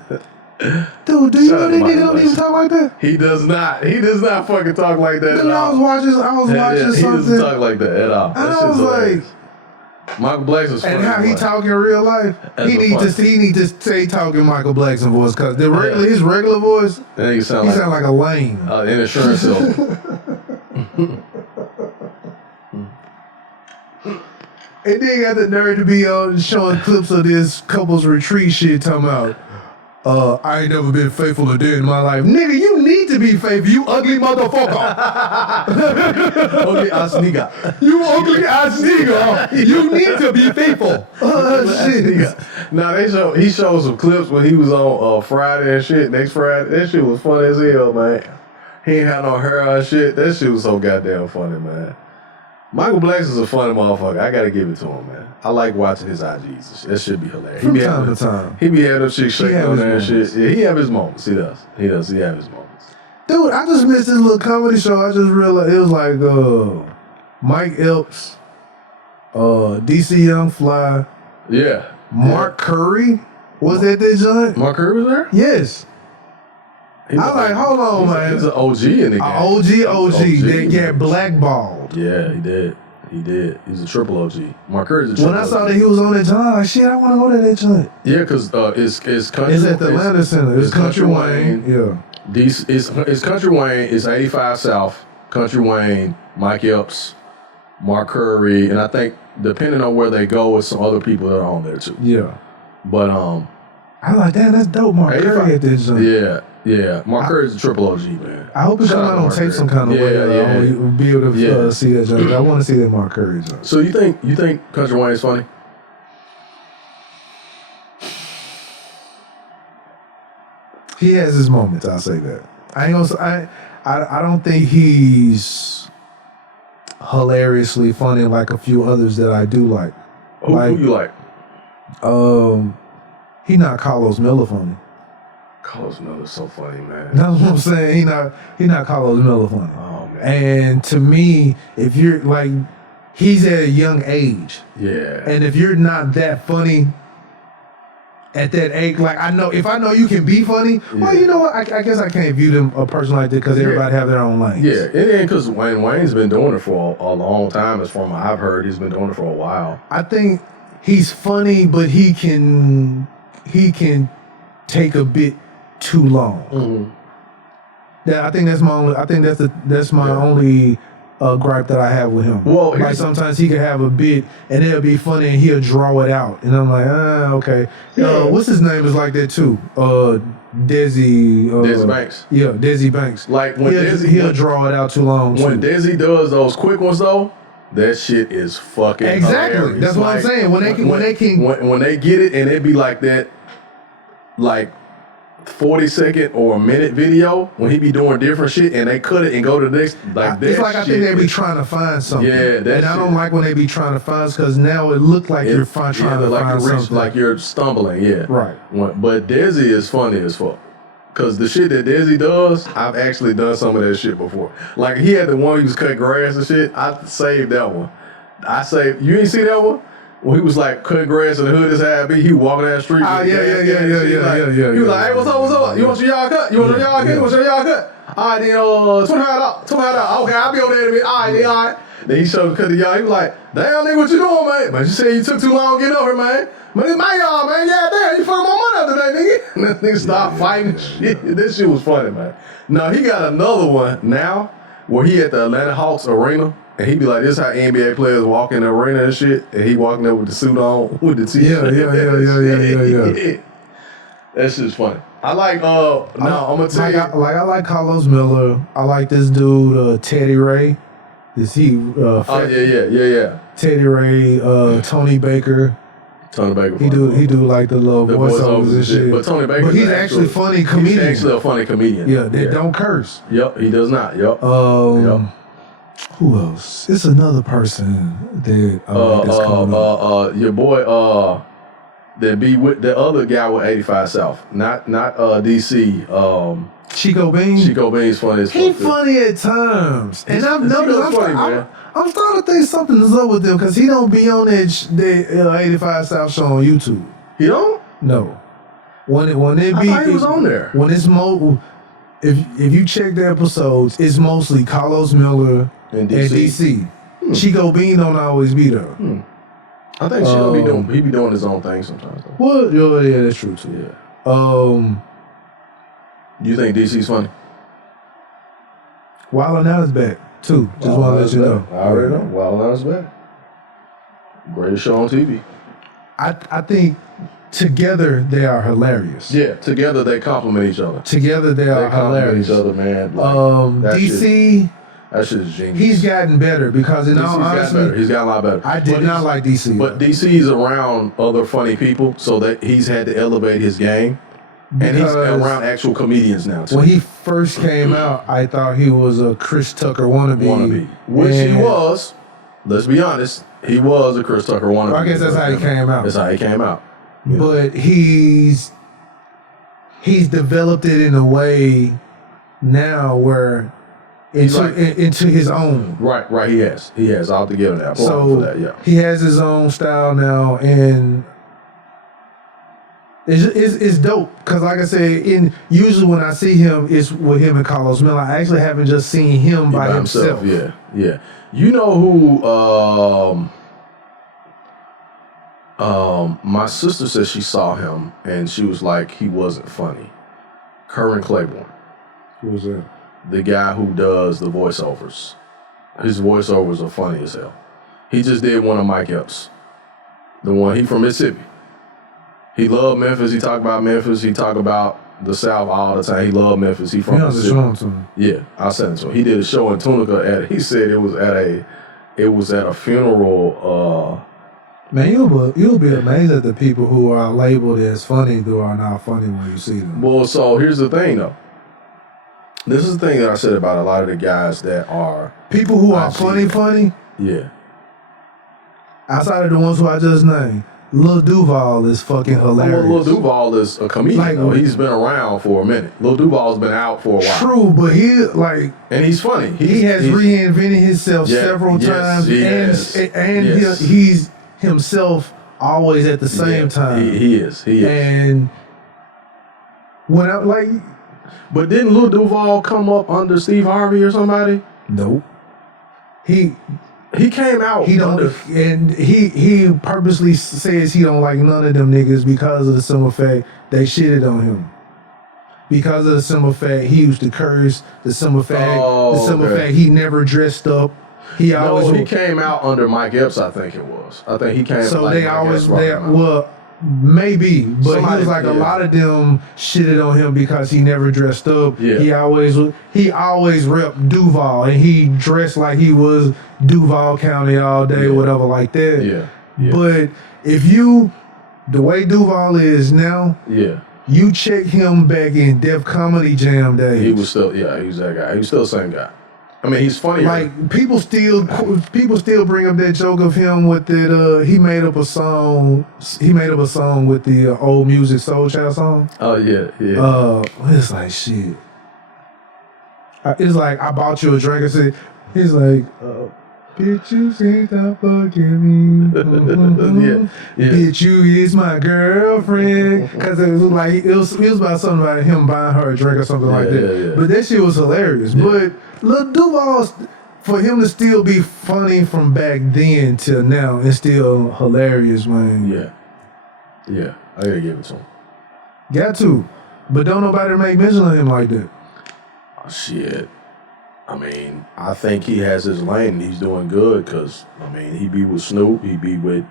Dude, do you know that nigga don't even talk like that? He does not. He does not fucking talk like that. Dude, I was watching something. He doesn't talk like that at all. And I was like, Michael Blackson's funny. And how he talk in real life, he need to stay talking Michael Blackson voice, because his regular voice, he sound like a lame. An insurance salesman. And then got the nerve to be showing clips of this couples retreat shit, talking about, I ain't never been faithful a day in my life. Nigga, you need to be faithful, you ugly motherfucker. Ugly ass nigga. You ugly ass nigga. You need to be faithful. Shit. Nah, he showed some clips when he was on Friday and shit, next Friday. That shit was funny as hell, man. He ain't had no hair and shit. That shit was so goddamn funny, man. Michael Blackson's a funny motherfucker. I gotta give it to him, man. I like watching his IGs. That should be hilarious. From time to time. He be having them chicks shaking on there and shit. Yeah, he have his moments. He does. He have his moments. Dude, I just missed this little comedy show. I just realized it was like Mike Epps, DC Young Fly. Yeah. Mark Curry was at that joint. Mark Curry was there? Yes. I was like, hold on, man. He's an OG in the game. OG that got blackballed. Yeah, he did. He's a triple OG. Mark Curry's a triple When I saw that he was on that joint, I was like, shit, I want to go to that joint. Yeah, because it's Country. It's at the Atlanta Center. It's Country Wayne. Yeah. It's Country Wayne. It's 85 South. Country Wayne, Mike Epps, Mark Curry, and I think depending on where they go, with some other people that are on there too. Yeah. But I was like, damn, that's dope. Mark Curry at this joint. Yeah. Mark Curry's a triple OG, man. I hope it come out on tape some kind of way. You'll be able to see that joint. I want to see that Mark Curry joint. So you think Country Wayne is funny? He has his moments. I'll say that. I ain't gonna. I don't think he's hilariously funny like a few others that I do like. Who you like? He not Carlos Miller funny. Carlos Miller's so funny, man. That's what I'm saying. He not Carlos Miller funny. Oh man. And to me, if you're like, he's at a young age. Yeah. And if you're not that funny at that age, like if I know you can be funny, well, you know what? I guess I can't view them a person like that because everybody have their own lanes. Yeah, and because Wayne's been doing it for a long time. As from I've heard, he's been doing it for a while. I think he's funny, but he can take a bit too long. Mm-hmm. I think that's my only. I think that's my only gripe that I have with him. Well, like sometimes he can have a bit and it'll be funny and he'll draw it out, and I'm like, okay. What's his name is like that too? Desi Banks. Yeah, Desi Banks. Like when he'll draw it out too long. When Desi does those quick ones though, that shit is fucking exactly. hilarious. That's what I'm saying. When they get it and it be like that, like 40-second or a minute video when he be doing different shit and they cut it and go to the next it's like I think they be trying to find something. Yeah, and I don't like when they be trying to find, because now it look like you're trying to find something. Like you're stumbling, Right. But Desi is funny as fuck. Cause the shit that Desi does, I've actually done some of that shit before. Like he had the one he was cutting grass and shit. I saved that one. You ain't see that one? When he was like cutting grass in the hood, his ass be, he walking down the street. Yeah. He was like, hey, what's up? You want your yard cut? You want your yard cut? All right, then, $25. Okay, I'll be over there in a minute. All right. Then he showed him cut the yard. He was like, damn, nigga, what you doing, man? Man, you said you took too long to get over, man. Man, it's my yard, man. Yeah, damn, you fucking my money up today, nigga. And that nigga stopped fighting shit. This shit was funny, man. Now, he got another one now where he at the Atlanta Hawks arena. And he be like, this is how NBA players walk in the arena and shit. And he walking there with the suit on, with the t-shirt. Yeah. That shit's funny. I like I'm gonna tell you. I like Carlos Miller. I like this dude Teddy Ray. Is he? Yeah. Teddy Ray, Tony Baker. Tony Baker. He do like the little voiceovers and shit. But Tony Baker, he's actually funny comedian. He's actually a funny comedian. Yeah, that don't curse. Yep, he does not. Yep. Who else? It's another person that that's coming up. Your boy that be with the other guy with 85 South, not DC. Chico Bean. Chico Bean's funny as fuck. He funny at times, and I've noticed. I'm starting to think something is up with him because he don't be on that 85 South show on YouTube. He don't? No. When it I be, thought he was on there. When it's if you check the episodes, it's mostly Carlos Miller and DC. Chico Bean don't always be there. I think he be doing his own thing sometimes. Though. Well, yeah, that's true too. Yeah. You think DC's funny? Wild 'N Out is back too. Just want to let you know. I already know. Wild 'N Out is back. Greatest show on TV. I think together they are hilarious. Yeah, together they complement each other. Together they are hilarious. Each other, man. Like, DC. That shit is genius. He's gotten better because in all honesty, he's gotten a lot better. I did not like DC. But DC's around other funny people, so that he's had to elevate his game. And he's around actual comedians now, too. When he first came out, I thought he was a Chris Tucker wannabe. Which he was. Let's be honest. He was a Chris Tucker wannabe. I guess that's how he came out. That's how he came out. Yeah. But he's developed it in a way now where into his own. Right. He has all together now. So for that, yeah. He has his own style now, and it's dope because, like I said, usually when I see him, it's with him and Carlos Miller. I actually haven't just seen him by himself. Yeah. You know who? My sister said she saw him and she was like, he wasn't funny. Curran Claiborne. Who was that? The guy who does the voiceovers. His voiceovers are funny as hell. He just did one of Mike Epps. The one, he from Mississippi. He loved Memphis. He talked about Memphis. He talked about the South all the time. He loved Memphis. He from Mississippi. Yeah, I sent it to him. He did a show in Tunica he said it was at a funeral. Man, you'll be amazed at the people who are labeled as funny who are not funny when you see them. Well, so here's the thing though. This is the thing that I said about a lot of the guys that are people who are funny. Yeah. Outside of the ones who I just named, Lil Duval is fucking hilarious. Well, Lil Duval is a comedian. Though. He's been around for a minute. Lil Duval's been out for a while. True, but and he's funny. He has reinvented himself several times, he's himself always at the same time. He is. And when but didn't Lil Duval come up under Steve Harvey or somebody? Nope. He came out. He purposely says he don't like none of them niggas because of the simple fact they shitted on him. Because of the simple fact he used to curse. The simple fact he never dressed up. He came out under Mike Epps. I think it was. I think he came. So maybe, but he was like a lot of them shitted on him because he never dressed up. Yeah. He always repped Duval, and he dressed like he was Duval County all day, whatever like that. Yeah. But the way Duval is now, you check him back in Def Comedy Jam days. He was that guy. He was still the same guy. I mean, he's funny. Like people still bring up that joke of him with that. He made up a song. He made up a song with the old music Soul Child song. Oh yeah. It's like shit. It's like I bought you a drink. I said, he's like, bitch, you can't stop fucking me. Bitch, you is my girlfriend. Because it was like it was about something about him buying her a drink or something like that. Yeah. But that shit was hilarious. But Lil Duval, for him to still be funny from back then till now, it's still hilarious, man. Yeah. I gotta give it to him. Got to. But don't nobody make mention of him like that. Oh, shit. I mean, I think he has his lane and he's doing good because, I mean, he be with Snoop, he be with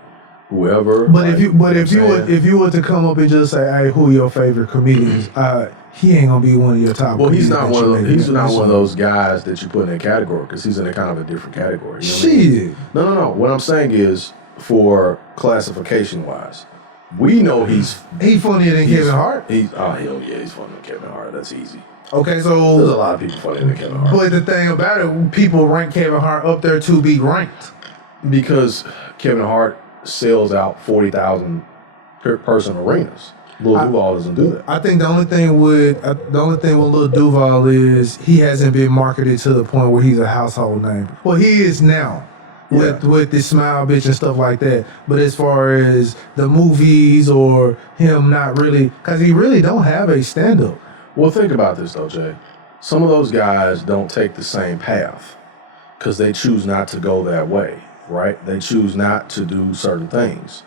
whoever. But like, if you were to come up and just say, "Hey, who your favorite comedians?" He ain't gonna be one of your top. Well, he's not one of those. He's not one of those. those guys that you put in that category because he's in a kind of a different category. You know what I Shit. mean? No. What I'm saying is, for classification wise, we know he funnier than Kevin Hart. Hell yeah, he's funnier than Kevin Hart. That's easy. Okay, There's a so lot of people funnier than Kevin Hart. but the thing about it, people rank Kevin Hart up there to be ranked. Because Kevin Hart sells out 40,000 person arenas. Lil Duval doesn't do that. I think the only thing with Lil Duval is he hasn't been marketed to the point where he's a household name. Well, he is now with the Smile Bitch and stuff like that. But as far as the movies or him not really, because he really don't have a stand-up. Well, think about this though, Jay. Some of those guys don't take the same path because they choose not to go that way, right? They choose not to do certain things.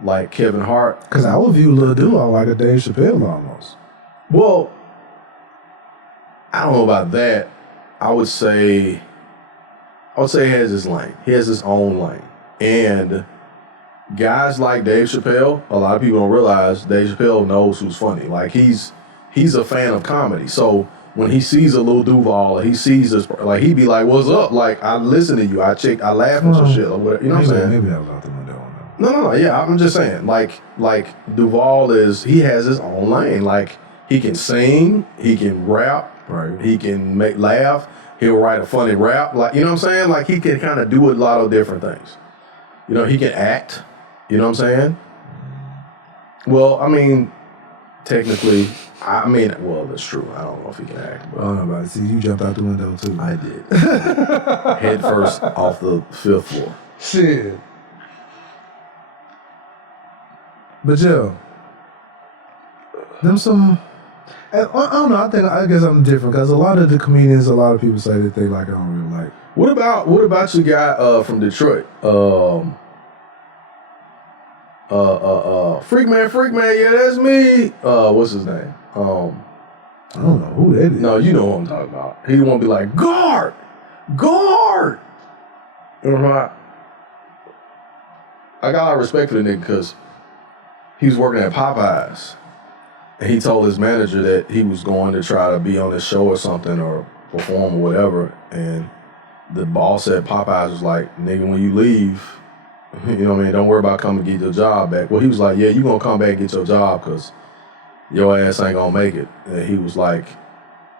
Like Kevin Hart. Because I would view Lil Duval like a Dave Chappelle almost. Well, I don't know about that. I would say he has his lane. He has his own lane. And guys like Dave Chappelle, a lot of people don't realize Dave Chappelle knows who's funny. Like he's a fan of comedy. So when he sees a Lil Duval, he sees this, like he'd be like, "What's up?" Like I listen to you, I laugh at your shit or whatever. You know what I'm saying? Maybe that was out the window. No. Yeah, I'm just saying. Like Duval he has his own lane. Like he can sing, he can rap, Right. he can laugh. He'll write a funny rap. Like you know what I'm saying? Like he can kind of do a lot of different things. You know, he can act. You know what I'm saying? Well, I mean, technically, well, that's true. I don't know if he can act. But I don't know about it. See, you jumped out the window too. I did. Head first off the 5th floor. Shit. But yeah, them some. I don't know. I guess I'm different because a lot of the comedians, a lot of people say that they like. I don't really like. What about your guy from Detroit? Freak man, yeah, that's me. What's his name? I don't know who that is. No, you know what I'm talking about. He won't be like guard. You know what? I got a lot of respect for the nigga because he was working at Popeyes, and he told his manager that he was going to try to be on this show or something or perform or whatever, and the boss at Popeyes was like, "Nigga, when you leave, you know what I mean, don't worry about coming to get your job back." Well, he was like, "Yeah, you gonna come back and get your job because your ass ain't gonna make it." And he was like,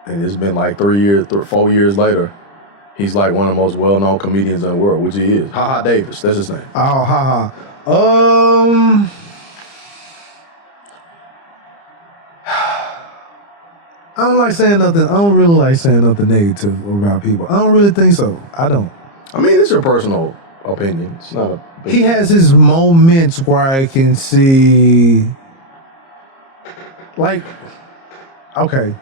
and it's been like 4 years later, he's like one of the most well-known comedians in the world, which he is. Ha Davis, that's his name. Oh, ha. I don't like saying nothing. I don't really like saying nothing negative about people. I don't really think so. I don't. I mean, it's your personal opinion. It's not a big He has his moments where I can see, like, okay,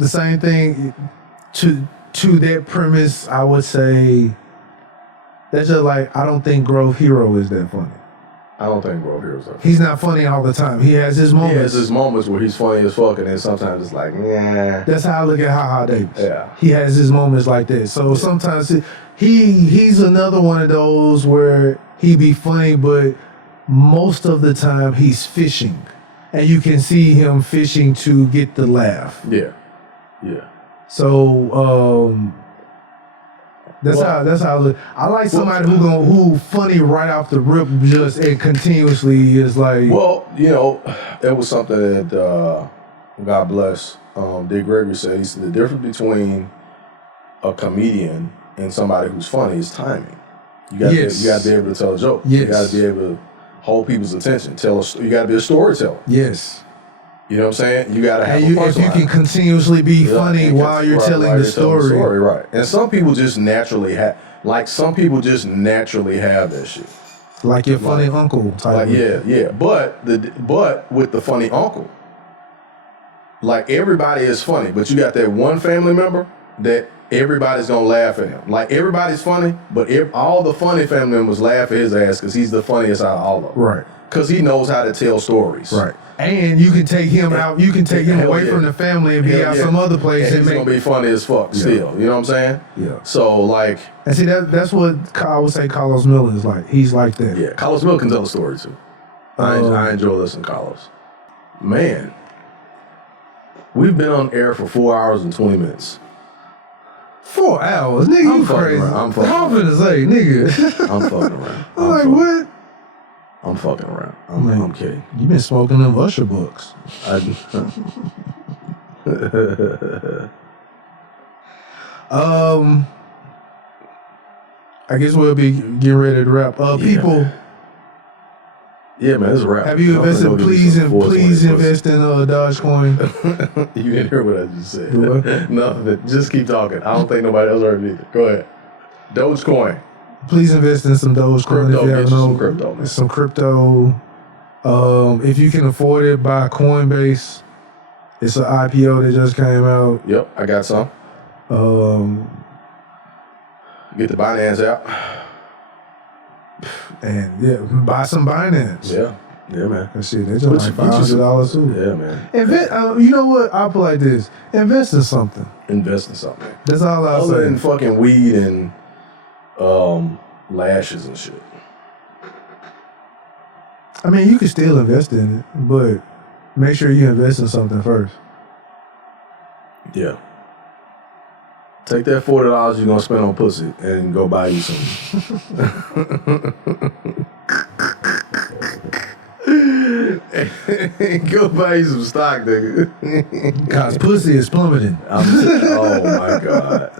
the same thing to that premise. I would say that's just like I don't think Grove Hero is that funny. I don't think Grove Heroes are. He's not funny all the time. He has his moments. He has his moments where he's funny as fuck, and then sometimes it's like, nah. That's how I look at Ha Davis. Yeah. He has his moments like that. So sometimes he's another one of those where he be funny, but most of the time he's fishing. And you can see him fishing to get the laugh. Yeah. So that's how I look. I like somebody who funny right off the rip just and continuously is like. Well, you know, that was something that God bless Dick Gregory said. He said the difference between a comedian and somebody who's funny is timing. You got to be able to tell a joke. Yes. You got to be able to hold people's attention. You got to be a storyteller. Yes. You know what I'm saying? You got to have if you can continuously be funny while you're telling the story. Right. And some people just naturally have that shit. Like your funny uncle type. Yeah. But with the funny uncle, like everybody is funny, but you got that one family member that everybody's gonna laugh at him. Like everybody's funny, but all the funny family members laugh at his ass because he's the funniest out of all of them. Right. Because he knows how to tell stories. Right. And you can take him out. You can take him away from the family and be out some other place. And he's gonna be funny as fuck still. You know what I'm saying? Yeah. So like, and see that's what I would say. Carlos Miller is like. He's like that. Yeah. Carlos Miller can tell a story too. I enjoy listening to Carlos. Man, we've been on air for 4 hours and 20 minutes. 4 hours, nigga. You crazy? I'm fucking. How I'm finna say, nigga? I'm fucking around. I'm like, what? I'm fucking around. I'm kidding. You been smoking them Usher books. I guess we'll be getting ready to wrap up. People. Yeah, man, it's a wrap. Have you invested? Please invest in Dogecoin. You didn't hear what I just said. Nothing. Just keep talking. I don't think nobody else heard it either. Go ahead. Dogecoin. Please invest in some Dogecoin. Crypto, if you some crypto, man. Some crypto. If you can afford it, buy Coinbase. It's an IPO that just came out. Yep, I got some. Get the Binance app. And yeah, buy some Binance. Yeah, man. That shit, they just like $500 too. Yeah, man. You know what? I'll put like this: invest in something. Invest in something. That's all I'll say. Other than fucking weed and lashes and shit. I mean, you can still invest in it, but make sure you invest in something first. Yeah. Take that $40 you're gonna spend on pussy and go buy you some. Go buy you some stock, nigga. Cause pussy is plummeting. Oh my god.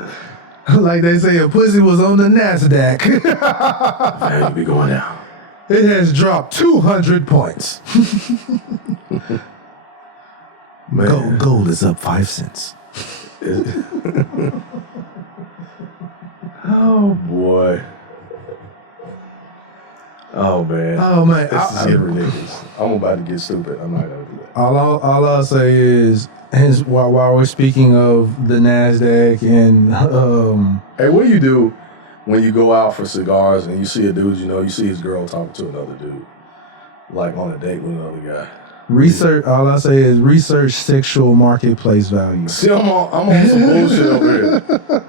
Like they say, a pussy was on the NASDAQ. Man, you be going down. It has dropped 200 points. Man. Gold is up 5 cents. Oh boy. Oh man. Oh man. This is getting ridiculous. I'm about to get stupid. I'm not gonna do that. All I'll say is, while we're speaking of the NASDAQ and hey, what do you do when you go out for cigars and you see a dude, you see his girl talking to another dude, like on a date with another guy? Research. All I say is research sexual marketplace value. See, I'm on some bullshit over here.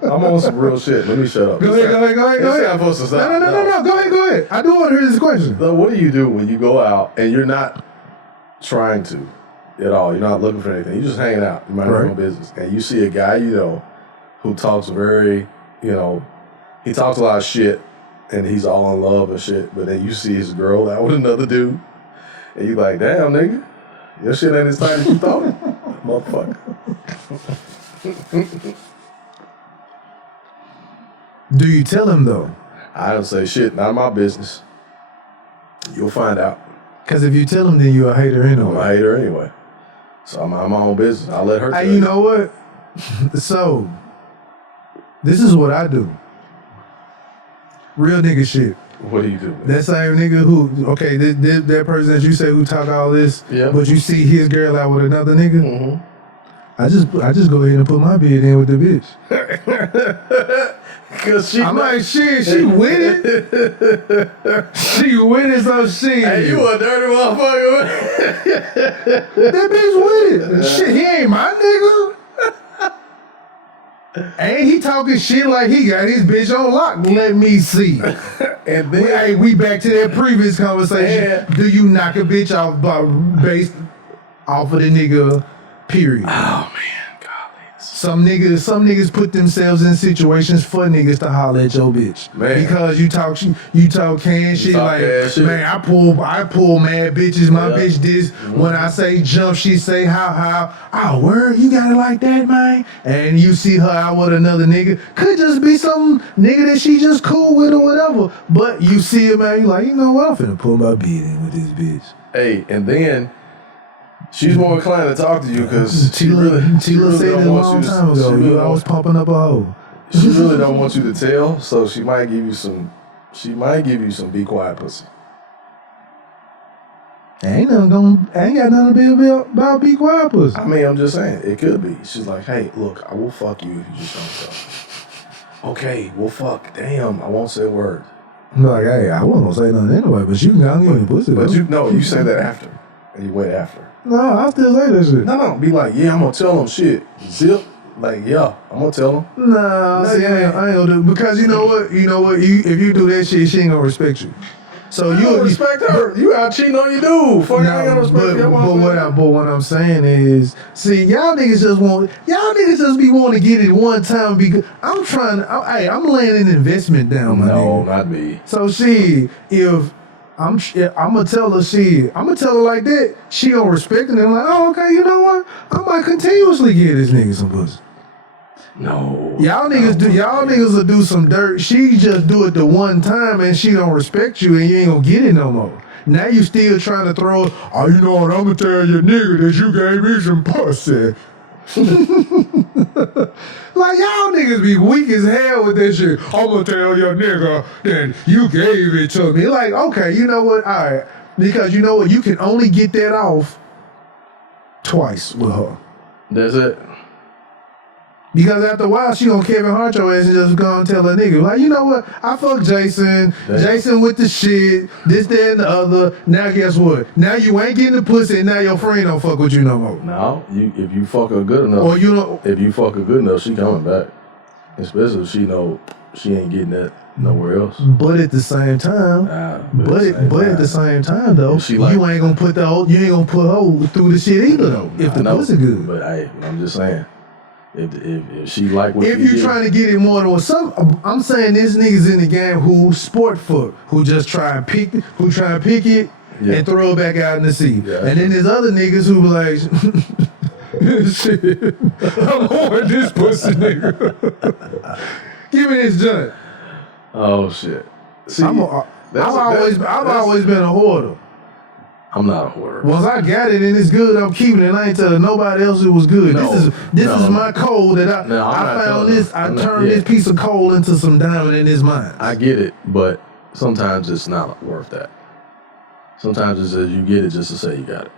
I'm on some real shit. Let me shut up. Go ahead. I'm supposed to stop. No. Go ahead. I do want to hear this question. So what do you do when you go out and you're not trying to at all? You're not looking for anything. You're just hanging out. You mind your own business. And you see a guy, who talks very, he talks a lot of shit and he's all in love and shit. But then you see his girl out with another dude. And you like, damn, nigga, your shit ain't as tight as you thought, motherfucker. Do you tell him though? I don't say shit, not my business. You'll find out. Because if you tell him, then you're a hater anyway. I'm a hater anyway. So I'm my own business. I'll let her tell you know what? So, this is what I do. Real nigga shit. What do you do, man? That same nigga who, that person that you say who talk all this, but you see his girl out with another nigga, I just go ahead and put my bid in with the bitch. Cause I'm like, shit, she with it. She with it, so shit. Hey, you a dirty motherfucker. That bitch with it. Shit, he ain't my nigga. Ain't he talking shit like he got his bitch on lock? Let me see. And then we back to that previous conversation. Do you knock a bitch off based off of the nigga? Period. Oh man, Some niggas put themselves in situations for niggas to holler at your bitch. Man. Because you talk can shit like, man, I pull mad bitches. My bitch this. When I say jump, she say how. Oh, word, you got it like that, man? And you see her out with another nigga. Could just be some nigga that she just cool with or whatever. But you see it, man, you like, you know what? I'm finna pull my beat in with this bitch. Hey, and then she's more inclined to talk to you because she really said it a long time ago. I was pumping up a hoe. She really don't want you to tell, so she might give you some be quiet pussy. Ain't got nothing to be about be quiet pussy. I mean, I'm just saying, it could be. She's like, hey, look, I will fuck you if you just don't tell. Okay, well, fuck. Damn, I won't say a word. I'm like, hey, I wasn't gonna say nothing anyway, but you can go and give me pussy. But you say that after. And you went after her. No, I still say that shit. No, be like, yeah, I'm gonna tell him shit. Zip. Like, yeah, I'm gonna tell him. Nah, see, I ain't gonna do it because you know what? If you do that shit, she ain't gonna respect you. So You don't respect her. You out cheating on your dude. Fuck, I ain't gonna respect your woman. But what I'm saying is, see, y'all niggas just be wanting to get it one time because I'm laying an investment down, my No, nigga. not me. So she, if I'm gonna tell her like that, she gonna respect it and like, oh, okay, you know what? I might continuously give this nigga some pussy. No. Y'all niggas will do some dirt. She just do it the one time and she don't respect you and you ain't gonna get it no more. Now you still trying to throw it, oh, you know what, I'm gonna tell your nigga that you gave me some pussy. Like y'all niggas be weak as hell with that shit. I'm gonna tell your nigga that you gave it to me. Like, okay, you know what, all right. Because you know what, you can only get that off twice with her. That's it. Because after a while, she gonna Kevin Hart your ass and just gonna tell her nigga, like, you know what? I fucked Jason. Jason with the shit, this, that, and the other. Now guess what? Now you ain't getting the pussy and now your friend don't fuck with you no more. No, if you fuck her good enough, or you know, if you fuck her good enough, she coming back. Especially if she know she ain't getting that nowhere else. But at the same time, at the same time though, you ain't gonna put her through the shit either though. If the pussy good. But I'm just saying. If she like what if you trying to get it more than I'm saying there's niggas in the game who sport fuck, who just try and pick it and throw it back out in the sea. Yeah. And then there's other niggas who like shit, I'm on this pussy nigga. Give me this joint. Oh shit. See, I've always been a hoarder. I'm not a hoarder. Once I got it and it's good, I'm keeping it. I ain't telling nobody else it was good. This is my coal that I found this. I turned this piece of coal into some diamond in this mine. I get it, but sometimes it's not worth that. Sometimes it says you get it just to say you got it.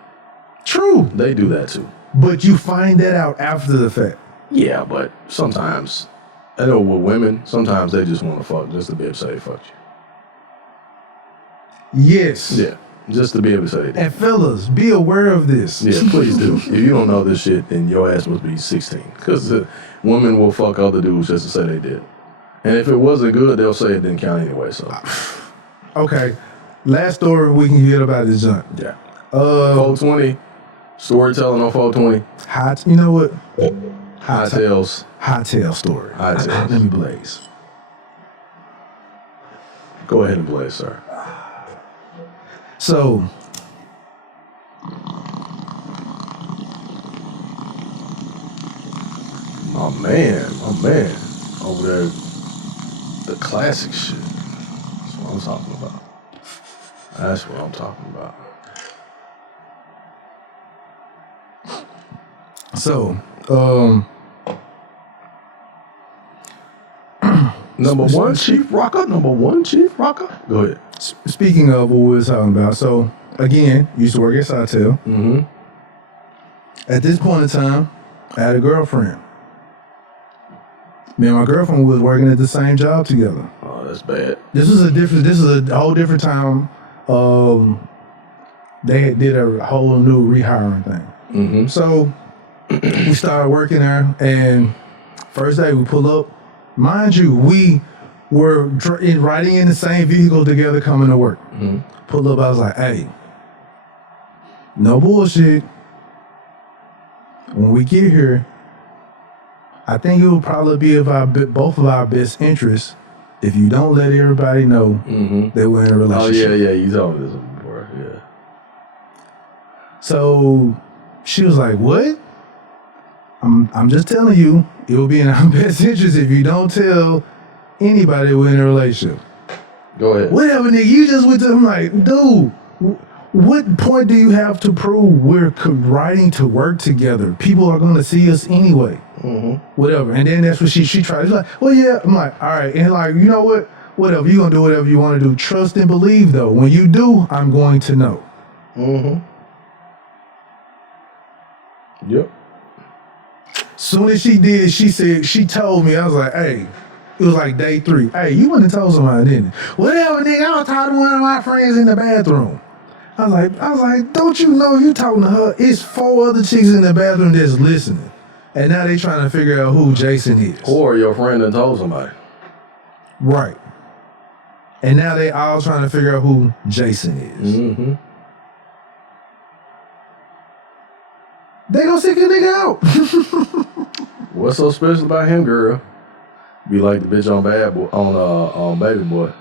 True. They do that too. But you find that out after the fact. Yeah, but sometimes, I know with women, sometimes they just want to fuck just to be able to say they fucked you. Yes. Yeah. Just to be able to say that. And fellas, be aware of this. Yeah, please do. If you don't know this shit, then your ass must be 16. Because women will fuck other dudes just to say they did. And if it wasn't good, they'll say it didn't count anyway. So, okay. Last story we can get about this junk. Yeah. 420. Storytelling on 420. You know what? High tails. High tail story. High tails. Let me blaze. Go ahead and blaze, sir. So, my man, over there, the classic shit. That's what I'm talking about. That's what I'm talking about. So, number one chief rocker. Go ahead. Speaking of what we were talking about, so again, used to work at Sawtell. Mm-hmm. At this point in time, I had a girlfriend. Me and my girlfriend was working at the same job together. Oh, that's bad. This is a whole different time. They did a whole new rehiring thing. Mm-hmm. So we started working there, and first day we pull up. Mind you, we were riding in the same vehicle together coming to work. Mm-hmm. Pull up, I was like, hey, no bullshit. When we get here, I think it will probably be both of our best interests if you don't let everybody know that we're in a relationship. Oh, yeah, you told me this before, yeah. So she was like, what? I'm just telling you, it will be in our best interest if you don't tell anybody we're in a relationship. Go ahead. Whatever, nigga, you just went to, I'm like, dude, what point do you have to prove we're riding to work together? People are going to see us anyway. Mm-hmm. Whatever. And then that's what she tried. She's like, well, yeah. I'm like, all right. And like, you know what? Whatever. You're going to do whatever you want to do. Trust and believe, though. When you do, I'm going to know. Mm-hmm. Yep. Soon as she did, she told me, I was like, hey, it was like day 3. Hey, you went and told somebody, didn't you? Whatever, nigga, I was talking to one of my friends in the bathroom. I was like, don't you know you talking to her? It's 4 other chicks in the bathroom that's listening. And now they trying to figure out who Jason is. Or your friend done told somebody. Right. And now they all trying to figure out who Jason is. Mm-hmm. They gonna sick a nigga out. What's so special about him, girl? Be like the bitch on Bad Boy, on Baby Boy.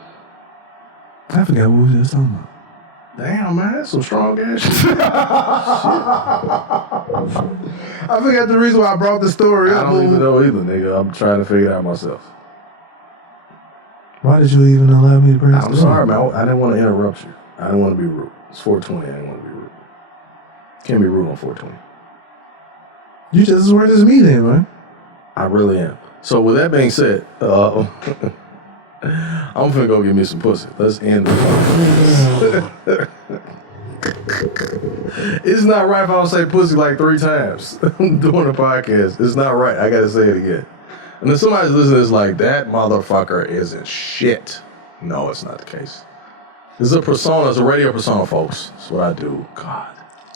I forgot what we were just talking about. Damn, man, that's some strong ass shit. I forgot the reason why I brought the story up. I don't even know either, nigga. I'm trying to figure it out myself. Why did you even allow me to bring this I'm sorry, man. I didn't want to interrupt you. I didn't want to be rude. It's 420. I didn't want to be rude. Can't be rude on 420. You just as worth as me then, man. I really am. So with that being said, I'm finna go get me some pussy. Let's end the It's not right if I don't say pussy like 3 times during the podcast. It's not right. I gotta say it again. And then somebody's listening is like, that motherfucker isn't shit. No, it's not the case. It's a persona. It's a radio persona, folks. That's what I do. God.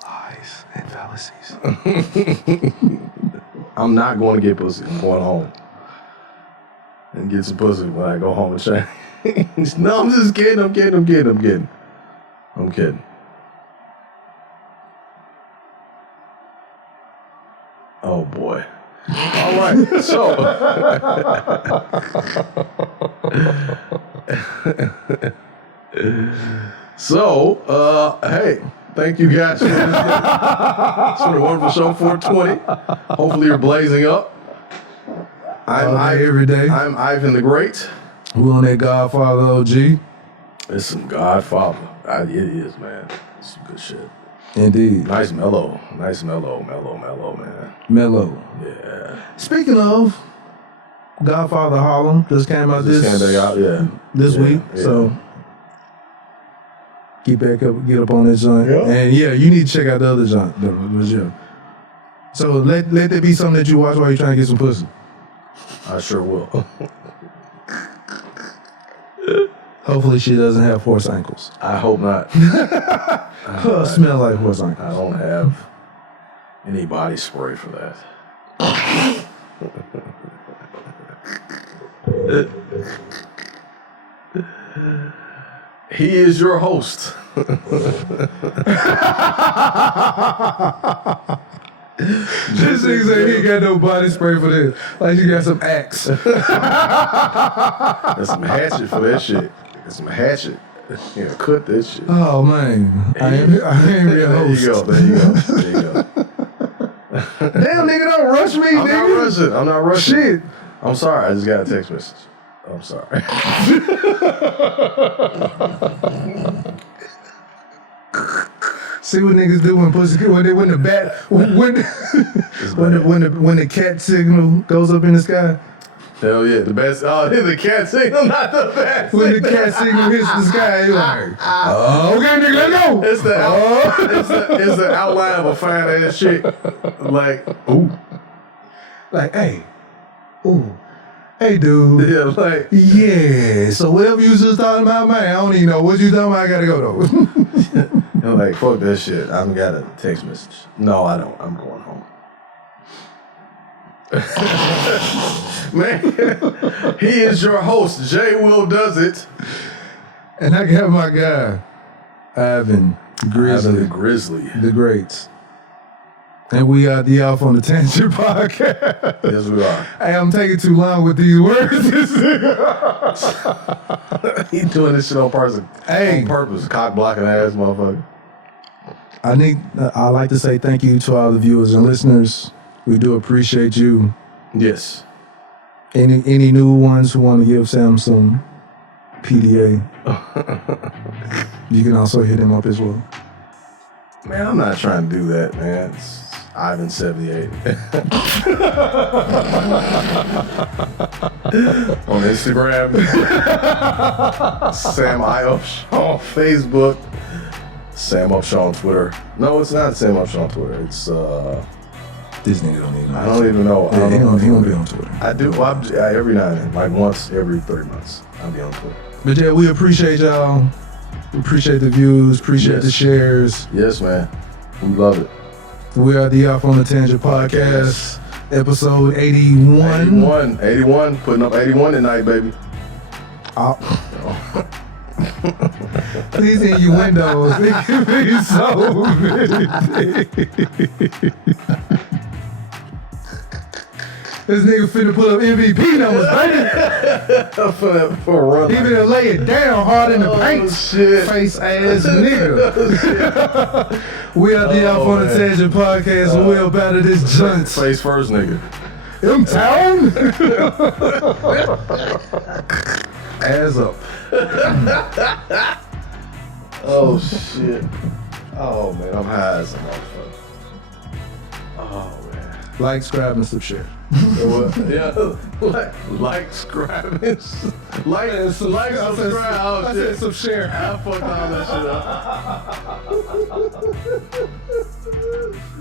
Lies and fallacies. I'm not going to get pussy. I'm going home and get some pussy when I go home and change. No, I'm just kidding. I'm kidding. Oh boy. All right. So, hey, thank you guys for this. It's been a wonderful show, 420. Hopefully you're blazing up. I'm every day. I'm Ivan the Great. Who on that Godfather OG? It's some Godfather. It is, man. It's some good shit. Indeed. Nice mellow, man. Mellow. Yeah. Speaking of, Godfather Harlem just came out Just came back out, this week. Yeah. So get up on that joint. Yeah. And yeah, you need to check out the other joint. So let that be something that you watch while you're trying to get some pussy. I sure will. Hopefully she doesn't have horse ankles. I hope not. Smell like horse ankles. I don't have any body spray for that. He is your host. This nigga said he ain't got no body spray for this. Like you got some Axe. There's some hatchet for that shit. There's some hatchet. Yeah, cut this shit. Oh man, I ain't real host. There you go. Damn, nigga, don't rush me, nigga. I'm not rushing. Shit. I'm sorry. I just got a text message. I'm sorry. See what niggas do when the cat signal goes up in the sky. Hell yeah, the best. Oh, the cat signal, not the best. When the cat signal hits the sky, you like, okay, nigga, let's go. It's the outline of a fine ass chick. Like, ooh. Like, hey, ooh. Hey, dude. Yeah, like. Yeah, so whatever you was just talking about, man, I don't even know what you talking about. I gotta go, though. I'm like, fuck that shit. I got a text message. No, I don't. I'm going home. Man, he is your host. JWILLDOESTV. And I got my guy, Ivan Grizzly. Grizzly. The Greats. And we are the Off on the Tangent podcast. Yes, we are. Hey, I'm taking too long with these words. He doing this shit on purpose. Hey. On purpose. Cock blocking ass motherfucker. I'd like to say thank you to all the viewers and listeners. We do appreciate you. Yes. Any new ones who want to give Sam some PDA, you can also hit him up as well. Man, I'm not trying to do that, man. It's Ivan78. On Instagram. Sam Iosh on Facebook. Sam Upshaw on Twitter. No, it's not Sam Upshaw on Twitter. It's This nigga don't even know. I don't even know. Yeah, he don't be on Twitter. I do. Well, every now and then, like once every 3 months, I'll be on Twitter. But yeah, we appreciate y'all. We appreciate the views, appreciate the shares. Yes, man. We love it. We are the Off on the Tangent podcast, episode 81. 81. Putting up 81 tonight, baby. These innuendos, they give me so many things. This nigga finna put up MVP numbers, baby. For a run. He finna lay it down hard in the paint. Shit. Face ass nigga. We are the Off on the Tangent podcast, and we're about to this joint. Face first, nigga. In town? Ass up. Oh, shit. Oh, man. I'm high as a motherfucker. Oh, man. Like, subscribe, and share. Yeah, like, subscribe, like, subscribe. Oh, I said some share. I fucked all that shit up.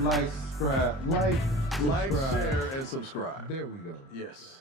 Like, subscribe. Like, Share, and subscribe. There we go. Yes.